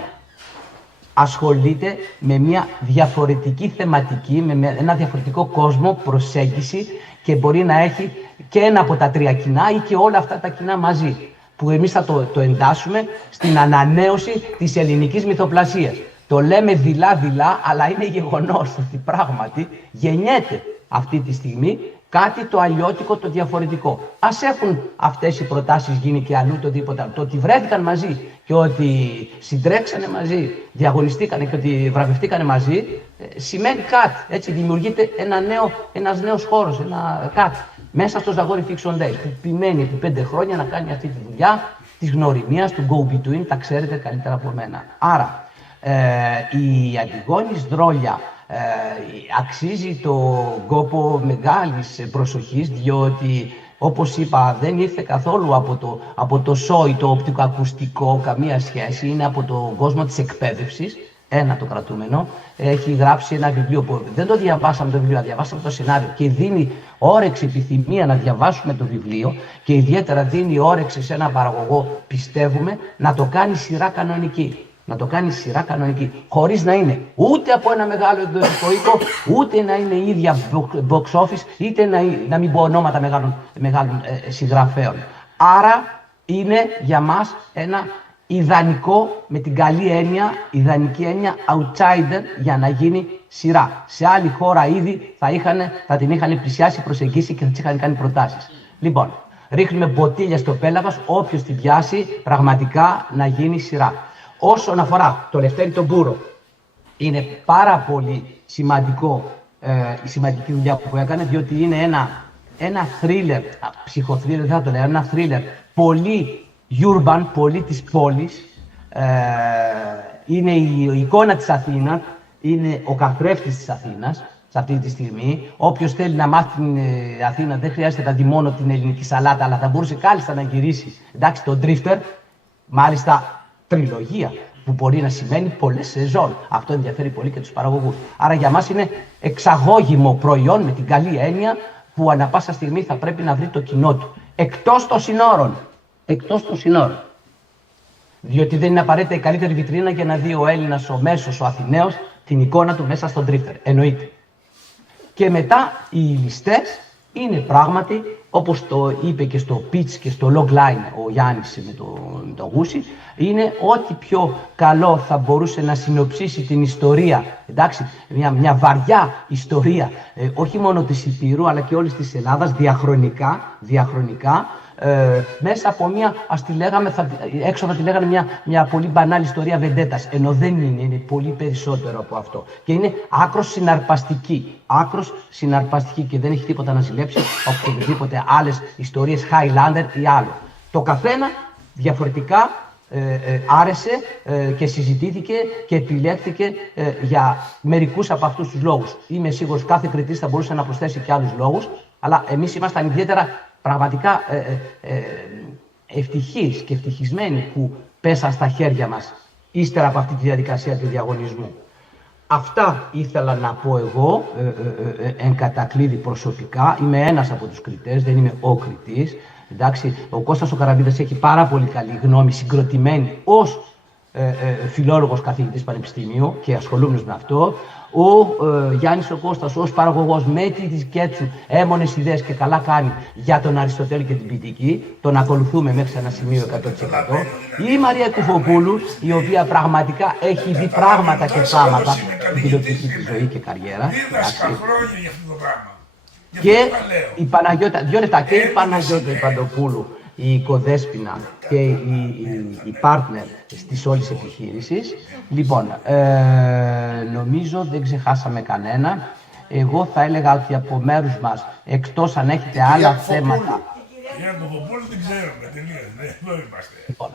ασχολείται με μια διαφορετική θεματική, με ένα διαφορετικό κόσμο, προσέγγιση, και μπορεί να έχει και ένα από τα 3 κοινά ή και όλα αυτά τα κοινά μαζί, που εμείς θα το εντάσσουμε στην ανανέωση της ελληνικής μυθοπλασίας. Το λέμε δειλά-δειλά, αλλά είναι γεγονός ότι πράγματι γεννιέται αυτή τη στιγμή κάτι το αλλιώτικο, το διαφορετικό. Ας έχουν αυτές οι προτάσεις γίνει και αλλού το τίποτα. Το ότι βρέθηκαν μαζί και ότι συντρέξανε μαζί, διαγωνιστήκανε και ότι βραβευτήκανε μαζί, σημαίνει κάτι. Έτσι δημιουργείται ένας νέος χώρος, κάτι. Μέσα στο Zagori Fiction Days, που επιμένει επί 5 χρόνια να κάνει αυτή τη δουλειά της γνωριμίας, του go-between, τα ξέρετε καλύτερα από μένα. Άρα, η Αντιγόνη Δρόλια αξίζει το κόπο μεγάλης προσοχής, διότι, όπως είπα, δεν ήρθε καθόλου από το σόι, το οπτικοακουστικό, καμία σχέση, είναι από τον κόσμο της εκπαίδευσης. Ένα το κρατούμενο, έχει γράψει ένα βιβλίο που δεν το διαβάσαμε το βιβλίο, διαβάσαμε το σενάριο, και δίνει όρεξη, επιθυμία να διαβάσουμε το βιβλίο, και ιδιαίτερα δίνει όρεξη σε ένα παραγωγό, πιστεύουμε, να το κάνει σειρά κανονική. Να το κάνει σειρά κανονική, χωρίς να είναι ούτε από ένα μεγάλο εκδοτικό οίκο, ούτε να είναι η ίδια box office, είτε να μην πω ονόματα μεγάλων συγγραφέων. Άρα είναι για μας ένα ιδανικό, με την καλή έννοια, ιδανική έννοια, outsider για να γίνει σειρά. Σε άλλη χώρα ήδη θα την είχαν πλησιάσει, προσεγγίσει και θα της είχαν κάνει προτάσεις. Λοιπόν, ρίχνουμε μποτίλια στο πέλαγος, όποιος την πιάσει πραγματικά να γίνει σειρά. Όσον αφορά το Λευτέρη τον Μπούρο, είναι πάρα πολύ σημαντικό η σημαντική δουλειά που έκανε, διότι είναι ένα thriller, ψυχοθρίλερ, δεν θα το λέω, ένα thriller πολύ urban, πολύ της πόλης. Είναι η εικόνα της Αθήνας, είναι ο καθρέφτης της Αθήνας σε αυτή τη στιγμή. Όποιος θέλει να μάθει την Αθήνα δεν χρειάζεται να δει μόνο την ελληνική σαλάτα, αλλά θα μπορούσε κάλλιστα να γυρίσει, εντάξει, τον Drifter, μάλιστα τριλογία, που μπορεί να σημαίνει πολλές σεζόν. Αυτό ενδιαφέρει πολύ και τους παραγωγούς. Άρα για μας είναι εξαγώγημο προϊόν με την καλή έννοια, που ανά πάσα στιγμή θα πρέπει να βρει το κοινό του. Εκτός των συνόρων. Εκτός των συνόρων. Διότι δεν είναι απαραίτητα η καλύτερη βιτρίνα για να δει ο Έλληνας, ο μέσος, ο Αθηναίος, την εικόνα του μέσα στον Drifter. Εννοείται. Και μετά οι ληστές είναι πράγματι, όπως το είπε και στο pitch και στο logline ο Γιάννης με το Γούσι, είναι ό,τι πιο καλό θα μπορούσε να συνοψίσει την ιστορία, εντάξει, μια βαριά ιστορία, όχι μόνο της Υπήρου αλλά και όλης της Ελλάδας, διαχρονικά, μέσα από μια, ας τη λέγαμε, έξω θα τη λέγανε μια πολύ μπανάλη ιστορία βεντέτας, ενώ δεν είναι πολύ περισσότερο από αυτό. Και είναι άκρος συναρπαστική και δεν έχει τίποτα να ζηλέψει από οποιοδήποτε άλλες ιστορίες Highlander ή άλλο. Το καθένα διαφορετικά άρεσε και συζητήθηκε και επιλέχθηκε για μερικούς από αυτούς τους λόγους. Είμαι σίγουρος κάθε κριτής θα μπορούσε να προσθέσει και άλλους λόγους, αλλά εμείς ήμασταν ιδιαίτερα πραγματικά ευτυχείς και ευτυχισμένοι που πέσαν στα χέρια μας ύστερα από αυτή τη διαδικασία του διαγωνισμού. Αυτά ήθελα να πω εγώ εν κατακλείδη προσωπικά. Είμαι ένας από τους κριτές, δεν είμαι ο κριτής. Εντάξει, ο Κώστας ο Καραβίδας έχει πάρα πολύ καλή γνώμη, συγκροτημένη ως φιλόλογος καθηγητής πανεπιστημίου και ασχολούμενος με αυτό. Ο Γιάννης ο Κώστας ως παραγωγός με τις δικές του έμονες ιδέες και καλά κάνει για τον Αριστοτέλη και την ποιητική. Τον ακολουθούμε μέχρι σε ένα σημείο 100%. Η Μαρία Κουφοπούλου, η οποία πραγματικά έχει δει πράγματα και θάματα στην τηλεοπτική της ζωή και καριέρα. Δίδασκα χρόνια για αυτό το πράγμα. Και η Παναγιώτα, 2 λεπτά, και η Παναγιώτα Παντοπούλου, η οικοδέσποινα και η partner της όλης επιχείρησης. Λοιπόν, νομίζω δεν ξεχάσαμε κανένα. Εγώ θα έλεγα ότι από μέρους μας, εκτός αν έχετε άλλα θέματα... Για τον Ποπόλου δεν ξέρουμε, τελείως, εδώ είμαστε. Λοιπόν,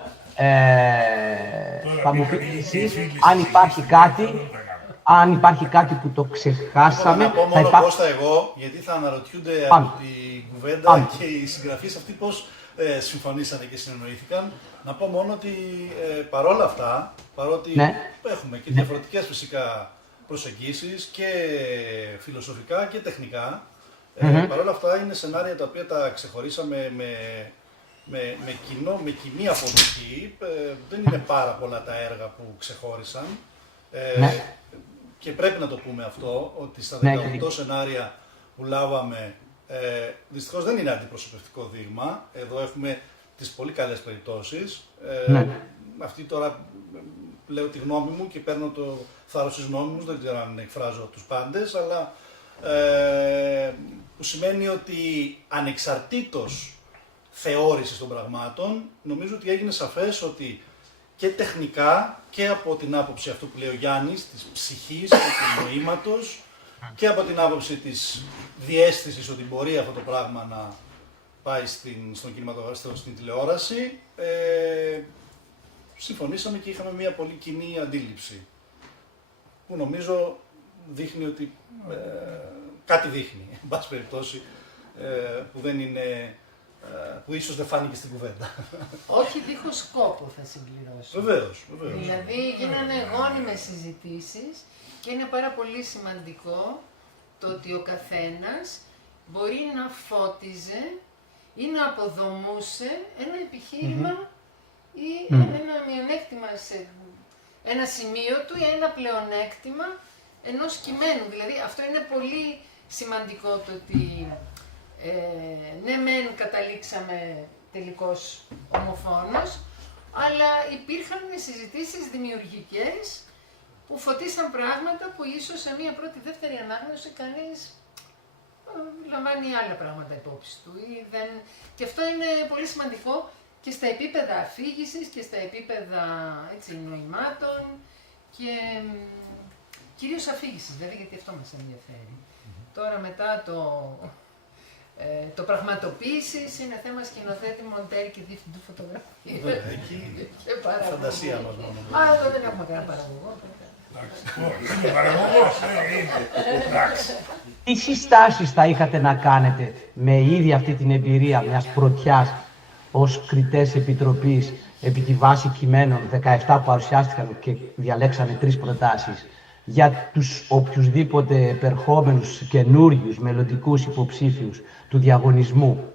θα μου πείτε εσείς αν υπάρχει κάτι που το ξεχάσαμε. Να πω μόνο Κώστα εγώ, γιατί θα αναρωτιούνται από την κουβέντα και οι συγγραφείς αυτοί πώς συμφωνήσανε και συνεννοήθηκαν. Να πω μόνο ότι παρόλα αυτά, παρότι έχουμε και διαφορετικές φυσικά προσεγγίσεις και φιλοσοφικά και τεχνικά, παρόλα αυτά είναι σενάρια τα οποία τα ξεχωρίσαμε με κοινή αποδοχή. Δεν είναι πάρα πολλά τα έργα που ξεχώρισαν. Και πρέπει να το πούμε αυτό, ότι στα 18 σενάρια που λάβαμε, δυστυχώς δεν είναι αντιπροσωπευτικό δείγμα. Εδώ έχουμε τις πολύ καλές περιπτώσεις. Αυτή τώρα λέω τη γνώμη μου και παίρνω το θάρρος της γνώμης μου, δεν ξέρω αν εκφράζω τους πάντες, αλλά που σημαίνει ότι ανεξαρτήτως θεώρησης των πραγμάτων, νομίζω ότι έγινε σαφές ότι και τεχνικά και από την άποψη αυτού που λέει ο Γιάννης, της ψυχής και του νοήματος, και από την άποψη της διαίσθησης ότι μπορεί αυτό το πράγμα να πάει στην τηλεόραση, συμφωνήσαμε και είχαμε μια πολύ κοινή αντίληψη, που νομίζω δείχνει ότι κάτι δείχνει, εν πάση περιπτώσει, που δεν είναι... που ίσως δεν φάνηκε στην κουβέντα. Όχι δίχως σκόπο, θα συμπληρώσω. Βεβαίως. Δηλαδή γίνανε γόνιμες συζητήσεις και είναι πάρα πολύ σημαντικό το ότι ο καθένας μπορεί να φώτιζε ή να αποδομούσε ένα επιχείρημα ή ένα μειονέκτημα σε ένα σημείο του ή ένα πλεονέκτημα ενός κειμένου. Δηλαδή αυτό είναι πολύ σημαντικό, το ότι ναι μεν καταλήξαμε τελικώς ομοφόνος, αλλά υπήρχαν συζητήσεις δημιουργικές που φωτίσαν πράγματα που ίσως σε μία πρώτη-δεύτερη ανάγνωση κανείς λαμβάνει άλλα πράγματα υπόψη του. Και αυτό είναι πολύ σημαντικό και στα επίπεδα αφήγησης και στα επίπεδα νοημάτων και κυρίως αφήγησης βέβαια, γιατί αυτό μας ενδιαφέρει. Τώρα μετά το πραγματοποίησης είναι θέμα σκηνοθέτη, μοντέρ και διευθυντού φωτογραφίας. Εκεί η φαντασία μας μόνο. Εδώ δεν έχουμε κανένα παραγωγό. Είναι παραγωγός, εντάξει. Τι συστάσεις θα είχατε να κάνετε με ήδη αυτή την εμπειρία μιας πρωτιάς ως κριτές επιτροπής επί τη βάση κειμένων 17 που παρουσιάστηκαν και διαλέξανε 3 προτάσεις για τους οποιουσδήποτε επερχόμενους καινούριους μελλοντικούς υποψήφιους του διαγωνισμού?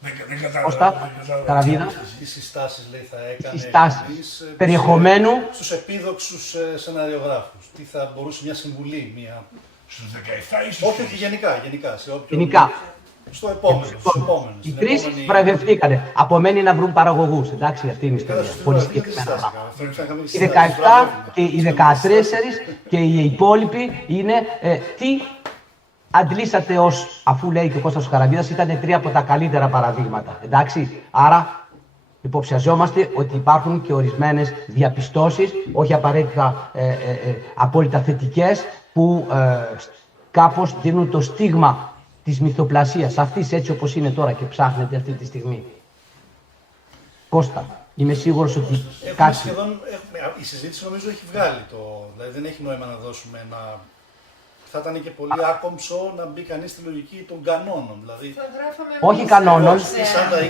Δεν κατάλαβα. Κώστα, Καραβίδα. Τι συστάσεις λέει θα έκανε Συστάσεις περιεχομένου. στους επίδοξους σεναριογράφους? Τι θα μπορούσε μια συμβουλή, Στους 17 ή στους... όχι γενικά, σε όποιον... Γενικά. Στο επόμενο, στους επόμενους. Οι 3 βραβευτήκανε. Απομένει να βρουν παραγωγούς. Εντάξει, αυτή είναι η ιστορία. Πολύ Πολύ συγκεκριμένα. Οι 17 και οι 14 και οι υπόλοιποι είναι τι αντλήσατε ως, αφού λέει και ο Κώστας Καραβίδας, ήταν 3 από τα καλύτερα παραδείγματα. Εντάξει, άρα υποψιαζόμαστε ότι υπάρχουν και ορισμένες διαπιστώσεις, όχι απαραίτητα απόλυτα θετικές, που κάπως δίνουν το στίγμα της μυθοπλασίας, αυτής έτσι όπως είναι τώρα και ψάχνεται αυτή τη στιγμή. Κώστα, είμαι σίγουρος ότι κάτι... Η συζήτηση νομίζω έχει βγάλει το... Δηλαδή δεν έχει νόημα να δώσουμε ένα... Θα ήταν και πολύ άκομψο να μπει κανείς στη λογική των κανόνων. Δηλαδή... Όχι κανόνων,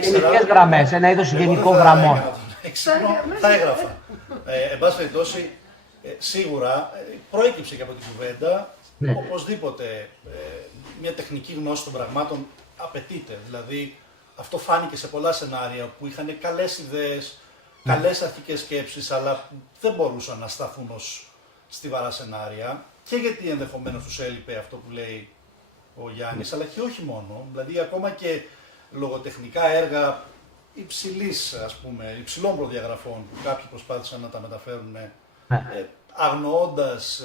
γενικές γραμμές, ένα είδος γενικών γραμμών. Θα έγραφα. Εν πάση περιπτώσει, σίγουρα προέκυψε και από την κουβέντα, οπωσδήποτε μια τεχνική γνώση των πραγμάτων απαιτείται. Δηλαδή, αυτό φάνηκε σε πολλά σενάρια που είχαν καλές ιδέες, καλές αρχικές σκέψεις, αλλά δεν μπορούσαν να σταθούν ως στιβαρά σενάρια. Και γιατί ενδεχομένως τους έλειπε αυτό που λέει ο Γιάννης, αλλά και όχι μόνο. Δηλαδή, ακόμα και λογοτεχνικά έργα υψηλών προδιαγραφών που κάποιοι προσπάθησαν να τα μεταφέρουν αγνοώντας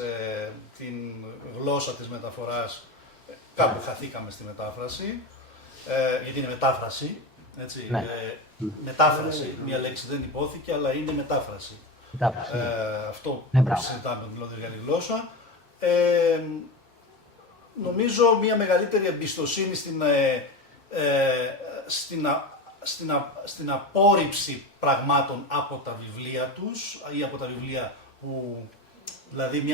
την γλώσσα της μεταφοράς, κάπου χαθήκαμε στη μετάφραση, γιατί είναι μετάφραση, έτσι, μετάφραση, μια λέξη δεν υπόθηκε, αλλά είναι μετάφραση. Αυτό που συζητάμε με τη μεγάλη γλώσσα. Νομίζω μια μεγαλύτερη εμπιστοσύνη στην απόρριψη πραγμάτων από τα βιβλία τους ή από τα βιβλία που, δηλαδή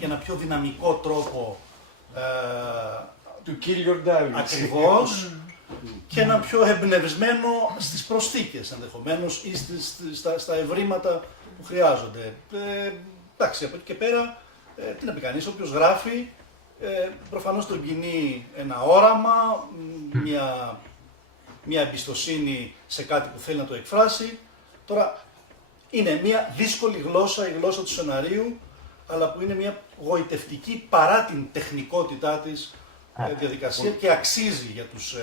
ένα πιο δυναμικό τρόπο του kill your darlings. Ακριβώς, και ένα πιο εμπνευσμένο στις προσθήκες ενδεχομένως ή στα ευρήματα που χρειάζονται. Εντάξει, από εκεί και πέρα, τι να πει κανείς, όποιος γράφει, προφανώς τον κινεί ένα όραμα, μια εμπιστοσύνη σε κάτι που θέλει να το εκφράσει. Τώρα, είναι μια δύσκολη γλώσσα, η γλώσσα του σεναρίου, αλλά που είναι μια γοητευτική παρά την τεχνικότητά της διαδικασία και αξίζει για τους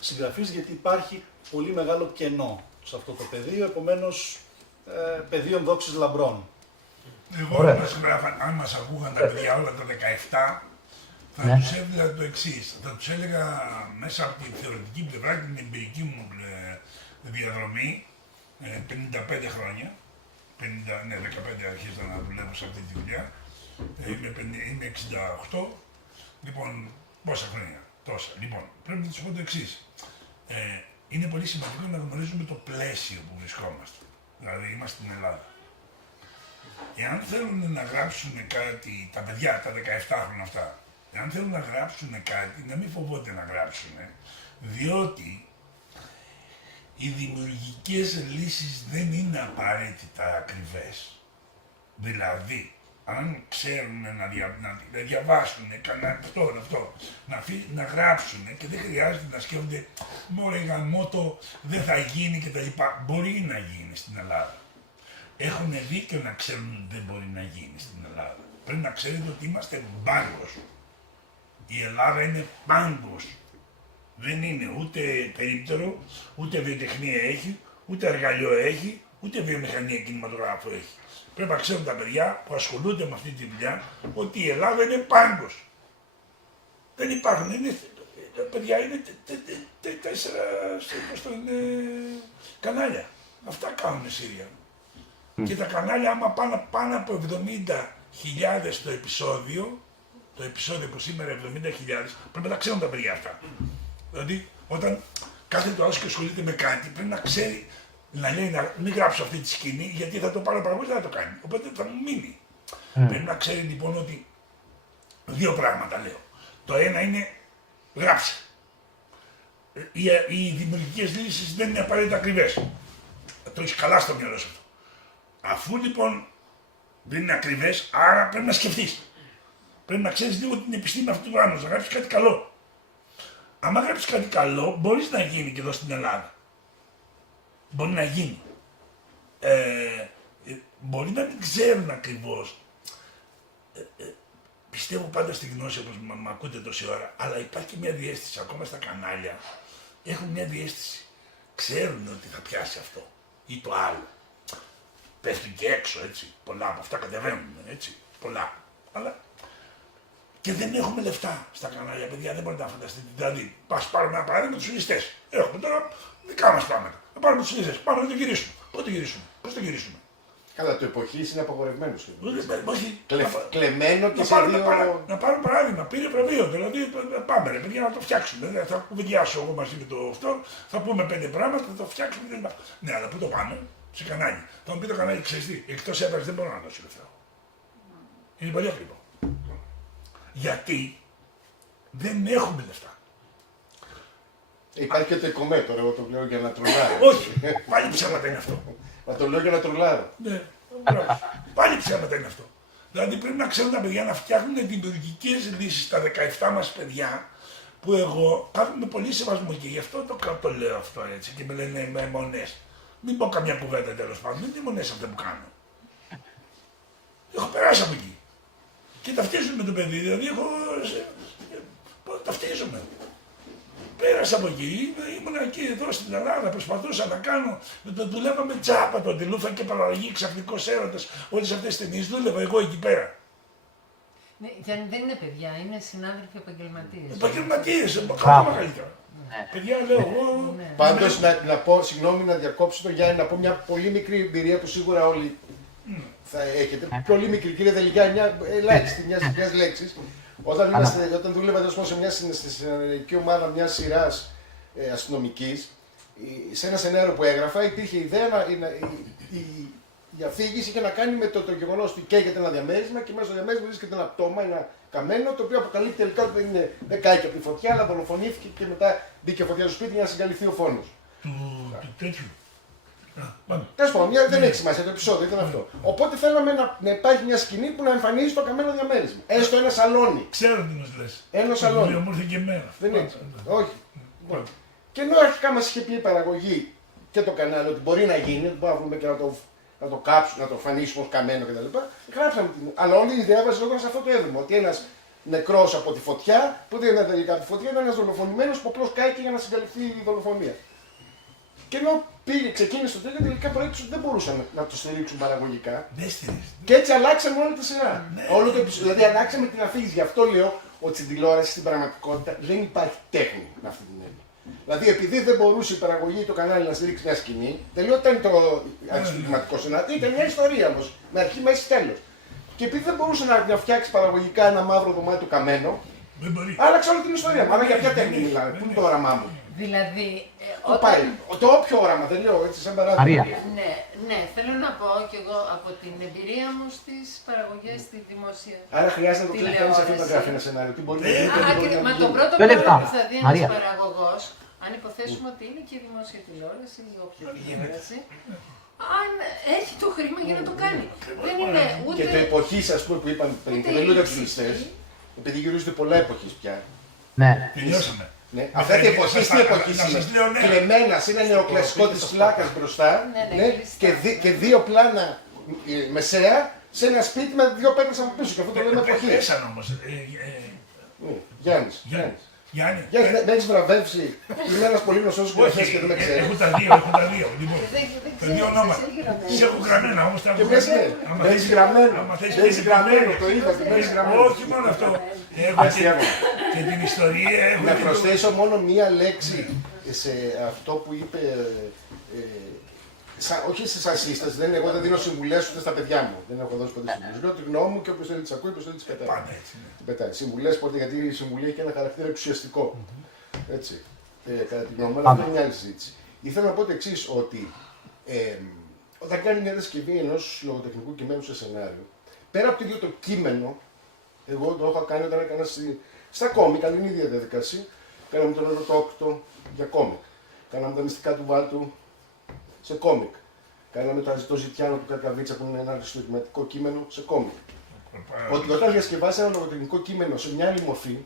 συγγραφείς, γιατί υπάρχει πολύ μεγάλο κενό σε αυτό το πεδίο, επομένως πεδίων δόξης λαμπρών. Εγώ, αν μας ακούγαν τα παιδιά όλα τα 17, θα τους έδινα το εξής. Θα τους έλεγα μέσα από τη θεωρητική πλευρά και την εμπειρική μου διαδρομή, 55 χρόνια, 15 αρχίζω να δουλεύω σε αυτή τη δουλειά, είμαι 68, λοιπόν, πόσα χρόνια, τόσα. Λοιπόν, πρέπει να τους πω το εξής. Είναι πολύ σημαντικό να γνωρίζουμε το πλαίσιο που βρισκόμαστε. Δηλαδή, είμαστε στην Ελλάδα. Εάν θέλουν να γράψουν κάτι, τα παιδιά, τα 17 χρόνια αυτά, εάν θέλουν να γράψουν κάτι, να μην φοβόνται να γράψουν, διότι οι δημιουργικές λύσεις δεν είναι απαραίτητα ακριβές. Δηλαδή, αν ξέρουν να διαβάσουν, να γράψουν και δεν χρειάζεται να σκέφτονται «Μωρέ γαμώτο, δεν θα γίνει» κτλ. Μπορεί να γίνει στην Ελλάδα. Έχουν δίκιο να ξέρουν ότι δεν μπορεί να γίνει στην Ελλάδα. Πρέπει να ξέρετε ότι είμαστε πάγκος. Η Ελλάδα είναι πάγκος. Δεν είναι ούτε περίπτερο, ούτε βιοτεχνία έχει, ούτε εργαλείο έχει, ούτε βιομηχανία κινηματογράφου έχει. Πρέπει να ξέρουν τα παιδιά που ασχολούνται με αυτή τη δουλειά ότι η Ελλάδα είναι πάγκος. Δεν υπάρχουν, τα παιδιά είναι 4 κανάλια. Αυτά κάνουν Σύρια. Και τα κανάλια άμα πάνω από 70.000 το επεισόδιο που σήμερα 70.000, πρέπει να τα ξέρουν τα παιδιά αυτά. Δηλαδή, όταν κάθεται ο άλλος και ασχολείται με κάτι, πρέπει να ξέρει να λέει να μην γράψω αυτή τη σκηνή, γιατί θα το πάρω παραγωγός, δεν θα το κάνει. Οπότε θα μου μείνει. Πρέπει να ξέρει λοιπόν ότι δύο πράγματα λέω. Το ένα είναι γράψε. Οι δημιουργικές λύσεις δεν είναι απαραίτητα ακριβές. Το έχεις καλά στο μυαλό σου αυτό. Αφού λοιπόν δεν είναι ακριβές, άρα πρέπει να σκεφτείς. Πρέπει να ξέρεις λίγο την επιστήμη αυτού του πράγματος, να γράψεις κάτι καλό. Αν γράψεις κάτι καλό, μπορείς να γίνει και εδώ στην Ελλάδα. Μπορεί να γίνει. Μπορεί να μην ξέρουν ακριβώς. Πιστεύω πάντα στη γνώση, όπως με ακούτε τόση ώρα, αλλά υπάρχει και μια διαίσθηση, ακόμα στα κανάλια, έχουν μια διαίσθηση. Ξέρουν ότι θα πιάσει αυτό ή το άλλο. Πέφτουν και έξω, έτσι, πολλά από αυτά κατεβαίνουν, έτσι, πολλά. Αλλά και δεν έχουμε λεφτά στα κανάλια, παιδιά, δεν μπορείτε να φανταστείτε. Δηλαδή, πας πάρουμε ένα παράδειγμα τους ληστές. Έχουμε τώρα δικά μας πράγματα. Να πάρουμε τους ληστές, πάμε να το γυρίσουμε. Πότε το γυρίσουμε, πώς το γυρίσουμε. Κατά το εποχής είναι απαγορευμένο. Όχι. Κλεμμένο και σε δύο. Να πάρουμε παράδειγμα, πήρε βραβείο. Δηλαδή, πάμε ρε παιδιά να το φτιάξουμε. Θα κουβεντιάσω εγώ μαζί με το αυτό, θα πούμε 5 πράγματα, θα το φτιάξουμε κλπ. Ναι, αλλά πού το πάμε, σε κανάλι. Θα μου πει το κανάλι, ξέρεις τι, εκτός έδρας δεν μπορώ να δώσω λεφτά. Είναι πολύ ακριβό. Γιατί δεν έχουμε λεφτά. Υπάρχει και το εκομέ τώρα, εγώ το λέω για να τρολάρω. Όχι, πάλι ψέματα είναι αυτό. Μα το λέω για να τρολάρω. Ναι, μπράβο. Πάλι ψέματα είναι αυτό. Δηλαδή πρέπει να ξέρουν τα παιδιά να φτιάχνουν δημιουργικές λύσεις στα 17 μας παιδιά, που εγώ κάθομαι πολύ σεβασμό και γι' αυτό το λέω αυτό έτσι και με λένε με μονές. Μην πω καμιά κουβέντα τέλος πάντων, δεν είναι μονές αυτά που κάνω. Έχω περάσει από εκεί. Και ταυτίζομαι με το παιδί, δηλαδή ταυτίζομαι. Πέρασα από εκεί, ήμουν εκεί εδώ στην Ελλάδα, προσπαθούσα να κάνω, δουλεύαμε τσάπα το Αντιλούφα και παραγωγή, Ξαφνικός Έρωτας, όλες αυτές τις ταινίες δούλευα εγώ εκεί πέρα. Ναι, Γιάννη, δεν είναι παιδιά, είναι συνάδελφοι επαγγελματίες. Επαγγελματίες, ακόμα μεγαλύτερα. Παιδιά, λέω εγώ. Πάντως να πω, συγγνώμη να διακόψω τον Γιάννη, να πω μια πολύ μικρή εμπειρία που σίγουρα όλοι θα έχετε. Πολύ μικρή, κύριε Δελιγιά, μια ελάχιστη μια λέξη. Όταν δούλευα σε μια συνεργική ομάδα μια σειρά αστυνομική, σε ένα σενάριο που έγραφα, υπήρχε ιδέα η αφήγηση είχε να κάνει με το γεγονός ότι καίγεται ένα διαμέρισμα και μέσα στο διαμέρισμα βρίσκεται ένα πτώμα, ένα καμένο, το οποίο αποκαλύπτει τελικά ότι δεν κάηκε από τη φωτιά, αλλά δολοφονήθηκε και μετά μπήκε φωτιά στο σπίτι για να συγκαλυφθεί ο φόνος. Του τέτοιου. Τέλος πάντων, δεν έχει σημασία, το επεισόδιο ήταν αυτό. Οπότε θέλαμε να υπάρχει μια σκηνή που να εμφανίζει το καμένο διαμέρισμα. Έστω ένα σαλόνι. Ξέρω τι μας λες. Ένα σαλόνι. Μου ήρθε και εμένα. Δεν είναι έτσι. Όχι. Και ενώ αρχικά μας είχε πει η παραγωγή και το κανάλι ότι μπορεί να γίνει, μπορούμε να βρούμε και να το κάψουμε, να το φανίσουμε ως καμένο κτλ. Γράψαμε την. Αλλά όλη η ιδέα βασιζόταν σε αυτό το έδωμα. Ότι ένας νεκρός από τη φωτιά, που δεν ήταν τελικά από τη φωτιά, ήταν ένας δολοφονημένος που απλώς κάηκε για να συγκαλυφθεί η δολοφονία. Και ενώ ξεκίνησε το τέλειο, τελικά προέκυψε ότι δεν μπορούσαν να το στηρίξουν παραγωγικά. Δεν στηρίζει. Και έτσι αλλάξαμε όλη τη σειρά. Όλο το επεισόδιο. Δηλαδή αλλάξαμε την αφήγηση. Γι' αυτό λέω ότι στην τηλεόραση, στην πραγματικότητα, δεν υπάρχει τέχνη με αυτή την έννοια. Δηλαδή, επειδή δεν μπορούσε η παραγωγή ή το κανάλι να στηρίξει μια σκηνή, τελειώταν το αντισυνταγματικό σενάριο. Ήταν μια ιστορία όμως, με αρχή, μέση, τέλος. Και επειδή δεν μπορούσε να φτιάξει παραγωγικά ένα μαύρο δωμάτιο καμένο, άλλαξε όλη την ιστορία. Μα για ποια τέχνη μιλάμε, πού είναι το όραμά μου. Δηλαδή, το όποιο όραμα, δεν λέω έτσι, σαν παράδειγμα. Ναι, θέλω να πω κι εγώ από την εμπειρία μου στις παραγωγές στη δημόσια. Άρα χρειάζεται να το ξέρει κανείς αυτό να γράφει ένα σενάριο. Τι μπορεί να γίνει. Μα το πρώτο πράγμα που θα δει ένας παραγωγός, αν υποθέσουμε ότι είναι και η δημόσια τηλεόραση ή όποια τηλεόραση, αν έχει το χρήμα για να το κάνει. Δεν είναι ούτε. Και το εποχής, ας πούμε, που είπαν πριν, και δεν λέω για τους ληστές, επειδή γυρίζονται πολλά εποχής πια. Ναι. Τελειώσαμε. Ναι. Αυτά τα εποχή στην εποχή είναι. Κλεμμένα, είναι νεοκλασικό της φλάκας μπροστά και δύο πλάνα μεσαία σε ένα σπίτι με δύο πέτρες από πίσω. Και αυτό το λέμε εποχή. Πέσαν όμως. Γιάννης. Γιάννη. Γιάννη, με έχεις βραβεύσει. Είμαι ένας πολύ γνωστός συγγραφέας και δεν με ξέρεις. Έχω τα δύο. Λοιπόν, τα δύο ονόματα. Σε έχω γραμμένα όμως τα Και έχω πες ναι, με έχεις γραμμένο. Με έχεις γραμμένο, το είδα, με έχεις γραμμένο. Όχι μόνο αυτό. Έχω και την ιστορία. Να προσθέσω μόνο μία λέξη σε αυτό που είπε. Όχι σαν σύσταση, εγώ δεν δίνω συμβουλές ούτε στα παιδιά μου. Δεν έχω δώσει ποτέ συμβουλές. Λέω τη γνώμη μου και όποιος θέλει τις ακούει, όποιος θέλει τις πετάει. Πάντα έτσι. Την πετάει. Συμβουλές πότε, γιατί η συμβουλή έχει ένα χαρακτήρα εξουσιαστικό. Έτσι. Κατά τη γνώμη μου, αλλά αυτό είναι μια άλλη συζήτηση. Ήθελα να πω το εξής, ότι όταν κάνει μια διασκευή ενός λογοτεχνικού κειμένου σε σενάριο, πέρα από το ίδιο το κείμενο, εγώ το έχω κάνει όταν έκανα στα κόμικ, αλλά είναι η ίδια διαδικασία. Κάναμε τον Ερωτόκτο για κόμικ. Κάναμε τα μυστικά του Βάλτου σε κόμικ. Κάναμε το Ζητιάνο του Καρκαβίτσα που είναι ένα αριστοτηματικό κείμενο σε κόμικ. Ότι όταν διασκευάσει ένα λογοτεχνικό κείμενο σε μια άλλη μορφή,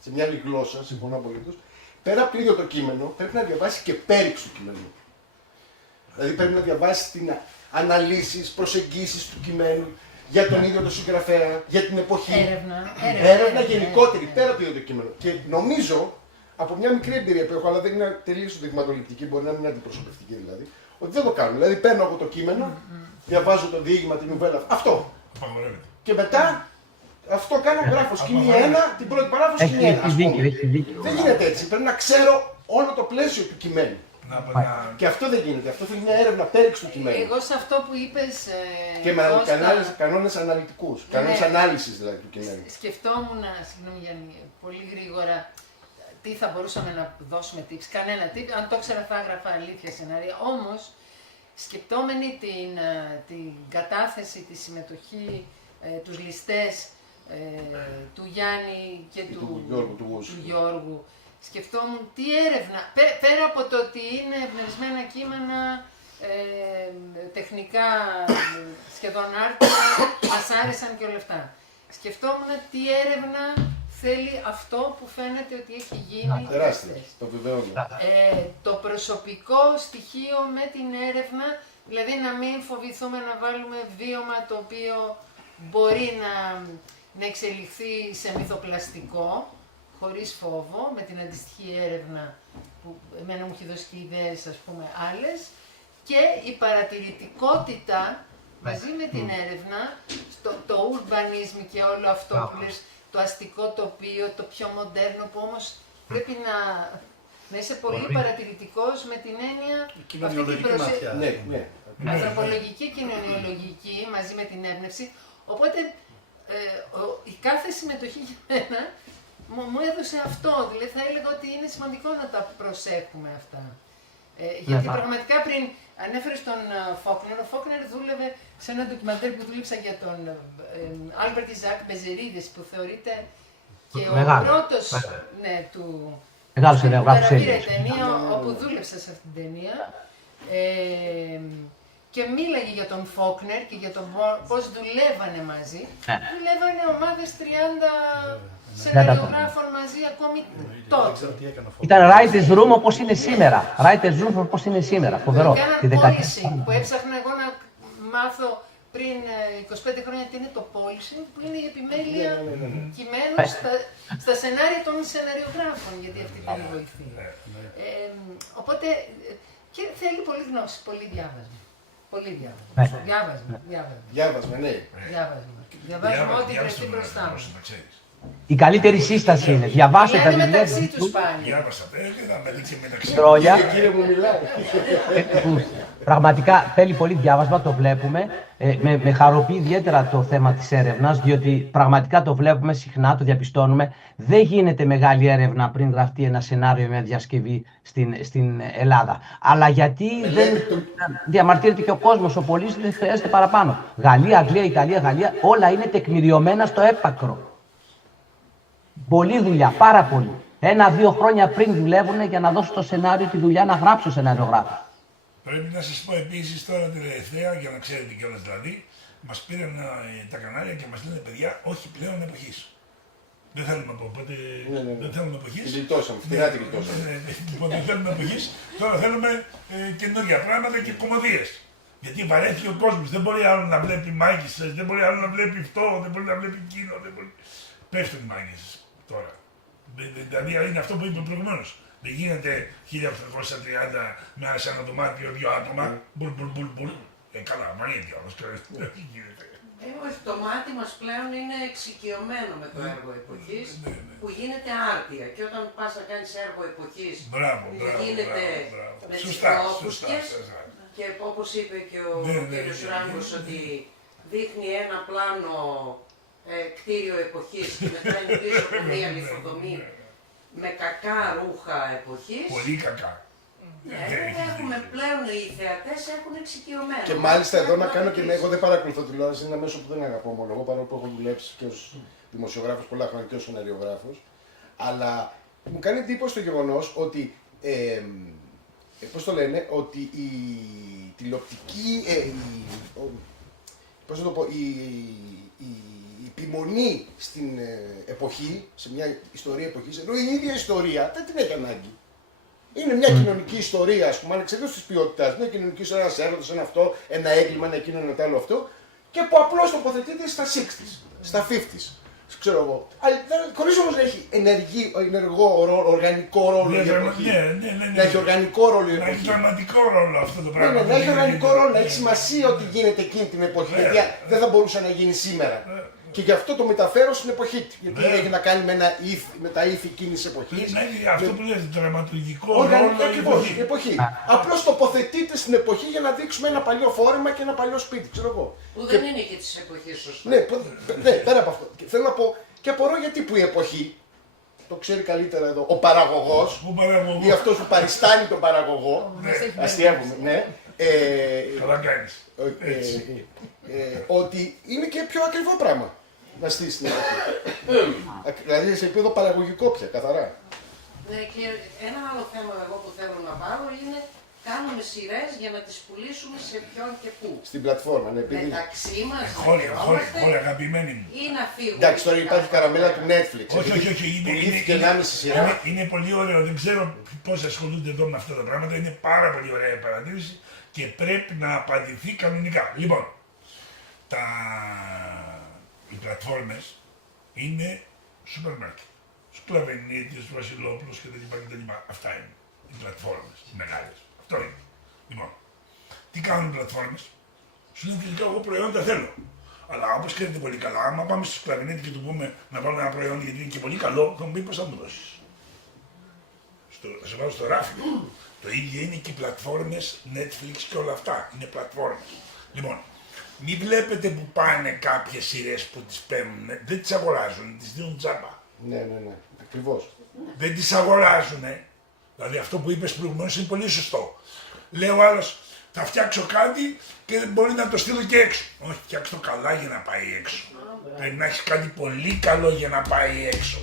σε μια άλλη γλώσσα, συμφωνώ απολύτως, πέρα από το ίδιο το κείμενο πρέπει να διαβάσει και πέριξ του κειμένου. Δηλαδή πρέπει να διαβάσει αναλύσεις, προσεγγίσεις του κειμένου για τον ίδιο τον συγγραφέα, για την εποχή. Έρευνα γενικότερη, πέρα από το ίδιο το κείμενο. Και νομίζω από μια μικρή εμπειρία που έχω, αλλά δεν είναι τελείως δειγματοληπτική, μπορεί να μην είναι αντιπροσωπευτική δηλαδή, ότι δεν το κάνω. Δηλαδή παίρνω από το κείμενο, διαβάζω το διήγημα, την νουβέλα, αυτό. Και μετά αυτό κάνω, γράφω σκηνή 1, την πρώτη παράγραφο σκηνή 1. Δεν γίνεται έτσι. Πρέπει να ξέρω όλο το πλαίσιο του κειμένου. Και αυτό δεν γίνεται. Αυτό θέλει μια έρευνα πέριξ του κειμένου. Εγώ σε αυτό που είπες. Και με κανόνες αναλυτικούς. Κανόνες ανάλυσης δηλαδή του κειμένου. Σκεφτόμουν, συγγνώμη Γιάννη, πολύ γρήγορα τι θα μπορούσαμε να δώσουμε tips. Κανένα tip. Αν το ήξερα θα έγραφα αλήθεια σενάρια. Όμως, σκεπτόμενοι την κατάθεση, τη συμμετοχή, τους ληστές του Γιάννη και του Γιώργου, σκεφτόμουν τι έρευνα, πέρα από το ότι είναι εμπνευσμένα κείμενα, τεχνικά σχεδόν άρτια, μας άρεσαν και όλα αυτά. Σκεφτόμουν τι έρευνα θέλει αυτό που φαίνεται ότι έχει γίνει. Τεράστιο, το βεβαιώνω. Το προσωπικό στοιχείο με την έρευνα, δηλαδή να μην φοβηθούμε να βάλουμε βίωμα το οποίο μπορεί να εξελιχθεί σε μυθοπλαστικό, χωρίς φόβο, με την αντιστοιχή έρευνα που εμένα μου έχει δώσει και ιδέες, ας πούμε, άλλες, και η παρατηρητικότητα μαζί με την έρευνα, το urbanism και όλο αυτό που λες, το αστικό τοπίο, το πιο μοντέρνο, που όμως πρέπει να είσαι πολύ παρατηρητικός με την έννοια κοινωνιολογική ματιά. Ναι. Ανθρωπολογική, κοινωνιολογική, μαζί με την έμπνευση. Οπότε η κάθε συμμετοχή για μένα μου έδωσε αυτό. Δηλαδή θα έλεγα ότι είναι σημαντικό να τα προσέχουμε αυτά. Γιατί πραγματικά πριν ανέφερες τον Φόκνερ, ο Φόκνερ δούλευε σε ένα ντοκιμαντέρ που δούλεψα για τον Άλμπερτ Ιζάκ Μπεζερίδης, που θεωρείται και ο πρώτος του πήρε ταινία, όπου δούλεψα σε αυτήν την ταινία. Και μίλαγε για τον Φόκνερ και για τον πώς δουλεύανε μαζί. Δουλεύανε ομάδες 30 σεναριογράφων μαζί ακόμη τότε. Ήταν writer's room όπως είναι σήμερα. Writer's room όπως είναι σήμερα. Φοβερό. Κάναν polishing που έψαχνα εγώ να μάθω πριν 25 χρόνια τι είναι το polishing, που είναι η επιμέλεια κειμένου στα σενάρια των σεναριογράφων, γιατί αυτή ήταν η βοηθή. Οπότε και θέλει πολύ γνώση, πολύ διάβασμα. Πολύ διάβασμα. Διάβασμα, ναι. Διαβάζουμε ό,τι βρεθεί μπροστά μου. Η καλύτερη σύσταση είναι διαβάστε τα βιβλία μεταξύ τους πάλι. Διάβασα, με δίκαια μεταξύ. Τρόλια. Κύριε μου μιλάει. Πραγματικά θέλει πολύ διάβασμα, το βλέπουμε. Με χαροποιεί ιδιαίτερα το θέμα της έρευνας, διότι πραγματικά το βλέπουμε συχνά, το διαπιστώνουμε. Δεν γίνεται μεγάλη έρευνα πριν γραφτεί ένα σενάριο, μια διασκευή στην Ελλάδα. Αλλά γιατί δεν διαμαρτύρεται και ο κόσμος, ο πολίτης δεν χρειάζεται παραπάνω. Γαλλία, Αγγλία, Ιταλία, Γαλλία, όλα είναι τεκμηριωμένα στο έπακρο. Πολλή δουλειά, πάρα πολύ. 1-2 χρόνια πριν δουλεύουν για να δώσουν το σενάριο, τη δουλειά να γράψουν ο σενάριογράφος. Πρέπει να σας πω επίσης τώρα τελευταία, για να ξέρετε κιόλας δηλαδή, μας πήραν τα κανάλια και μας λένε παιδιά, όχι πλέον εποχής. Δεν θέλουμε από οπότε. Δεν θέλουμε εποχής. Γλιτώσαμε, φτηνά τη γλιτώσαμε. Λοιπόν, δεν θέλουμε εποχής, τώρα θέλουμε καινούργια πράγματα και κομμωδίες. Γιατί βαρέθηκε ο κόσμος, δεν μπορεί άλλο να βλέπει μάγισσες, δεν μπορεί άλλο να βλέπει αυτό, δεν μπορεί να βλέπει εκείνο. Πέφτουν οι μάγισσες τώρα. Δηλαδή είναι αυτό που είπε προηγουμένως. Δεν γίνεται 1830 μέσα σε ένα δωμάτιο 2 άτομα. Μπουλ. Καλά, μαγνήτια όμως. Όχι, το μάτι μας πλέον είναι εξοικειωμένο με το έργο εποχής που γίνεται άρτια. Και όταν πας να κάνεις έργο εποχής γίνεται με τις προόπουσκες και όπως είπε και ο κύριος Ράγκος ότι δείχνει ένα πλάνο κτίριο εποχής και μετά είναι πίσω από μία λιθοδομή με κακά ρούχα εποχής. Πολύ κακά. Ναι, έχουμε πλέον οι θεατές έχουν εξοικειωμένο. Και μάλιστα εδώ να κάνω και εγώ δεν παρακολουθώ τηλεόραση, είναι ένα μέσο που δεν αγαπώ μόνο εγώ, παρόλο που έχω δουλέψει και ως δημοσιογράφος πολλά χρόνια και ως σεναριογράφος. Αλλά μου κάνει εντύπωση το γεγονός ότι, πώς το λένε, ότι η τηλεοπτική, πώς να το πω, η επιμονή στην εποχή, σε μια ιστορία εποχής, ενώ η ίδια ιστορία δεν την έχει ανάγκη. Είναι μια κοινωνική ιστορία, ας πούμε, ανεξαρτήτως της ποιότητας. Μια κοινωνική ιστορία, ένας έρωτας, ένα αυτό, ένα έγκλημα, ένα εκείνο, ένα άλλο αυτό, και που απλώς τοποθετείται στα 60s, στα 50s. Ξέρω εγώ. Χωρίς όμως να έχει ενεργό οργανικό ρόλο η εποχή. Να έχει οργανικό ρόλο η εποχή. Να έχει δραματικό ρόλο αυτό το πράγμα. Να έχει οργανικό ρόλο, να έχει σημασία ότι γίνεται εκείνη την εποχή. Γιατί δεν θα μπορούσε να γίνει σήμερα. Και γι' αυτό το μεταφέρω στην εποχή του. Γιατί έχει να κάνει με τα ήθη εκείνη τη εποχή. Να έχει αυτό που λέει δραματουργικό ρόλο. Ακριβώς, η εποχή. Απλώς τοποθετείται στην εποχή για να δείξουμε ένα παλιό φόρεμα και ένα παλιό σπίτι, ξέρω εγώ. Που δεν είναι και τη εποχή, σωστά. Ναι, πέρα από αυτό. Και θέλω να πω και απορώ γιατί που η εποχή, το ξέρει καλύτερα εδώ, ο παραγωγός ή αυτός που παριστάνει τον παραγωγό. Αστιεύουμε, ναι. Καλά κάνεις. Ότι είναι και πιο ακριβό πράγμα να στήσει την εποχή. Δηλαδή σε επίπεδο παραγωγικό πια, καθαρά. Ναι, και ένα άλλο θέμα εγώ που θέλω να πάρω είναι κάνουμε σειρές για να τις πουλήσουμε σε ποιον και πού. Στην πλατφόρμα, ναι. Μεταξύ μας, χώρια αγαπημένοι μου. ή να φύγουμε. Εντάξει, τώρα υπάρχει καραμέλα του Netflix. Όχι. Είναι πολύ ωραίο. Δεν ξέρω πώς ασχολούνται εδώ με αυτά τα πράγματα. Είναι πάρα πολύ ωραία η παρατήρηση και πρέπει να απαντηθεί κανονικά. Λοιπόν, οι πλατφόρμες είναι σούπερ μάρκετ. Σκλαβενίτης, Βασιλόπουλος κτλ. Αυτά είναι οι πλατφόρμες, οι μεγάλες. Αυτό είναι. Λοιπόν, τι κάνουν οι πλατφόρμες? Σου λένε τελικά εγώ προϊόντα θέλω. Αλλά όπως ξέρετε πολύ καλά, άμα πάμε στο Σκλαβενίτη και του πούμε να βάλουμε ένα προϊόν γιατί είναι και πολύ καλό, θα μου πει πώς θα μου δώσεις. Θα σε βάλω στο ράφι. Το ίδιο είναι και οι πλατφόρμες Netflix και όλα αυτά. Είναι πλατφόρμες. Λοιπόν, μην βλέπετε που πάνε κάποιες σειρές που τις παίρνουν, δεν τις αγοράζουν, τις δίνουν τζάμπα. Ναι, ακριβώς. Δεν τις αγοράζουνε. Δηλαδή αυτό που είπες προηγουμένως είναι πολύ σωστό. Λέει ο άλλος, θα φτιάξω κάτι και μπορεί να το στείλω και έξω. Όχι, φτιάξω το καλά για να πάει έξω. Πρέπει να έχει κάτι πολύ καλό για να πάει έξω.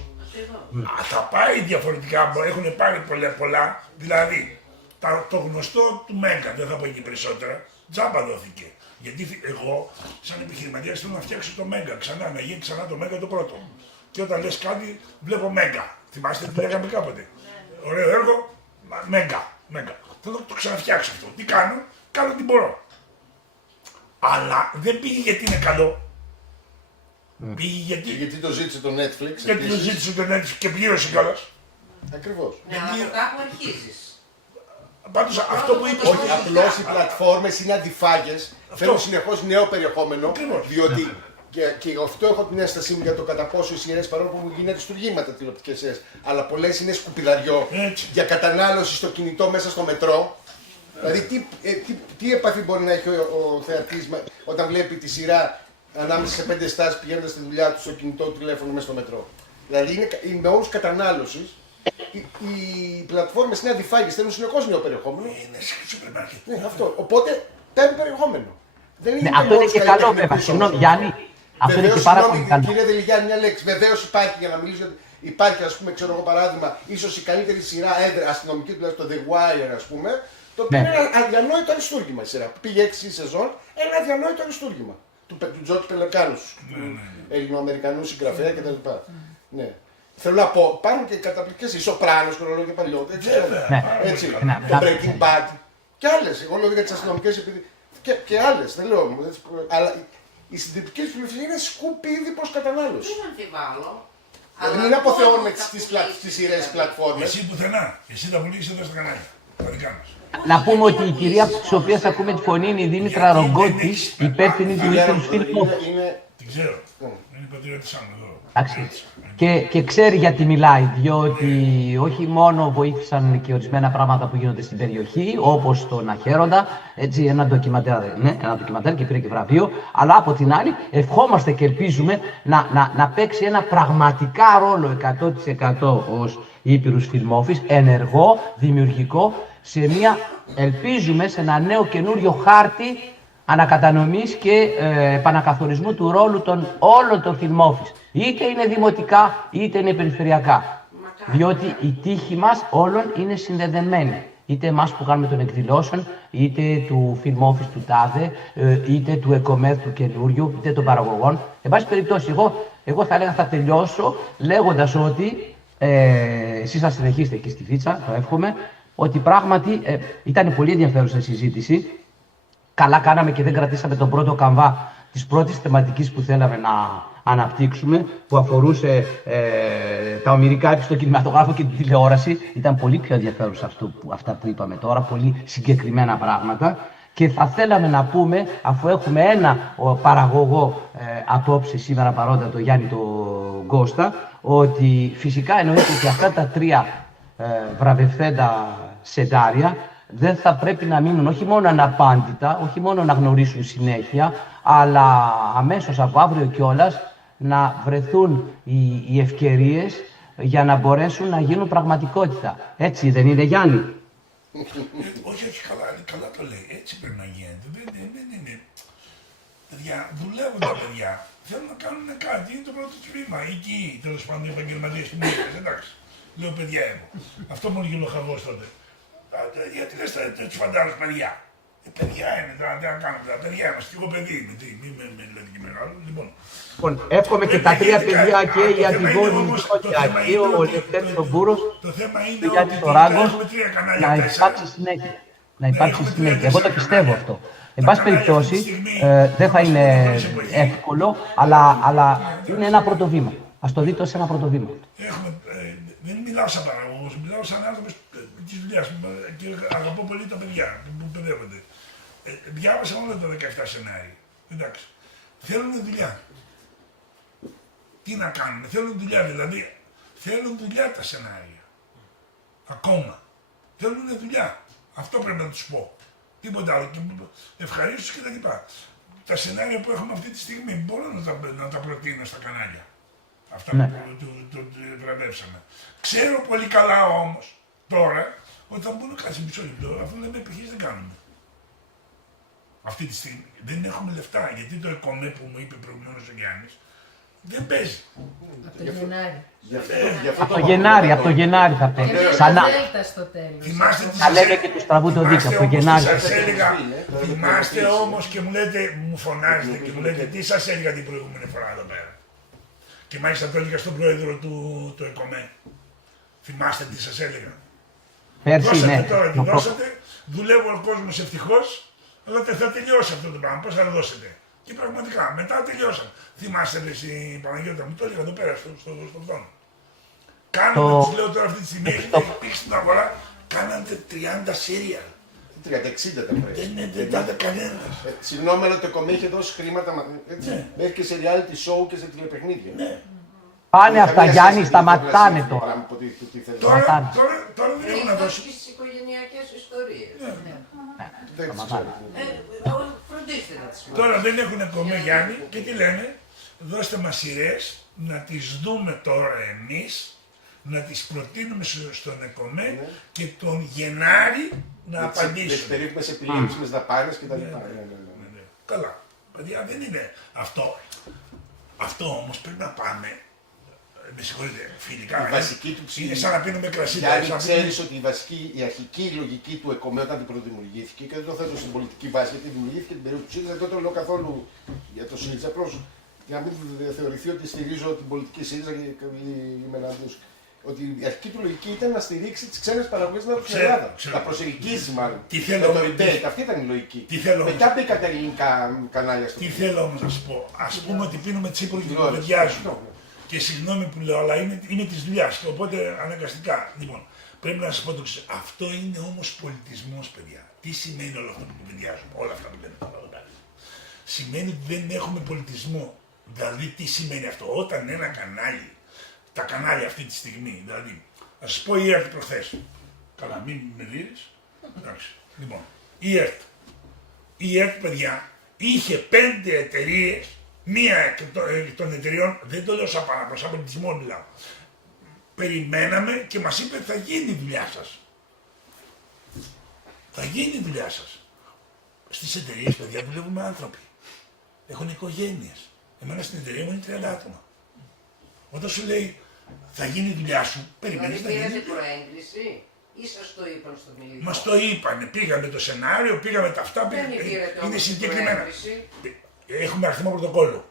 Θα πάει διαφορετικά, έχουν πάρει πολλά, δηλαδή το γνωστό του Μέγκα, δεν θα πω και περισσότερα, τζάμπα δόθηκε. Γιατί εγώ, σαν επιχειρηματίας, θέλω να φτιάξω το Μέγκα ξανά, να γίνει ξανά το Μέγκα το πρώτο. Και όταν λες κάτι, βλέπω Μέγκα. Θυμάστε τι λέγαμε κάποτε? Ωραίο έργο, Μέγκα. Θέλω να το ξαναφτιάξω αυτό. Τι κάνω τι μπορώ. Αλλά δεν πήγε γιατί είναι καλό. Πήγε γιατί το ζήτησε το Netflix. Γιατί το ζήτησε το Netflix και πλήρωσε κιόλας. Ακριβώς. Ναι, αλλά από κάπου αρχίζεις. Πάντως αυτό που είπες... Όχι, απλώς οι πλατφόρμες είναι αντιφάγες. Φέρνουν συνεχώς νέο περιεχόμενο. Διότι και αυτό έχω την αίσθησή μου για το κατά πόσο οι σειρές, παρόλο που μου γίνεται στουργήματα τηλεοπτικές σειρές, αλλά πολλές είναι σκουπιδαριό για κατανάλωση στο κινητό μέσα στο μετρό. Δηλαδή, τι επαφή μπορεί να έχει ο θεατής όταν βλέπει τη σειρά ανάμεσα σε 5 στάσεις πηγαίνοντας στη δουλειά του στο κινητό τηλέφωνο μέσα στο μετρό. Δηλαδή, είναι με όρους κατανάλωσης. Οι πλατφόρμες είναι αντιφάγες, θέλουν συνεχώς νέο περιεχόμενο. Είναι σούπερ μάρκετ. Ναι, αυτό. Οπότε παίρνουν περιεχόμενο. Δεν είναι αυτό είναι και καλό, βέβαια. Συγγνώμη, Γιάννη. Αυτό είναι και πάρα πολύ καλό. Κύριε Δελιγιάννη, μια λέξη. Βεβαίως υπάρχει, για να μιλήσω, υπάρχει, ας πούμε, ξέρω εγώ παράδειγμα, ίσως η καλύτερη σειρά αστυνομική, τουλάχιστον το The Wire, ας πούμε, το οποίο είναι ένα αδιανόητο αριστούργημα η σειρά. Πήγε 6 σεζόν, ένα αδιανόητο αριστούργημα. Του Τζόρτζ Πελεκάνου, Ελληνοαμερικανού συγγραφέα κτλ. Ναι. Θέλω να πω, υπάρχουν και καταπληκτικές, οι Σοπράνος, χρονολόγια παλιότερα, έτσι, το Breaking Bad και άλλες. Εγώ λέω για τις αστυνομικές επειδή. Και άλλες, δεν λέω όμως. Αλλά η συντριπτική πληροφορία είναι σκουπίδι προς κατανάλωση. Δεν αμφιβάλλω, Δηλαδή μην αποθεώνουμε τις σειρές πλατφόρμες. Εσύ πουθενά. Εσύ τα πουλήσεις εδώ στα κανάλια. Τα δικά μας. Να πούμε ότι η κυρία από της οποίας ακούμε τη φωνή είναι η Δήμητρα Ρογκώτη, υπεύθυνη του Ίκαιρους Φίλου. Την ξέρω. Είναι η πατριώτησά μου εδώ. Και ξέρει γιατί μιλάει, διότι όχι μόνο βοήθησαν και ορισμένα πράγματα που γίνονται στην περιοχή, όπως τον Αχέροντα, έτσι ένα ντοκιμαντέρ και πήρε και βραβείο, αλλά από την άλλη ευχόμαστε και ελπίζουμε να παίξει ένα πραγματικά ρόλο 100% ως Ήπειρους Φιλμόφης, ενεργό, δημιουργικό, ελπίζουμε σε ένα νέο καινούριο χάρτη ανακατανομής και επανακαθορισμού του ρόλου των όλων των Φιλμόφης. Είτε είναι δημοτικά, είτε είναι περιφερειακά. Διότι η τύχη μας όλων είναι συνδεδεμένη. Είτε εμάς που κάνουμε των εκδηλώσεων, είτε του Φιλμόφης του ΤΑΔΕ, είτε του ΕΚΟΜΕΔ του καινούριου, είτε των παραγωγών. Εν πάση περιπτώσει, εγώ θα έλεγα, θα τελειώσω λέγοντας ότι εσείς θα συνεχίσετε εκεί στη Φίτσα, το εύχομαι, ότι πράγματι ήταν πολύ ενδιαφέρουσα η συζήτηση. Καλά κάναμε και δεν κρατήσαμε τον πρώτο καμβά της πρώτης θεματικής που θέλαμε να αναπτύξουμε, που αφορούσε τα ομηρικά στο κινηματογράφο και την τηλεόραση. Ήταν πολύ πιο ενδιαφέρουσα αυτά που είπαμε τώρα, πολύ συγκεκριμένα πράγματα. Και θα θέλαμε να πούμε, αφού έχουμε ένα παραγωγό απόψε σήμερα παρόντα, το Γιάννη τον Κώστα, ότι φυσικά εννοείται ότι αυτά τα τρία βραβευθέντα σεντάρια δεν θα πρέπει να μείνουν όχι μόνο αναπάντητα, όχι μόνο να γνωρίσουν συνέχεια, αλλά αμέσως από αύριο κιόλας να βρεθούν οι ευκαιρίες για να μπορέσουν να γίνουν πραγματικότητα. Έτσι δεν είναι, Γιάννη? Όχι, καλά το λέει. Έτσι πρέπει να γίνεται. Δεν είναι. Παιδιά, δουλεύουν τα παιδιά. Θέλουν να κάνουν κάτι. Είναι το πρώτο του βήμα. Εκεί, τέλος πάντων, οι επαγγελματίες του μήνες. Εντάξει. Λέω παιδιά εγώ. Αυτό μου έγινε ο χαβός τότε. Γιατί λες τους φαντάρους παιδιά. Παιδιά είναι, τι να κάνουμε, τα παιδιά είμαστε. Και εγώ παιδί είμαι. Μην με λέτε και μεγάλο. Λοιπόν, εύχομαι και τα τρία παιδιά και η Αντιγόνη και ο Λευτέρης ο Μπούρος και ο Γιάννης ο Ράγκος να υπάρξει συνέχεια. Να υπάρξει συνέχεια. Εγώ το πιστεύω αυτό. Εν πάση περιπτώσει, δεν θα είναι εύκολο, αλλά είναι ένα πρώτο βήμα. Ας το δείτε ως ένα πρώτο βήμα. Δεν μιλάω σαν παραγωγός, μιλάω σαν άνθρωπος της δουλειάς και αγαπώ πολύ τα παιδιά που παιδεύονται. Διάβασα όλα τα 17 σενάρια. Εντάξει. Θέλουν δουλειά. Τι να κάνουν, θέλουν δουλειά δηλαδή. Θέλουν δουλειά τα σενάρια. Ακόμα. Θέλουν δουλειά. Αυτό πρέπει να τους πω. Τίποτα άλλο. Ευχαρίστως και τα λοιπά. Τα σενάρια που έχουμε αυτή τη στιγμή μπορώ να τα προτείνω στα κανάλια. Αυτά που βραβεύσαμε. Ξέρω πολύ καλά όμως τώρα ότι θα μπουν κάτσε μισό λεπτό, αφού λέμε επιχείρηση δεν κάνουμε. Αυτή τη στιγμή δεν έχουμε λεφτά, γιατί το ΕΚΟΜΕ που μου είπε προηγουμένως ο Γιάννης δεν παίζει. Από το Γενάρη. Από το Γενάρη θα παίζει. Ξανά. Θα λέμε και του στραβού το δίκιο. Από το Γενάρη. Θυμάστε όμως και μου λέτε, μου φωνάζετε και μου λέτε τι σας έλεγα την προηγούμενη φορά εδώ πέρα. Και μάλιστα το έλεγα στον πρόεδρο του ΕΚΟΜΕ. Θυμάστε τι σας έλεγα. Δώσατε τώρα, τη δώσατε, δουλεύει ο κόσμος ευτυχώς, αλλά θα τελειώσει αυτό το πράγμα. Πώς θα το δώσετε? Και πραγματικά, μετά τελειώσαν. Θυμάστε εσύ Παναγιώτα, μου το έλεγα εδώ πέρα στο φθόνο. Κάναμε, τους λέω τώρα αυτή τη στιγμή, πήγε στην αγορά, κάνατε 30 σύριαλ. 30-60 τα πρέπει. Δεν ήταν κανένας. Συγγνώμη, αλλά το ΕΚΟΜΕ είχε δώσει χρήματα μέχρι και σε reality show και σε τηλεπαιχνίδια. Πάνε αυτά, Γιάννη, σταματάνε τώρα. Τώρα δεν έχουν να δώσει. Και στις οικογενειακές ιστορίες. Δεν ξέρω. Φροντίστε να τις Τώρα δεν έχουν ΕΚΟΜΕ, Γιάννη, και τι λένε? Δώστε μας σειρές, να τις δούμε τώρα εμείς, να τις προτείνουμε στον ΕΚΟΜΕ και τον Γενάρη να απαντήσουμε. Τις περίφημες επιλέξιμες δαπάνες κτλ. Καλά. Παιδιά, δεν είναι αυτό. Αυτό όμως πρέπει να πάμε. Με συγχωρείτε, φιλικά. Η βασική του είναι σαν να πίνουμε κρασί. Yani ξέρεις ότι η αρχική λογική του ΕΚΟΜΕ όταν την πρωτοδημιουργήθηκε, και δεν το θέτω στην πολιτική βάση γιατί δημιουργήθηκε την περίοδο του ΣΥΡΙΖΑ, δεν το λέω καθόλου για το ΣΥΡΙΖΑ, απλώς για να μην θεωρηθεί ότι στηρίζω την πολιτική ΣΥΡΙΖΑ ή είμαι εναντίον. Ότι η αρχική του λογική ήταν να στηρίξει τις ξένες παραγωγές στην Ελλάδα. Να προσελκύσει μάλλον. Με το rebate, αυτή ήταν η λογική. Μετά μπήκα τα ελληνικά κανάλια στο. Τι θέλω όμως να σου πω. Ας πούμε ότι πίνουμε τσίπουρο και την κοβεντιάζουμε. Και συγγνώμη που λέω, αλλά είναι της δουλειάς, οπότε αναγκαστικά. Λοιπόν, πρέπει να σας πω το εξής. Αυτό είναι όμως πολιτισμός, παιδιά. Τι σημαίνει όλο αυτό που κουβεντιάζουμε, όλα αυτά που λέμε τώρα εδώ πέρα. Σημαίνει ότι δεν έχουμε πολιτισμό. Δηλαδή, τι σημαίνει αυτό? Όταν ένα κανάλι, τα κανάλια αυτή τη στιγμή, δηλαδή, θα σας πω η ΕΡΤ προχθές. Καλά, μην με δίνεις. Εντάξει. Λοιπόν, η ΕΡΤ, παιδιά, είχε 5 εταιρείες. Μία εκ των εταιρεών, δεν το λέω σαν παράπονο, σαν πολιτισμό μιλάω. Περιμέναμε και μας είπε θα γίνει η δουλειά σας. Θα γίνει η δουλειά σας. Στις εταιρείες, παιδιά, δουλεύουμε άνθρωποι. Έχουν οικογένειες. Εμένα στην εταιρεία μου είναι 30 άτομα. Όταν σου λέει θα γίνει η δουλειά σου, περιμένεις να γίνει. Δηλαδή πήρατε προέγκριση ή σας το είπαν στο μιλητό? Μας το είπανε, πήγαμε το σενάριο, πήγαμε τα αυτά, είναι συγκεκριμένα. Έχουμε αριθμό πρωτοκόλλου.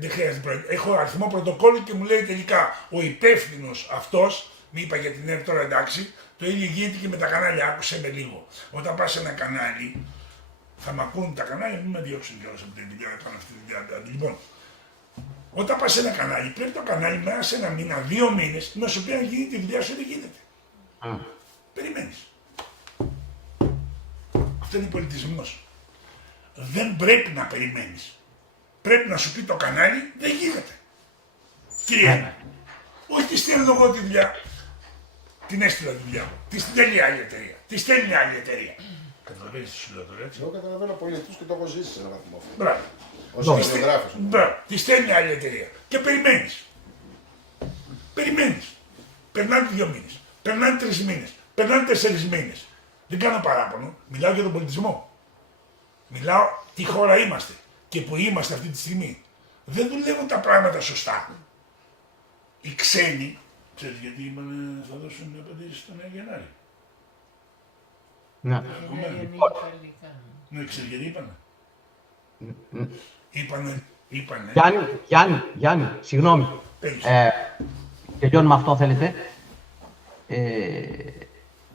Δεν χρειάζεται προέγκριση. Έχω αριθμό πρωτοκόλλου και μου λέει τελικά ο υπεύθυνος αυτός, μου είπα για την ΕΡΤ τώρα εντάξει, το ίδιο γίνεται και με τα κανάλια, άκουσε με λίγο. Όταν πας σε ένα κανάλι, θα μ' ακούν τα κανάλια, μην με διώξουν κιόλας από την δουλειά, κάνω αυτή τη δουλειά. Λοιπόν, όταν πας σε ένα κανάλι, πρέπει το κανάλι μέσα σε ένα μήνα, 2 μήνες, να σου πει αν γίνει τη δουλειά σου ή δεν γίνεται. Περιμένεις. Αυτό είναι πολιτισμός. Δεν πρέπει να περιμένεις. Πρέπει να σου πει το κανάλι, δεν γίνεται. Κυρία, όχι τη στέλνω εγώ τη δουλειά. Την έστειλα τη δουλειά μου. Τη στέλνει άλλη εταιρεία. Τη στέλνει άλλη εταιρεία. Καταλαβαίνεις τι σου λέω τώρα, έτσι? Εγώ καταλαβαίνω πολύ αυτούς και το έχω ζήσει σε έναν βαθμό. Μπράβο. Ως δημοσιογράφος. Μπράβο. Τη στέλνει άλλη εταιρεία. Και περιμένεις. Περιμένεις. Περνάνε 2 μήνες. Περνάνε 3 μήνες. Περνάνε 4 μήνες. Δεν κάνω παράπονο. Μιλάω για τον πολιτισμό. Μιλάω τι χώρα είμαστε και που είμαστε αυτή τη στιγμή. Δεν δουλεύουν τα πράγματα σωστά. Οι ξένοι, ξέρεις γιατί είπανε θα δώσουν απαντήσεις στον Γενάρη. Ναι. Ναι, ξέρεις γιατί είπανε. Είπανε. Γιάννη, συγγνώμη. Τελειώνουμε αυτό θέλετε.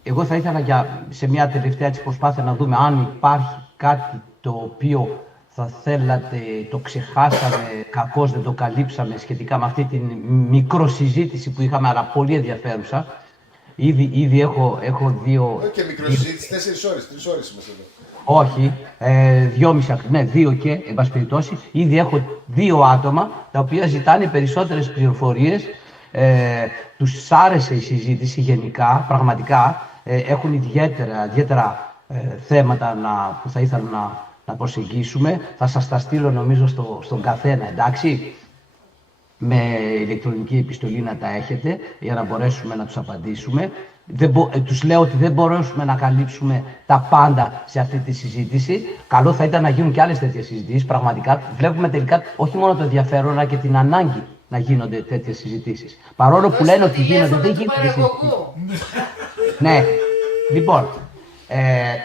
Εγώ θα ήθελα σε μια τελευταία προσπάθεια να δούμε αν υπάρχει κάτι το οποίο θα θέλατε, το ξεχάσαμε, κακώς δεν το καλύψαμε σχετικά με αυτή τη μικροσυζήτηση που είχαμε, αλλά πολύ ενδιαφέρουσα. Ήδη έχω 2... Και μικροσυζήτηση, 4 ώρες, 3 ώρες είμαστε εδώ. Όχι, 2,5, ναι, 2 και, εν πάση περιπτώσει, ήδη έχω 2 άτομα τα οποία ζητάνε περισσότερες πληροφορίες. Τους άρεσε η συζήτηση γενικά, πραγματικά, έχουν ιδιαίτερα θέματα που θα ήθελα να προσεγγίσουμε. Θα σας τα στείλω νομίζω στον καθένα, εντάξει, με ηλεκτρονική επιστολή να τα έχετε, για να μπορέσουμε να τους απαντήσουμε. Τους λέω ότι δεν μπορέσουμε να καλύψουμε τα πάντα σε αυτή τη συζήτηση. Καλό θα ήταν να γίνουν και άλλες τέτοιες συζητήσεις. Πραγματικά βλέπουμε τελικά όχι μόνο το ενδιαφέρον, αλλά και την ανάγκη να γίνονται τέτοιες συζητήσεις. Παρόλο που λένε ότι γίνονται, δεν γίνονται συζητήσεις. Ναι, λοιπόν,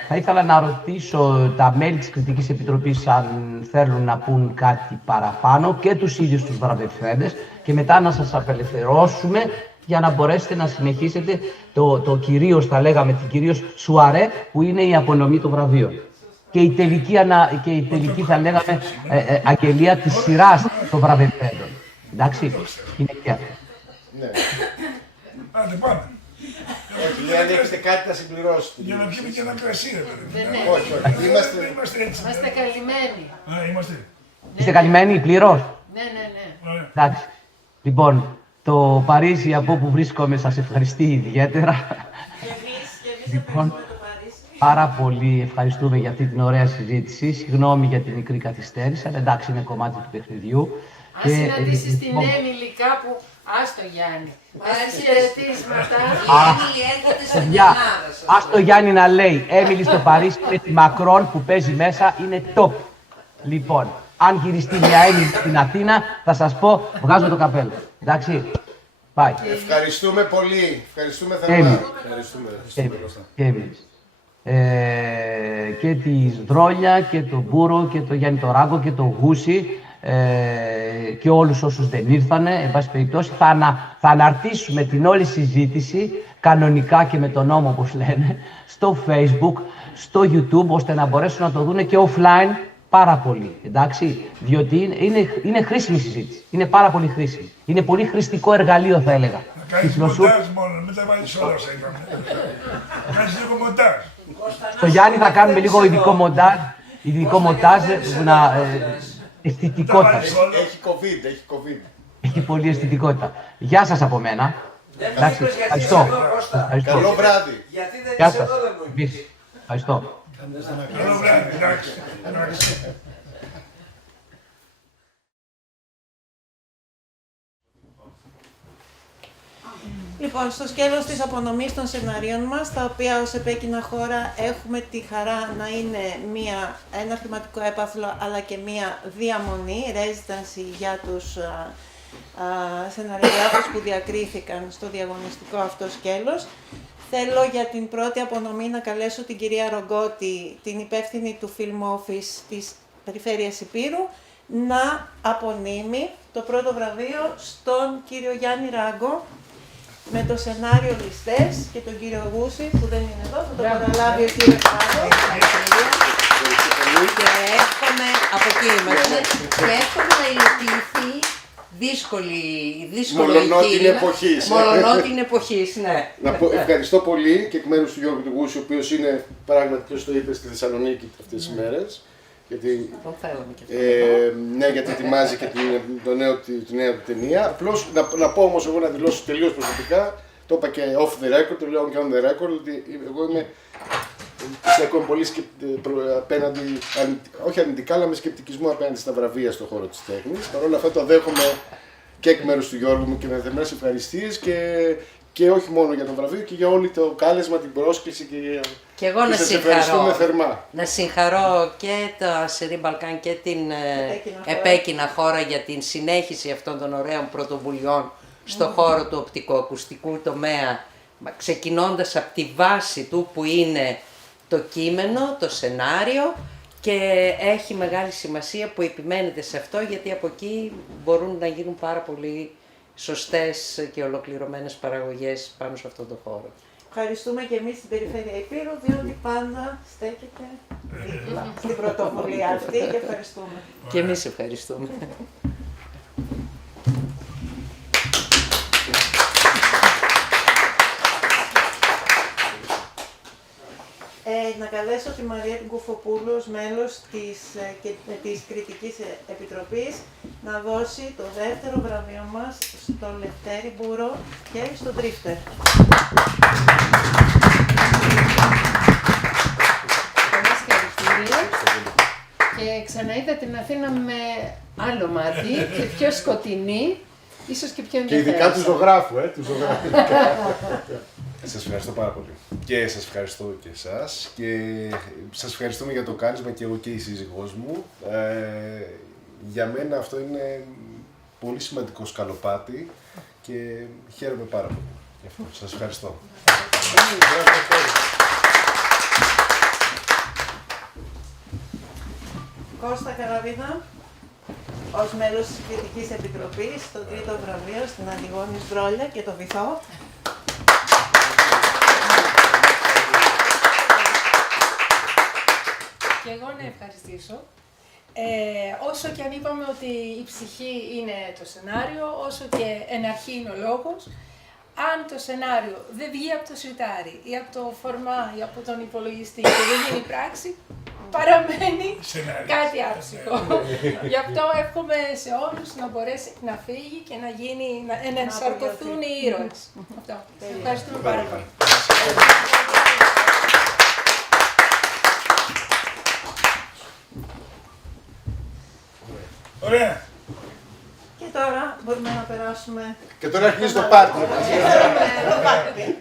θα ήθελα να ρωτήσω τα μέλη της Κριτικής Επιτροπής αν θέλουν να πούν κάτι παραπάνω και τους ίδιους τους βραβευθέντες και μετά να σας απελευθερώσουμε για να μπορέσετε να συνεχίσετε το κυρίως, θα λέγαμε, την κυρίως σουαρέ που είναι η απονομή των βραβείων. Και η τελική θα λέγαμε, αγγελία της σειράς των βραβευθέντων. Εντάξει, είναι και αυτό. Ναι. Άντε πάμε. Όχι, λέει αν έχετε κάτι να συμπληρώσετε. Για να πιούμε και ένα κρασί, ρε παιδί. Όχι, Είμαστε έτσι. Είμαστε καλυμμένοι. Είμαστε. Είστε καλυμμένοι πλήρως? Ναι. Εντάξει. Λοιπόν, το Παρίσι από όπου βρίσκομαι σας ευχαριστεί ιδιαίτερα. Λοιπόν, πάρα πολύ ευχαριστούμε για αυτή την ωραία συζήτηση. Συγγνώμη για την μικρή καθυστέρηση, αλλά εντάξει είναι κομμάτι του παιχνιδιού. Αν συναντήσεις την Έμιλη κάπου, άστο Γιάννη. Πάρεις χαιρετίσματα. Παιδιά, ας το Γιάννη να λέει, Έμιλη στο Παρίσι με τη Μακρόν που παίζει μέσα είναι top. Λοιπόν, αν γυριστεί μια Έμιλη στην Αθήνα, θα σας πω, βγάζω το καπέλο. Εντάξει, πάει. Ευχαριστούμε πολύ. Ευχαριστούμε θερμά. Και τη Δρόλια και τον Μπούρο και τον Γιάννη το Ράγκο και τον Γούση και όλους όσους δεν ήρθανε, εν πάση περιπτώσει, θα αναρτήσουμε την όλη συζήτηση κανονικά και με τον νόμο όπως λένε στο Facebook, στο YouTube, ώστε να μπορέσουν να το δουν και offline πάρα πολύ, εντάξει, διότι είναι χρήσιμη συζήτηση. Είναι πάρα πολύ χρήσιμη. Είναι πολύ χρηστικό εργαλείο, θα έλεγα. Να κάνεις μοντάζ μόνο, μην τα βάλεις όλα όσα είπαμε. Κάνεις λίγο μοντάζ. Στο Γιάννη θα κάνουμε λίγο ειδικό μοντάζ, αισθητικότητα. Έχει COVID. Έχει πολύ αισθητικότητα. Γεια σας από μένα. Εντάξει, ευχαριστώ. Καλό βράδυ. Γεια σας. Ευχαριστώ. Καλό βράδυ, εντάξει. Λοιπόν, στο σκέλος της απονομής των σενάριων μας, τα οποία ως επέκεινα χώρα έχουμε τη χαρά να είναι ένα χρηματικό έπαθλο, αλλά και μία διαμονή, residency για τους σεναριογράφους που διακρίθηκαν στο διαγωνιστικό αυτό σκέλος. Θέλω για την πρώτη απονομή να καλέσω την κυρία Ρογκώτη, την υπεύθυνη του Film Office της Περιφέρειας Ηπείρου, να απονείμει το πρώτο βραβείο στον κύριο Γιάννη Ράγκο, με το σενάριο Ληστές και τον κύριο Γούση που δεν είναι εδώ, θα το παραλάβει ο κύριος Ράγκος. Και εύχομαι, από εκεί είμαστε, και εύχομαι να υλοποιηθεί δύσκολη μολονό την εποχής, ναι. Να πω ευχαριστώ πολύ και εκ μέρους του Γιώργου του Γούση, ο οποίος είναι πράγματι, ποιος το είπε, στη Θεσσαλονίκη αυτές τις μέρες. Γιατί, γιατί ετοιμάζει και τη νέα του ταινία. Απλώς να πω όμως εγώ να δηλώσω τελείως προσωπικά, το είπα και off the record, το λέω και on the record, ότι εγώ στέκομαι πολύ απέναντι, όχι αρνητικά, αλλά με σκεπτικισμό απέναντι στα βραβεία στον χώρο της τέχνης. Παρ' όλα αυτά το δέχομαι και εκ μέρους του Γιώργου μου και με θερμές ευχαριστίες και όχι μόνο για το βραβείο και για όλο το κάλεσμα, την πρόσκληση και εγώ να συγχαρώ και το Ασερί Μπαλκάν και την επέκεινα χώρα για την συνέχιση αυτών των ωραίων πρωτοβουλειών στον χώρο του οπτικοακουστικού τομέα, ξεκινώντας από τη βάση του που είναι το κείμενο, το σενάριο, και έχει μεγάλη σημασία που επιμένετε σε αυτό, γιατί από εκεί μπορούν να γίνουν πάρα πολύ σωστές και ολοκληρωμένες παραγωγές πάνω σε αυτόν τον χώρο. Ευχαριστούμε και εμείς στην Περιφέρεια Ηπείρου, διότι πάντα στέκεται δίπλα στην πρωτοβουλία αυτή και ευχαριστούμε. Και εμείς ευχαριστούμε. Να καλέσω τη Μαρία την Κουφοπούλου ως μέλος της Κριτικής Επιτροπής να δώσει το δεύτερο βραβείο μας στο Λευτέρη Μπούρο και στο Τρίφτερ. Πολλές ευχαριστήρια και ξαναείδα την Αθήνα με άλλο μάτι και πιο σκοτεινή, ίσως και πιο ενδιαφέρουσα. Και ειδικά του ζωγράφου, Σας ευχαριστώ πάρα πολύ. Και σας ευχαριστώ και εσάς. Και σας ευχαριστούμε για το κάλεσμα και εγώ και η σύζυγός μου. Για μένα αυτό είναι πολύ σημαντικό σκαλοπάτι και χαίρομαι πάρα πολύ γι' αυτό. Σας ευχαριστώ. Κώστα Καραβίδα, ως μέλος της Κριτικής Επιτροπής, το τρίτο βραβείο στην Αντιγόνη Σμπρόλια και το Βυθό. Και εγώ να ευχαριστήσω. Όσο και αν είπαμε ότι η ψυχή είναι το σενάριο, όσο και εν αρχή είναι ο λόγος, αν το σενάριο δεν βγει από το σιρτάρι ή από το φορμά ή από τον υπολογιστή και δεν γίνει πράξη, παραμένει κάτι άψυχο. Γι' αυτό εύχομαι σε όλους να μπορέσει να φύγει και να γίνει, να ενσαρκωθούν οι ήρωες. Αυτό. Ευχαριστούμε πάρα πολύ. Ωραία. Και τώρα μπορούμε να περάσουμε... Και τώρα αρχίζει το πάρτι. Το πάρτι.